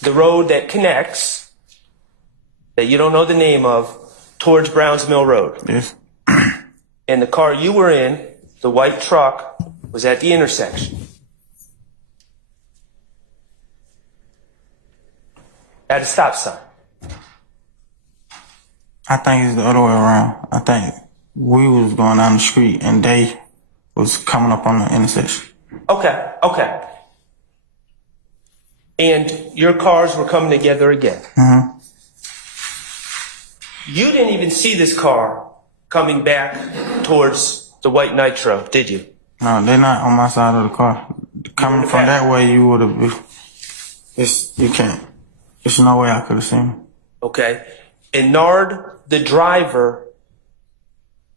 the road that connects, that you don't know the name of, towards Browns Mill Road. Yes. and the car you were in, the white truck, was at the intersection. At a stop sign. I think it's the other way around. I think we was going down the street and they was coming up on the intersection. Okay, okay. And your cars were coming together again. Mm-hmm. You didn't even see this car coming back towards the white Nitro, did you? No, they're not on my side of the car. Coming from that way, you would have. You can't. There's no way I could have seen him. Okay. And Nard, the driver,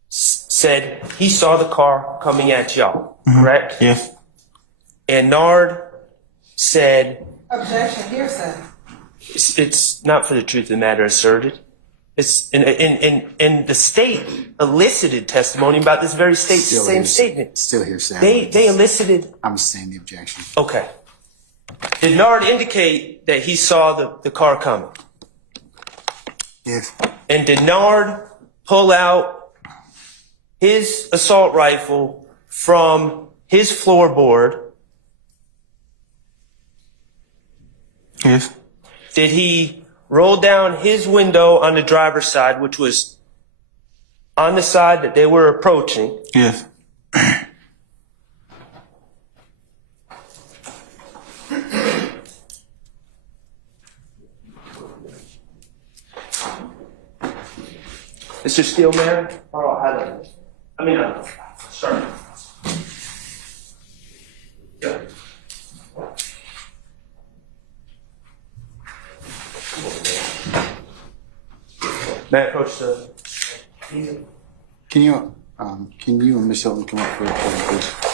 said he saw the car coming at y'all, correct? Yes. And Nard said, Objection, hearsay. it's not for the truth of the matter asserted. It's and the state elicited testimony about this very same statement. Still hearsay. They elicited. I'm saying the objection. Okay. Did Nard indicate that he saw the car coming? Yes. And did Nard pull out his assault rifle from his floorboard? Yes. Did he roll down his window on the driver's side, which was on the side that they were approaching? Yes. Mr. Steelman? Sorry. Yeah. May I approach the... Can you and Miss Hilton come up for a recording, please?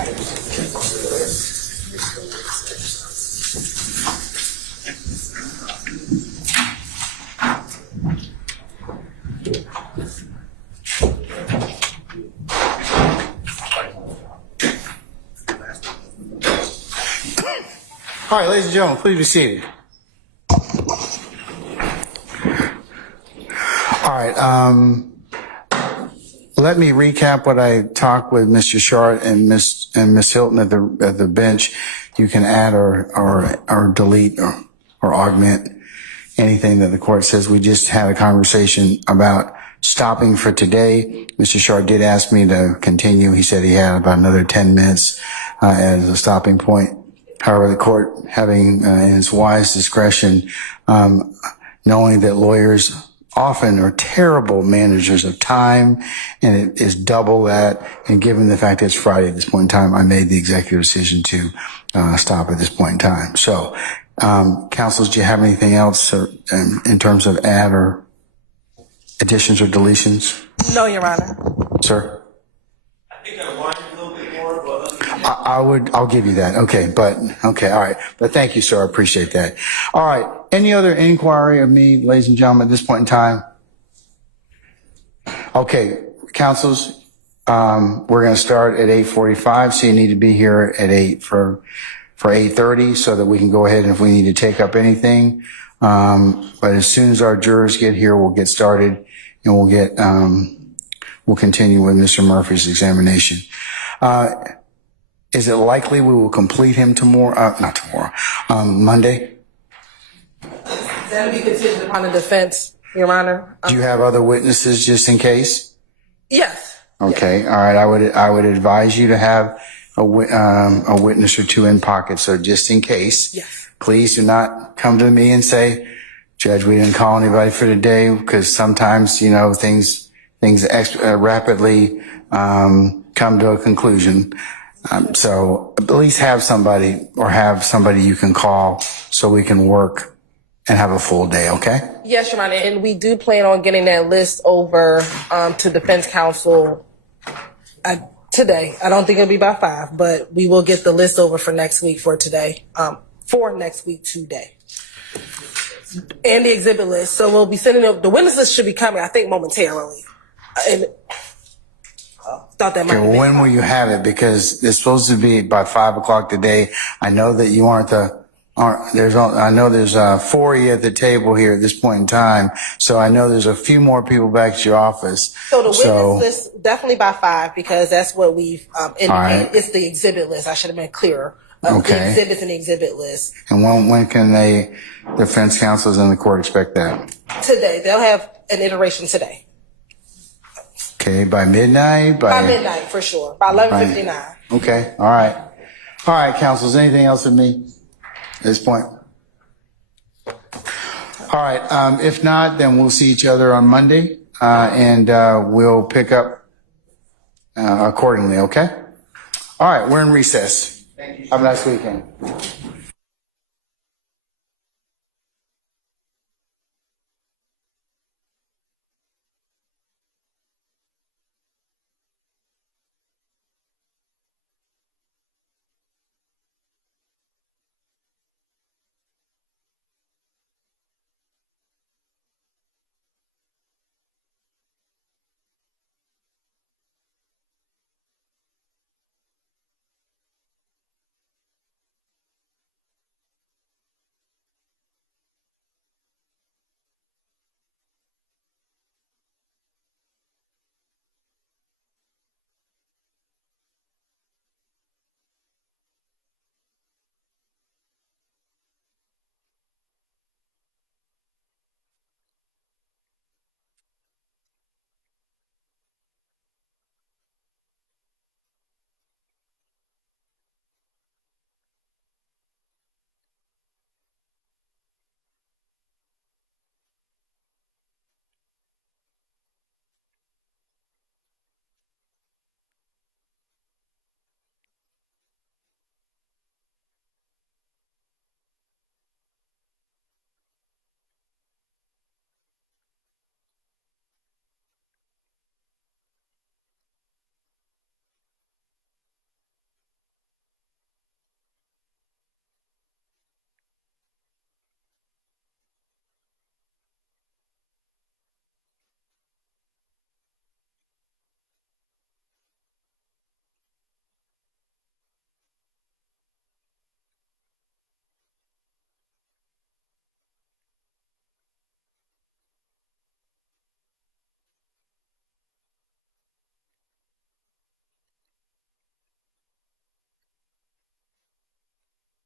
All right, ladies and gentlemen, please be seated. All right, let me recap what I talked with Mr. Short and Miss Hilton at the bench. You can add or delete or augment anything that the court says. We just had a conversation about stopping for today. Mr. Short did ask me to continue. He said he had about another 10 minutes as a stopping point. However, the court, having in its wise discretion, knowing that lawyers often are terrible managers of time, and it is double that, and given the fact that it's Friday at this point in time, I made the executive decision to stop at this point in time. So, counsels, do you have anything else in terms of add or additions or deletions? No, Your Honor. Sir? I think I wanted a little bit more, but I'll give you that. Okay, all right. But thank you, sir. I appreciate that. All right. Any other inquiry of me, ladies and gentlemen, at this point in time? Okay, counsels, we're going to start at 8:45, so you need to be here at 8 for 8:30 so that we can go ahead and if we need to take up anything. But as soon as our jurors get here, we'll get started and we'll continue with Mr. Murphy's examination. Is it likely we will complete him Monday? That'll be contingent upon the defense, Your Honor. Do you have other witnesses just in case? Yes. Okay. All right. I would advise you to have a witness or two in pocket. So just in case, Yes. Please do not come to me and say, Judge, we didn't call anybody for today, because sometimes, things rapidly, come to a conclusion. So at least have somebody you can call so we can work and have a full day, okay? Yes, Your Honor, and we do plan on getting that list over to defense counsel today. I don't think it'll be by 5, but we will get the list over for next week today. And the exhibit list. So we'll be sending the witness list should be coming, I think, momentarily. And thought that might Okay, well, when will you have it? Because it's supposed to be by 5 o'clock today. I know that you I know there's 4 of you at the table here at this point in time. So I know there's a few more people back at your office. So the witness list definitely by 5, because that's what we've indicated. Right. It's the exhibit list. I should have been clearer. Okay. The exhibits and the exhibit list. And when can defense counsels in the court expect that? Today. They'll have an iteration today. Okay, by midnight? By midnight, for sure. By 11:59. Okay, all right. All right, counsels, anything else with me at this point? All right, if not, then we'll see each other on Monday, and we'll pick up accordingly, okay? All right, we're in recess. Have a nice weekend.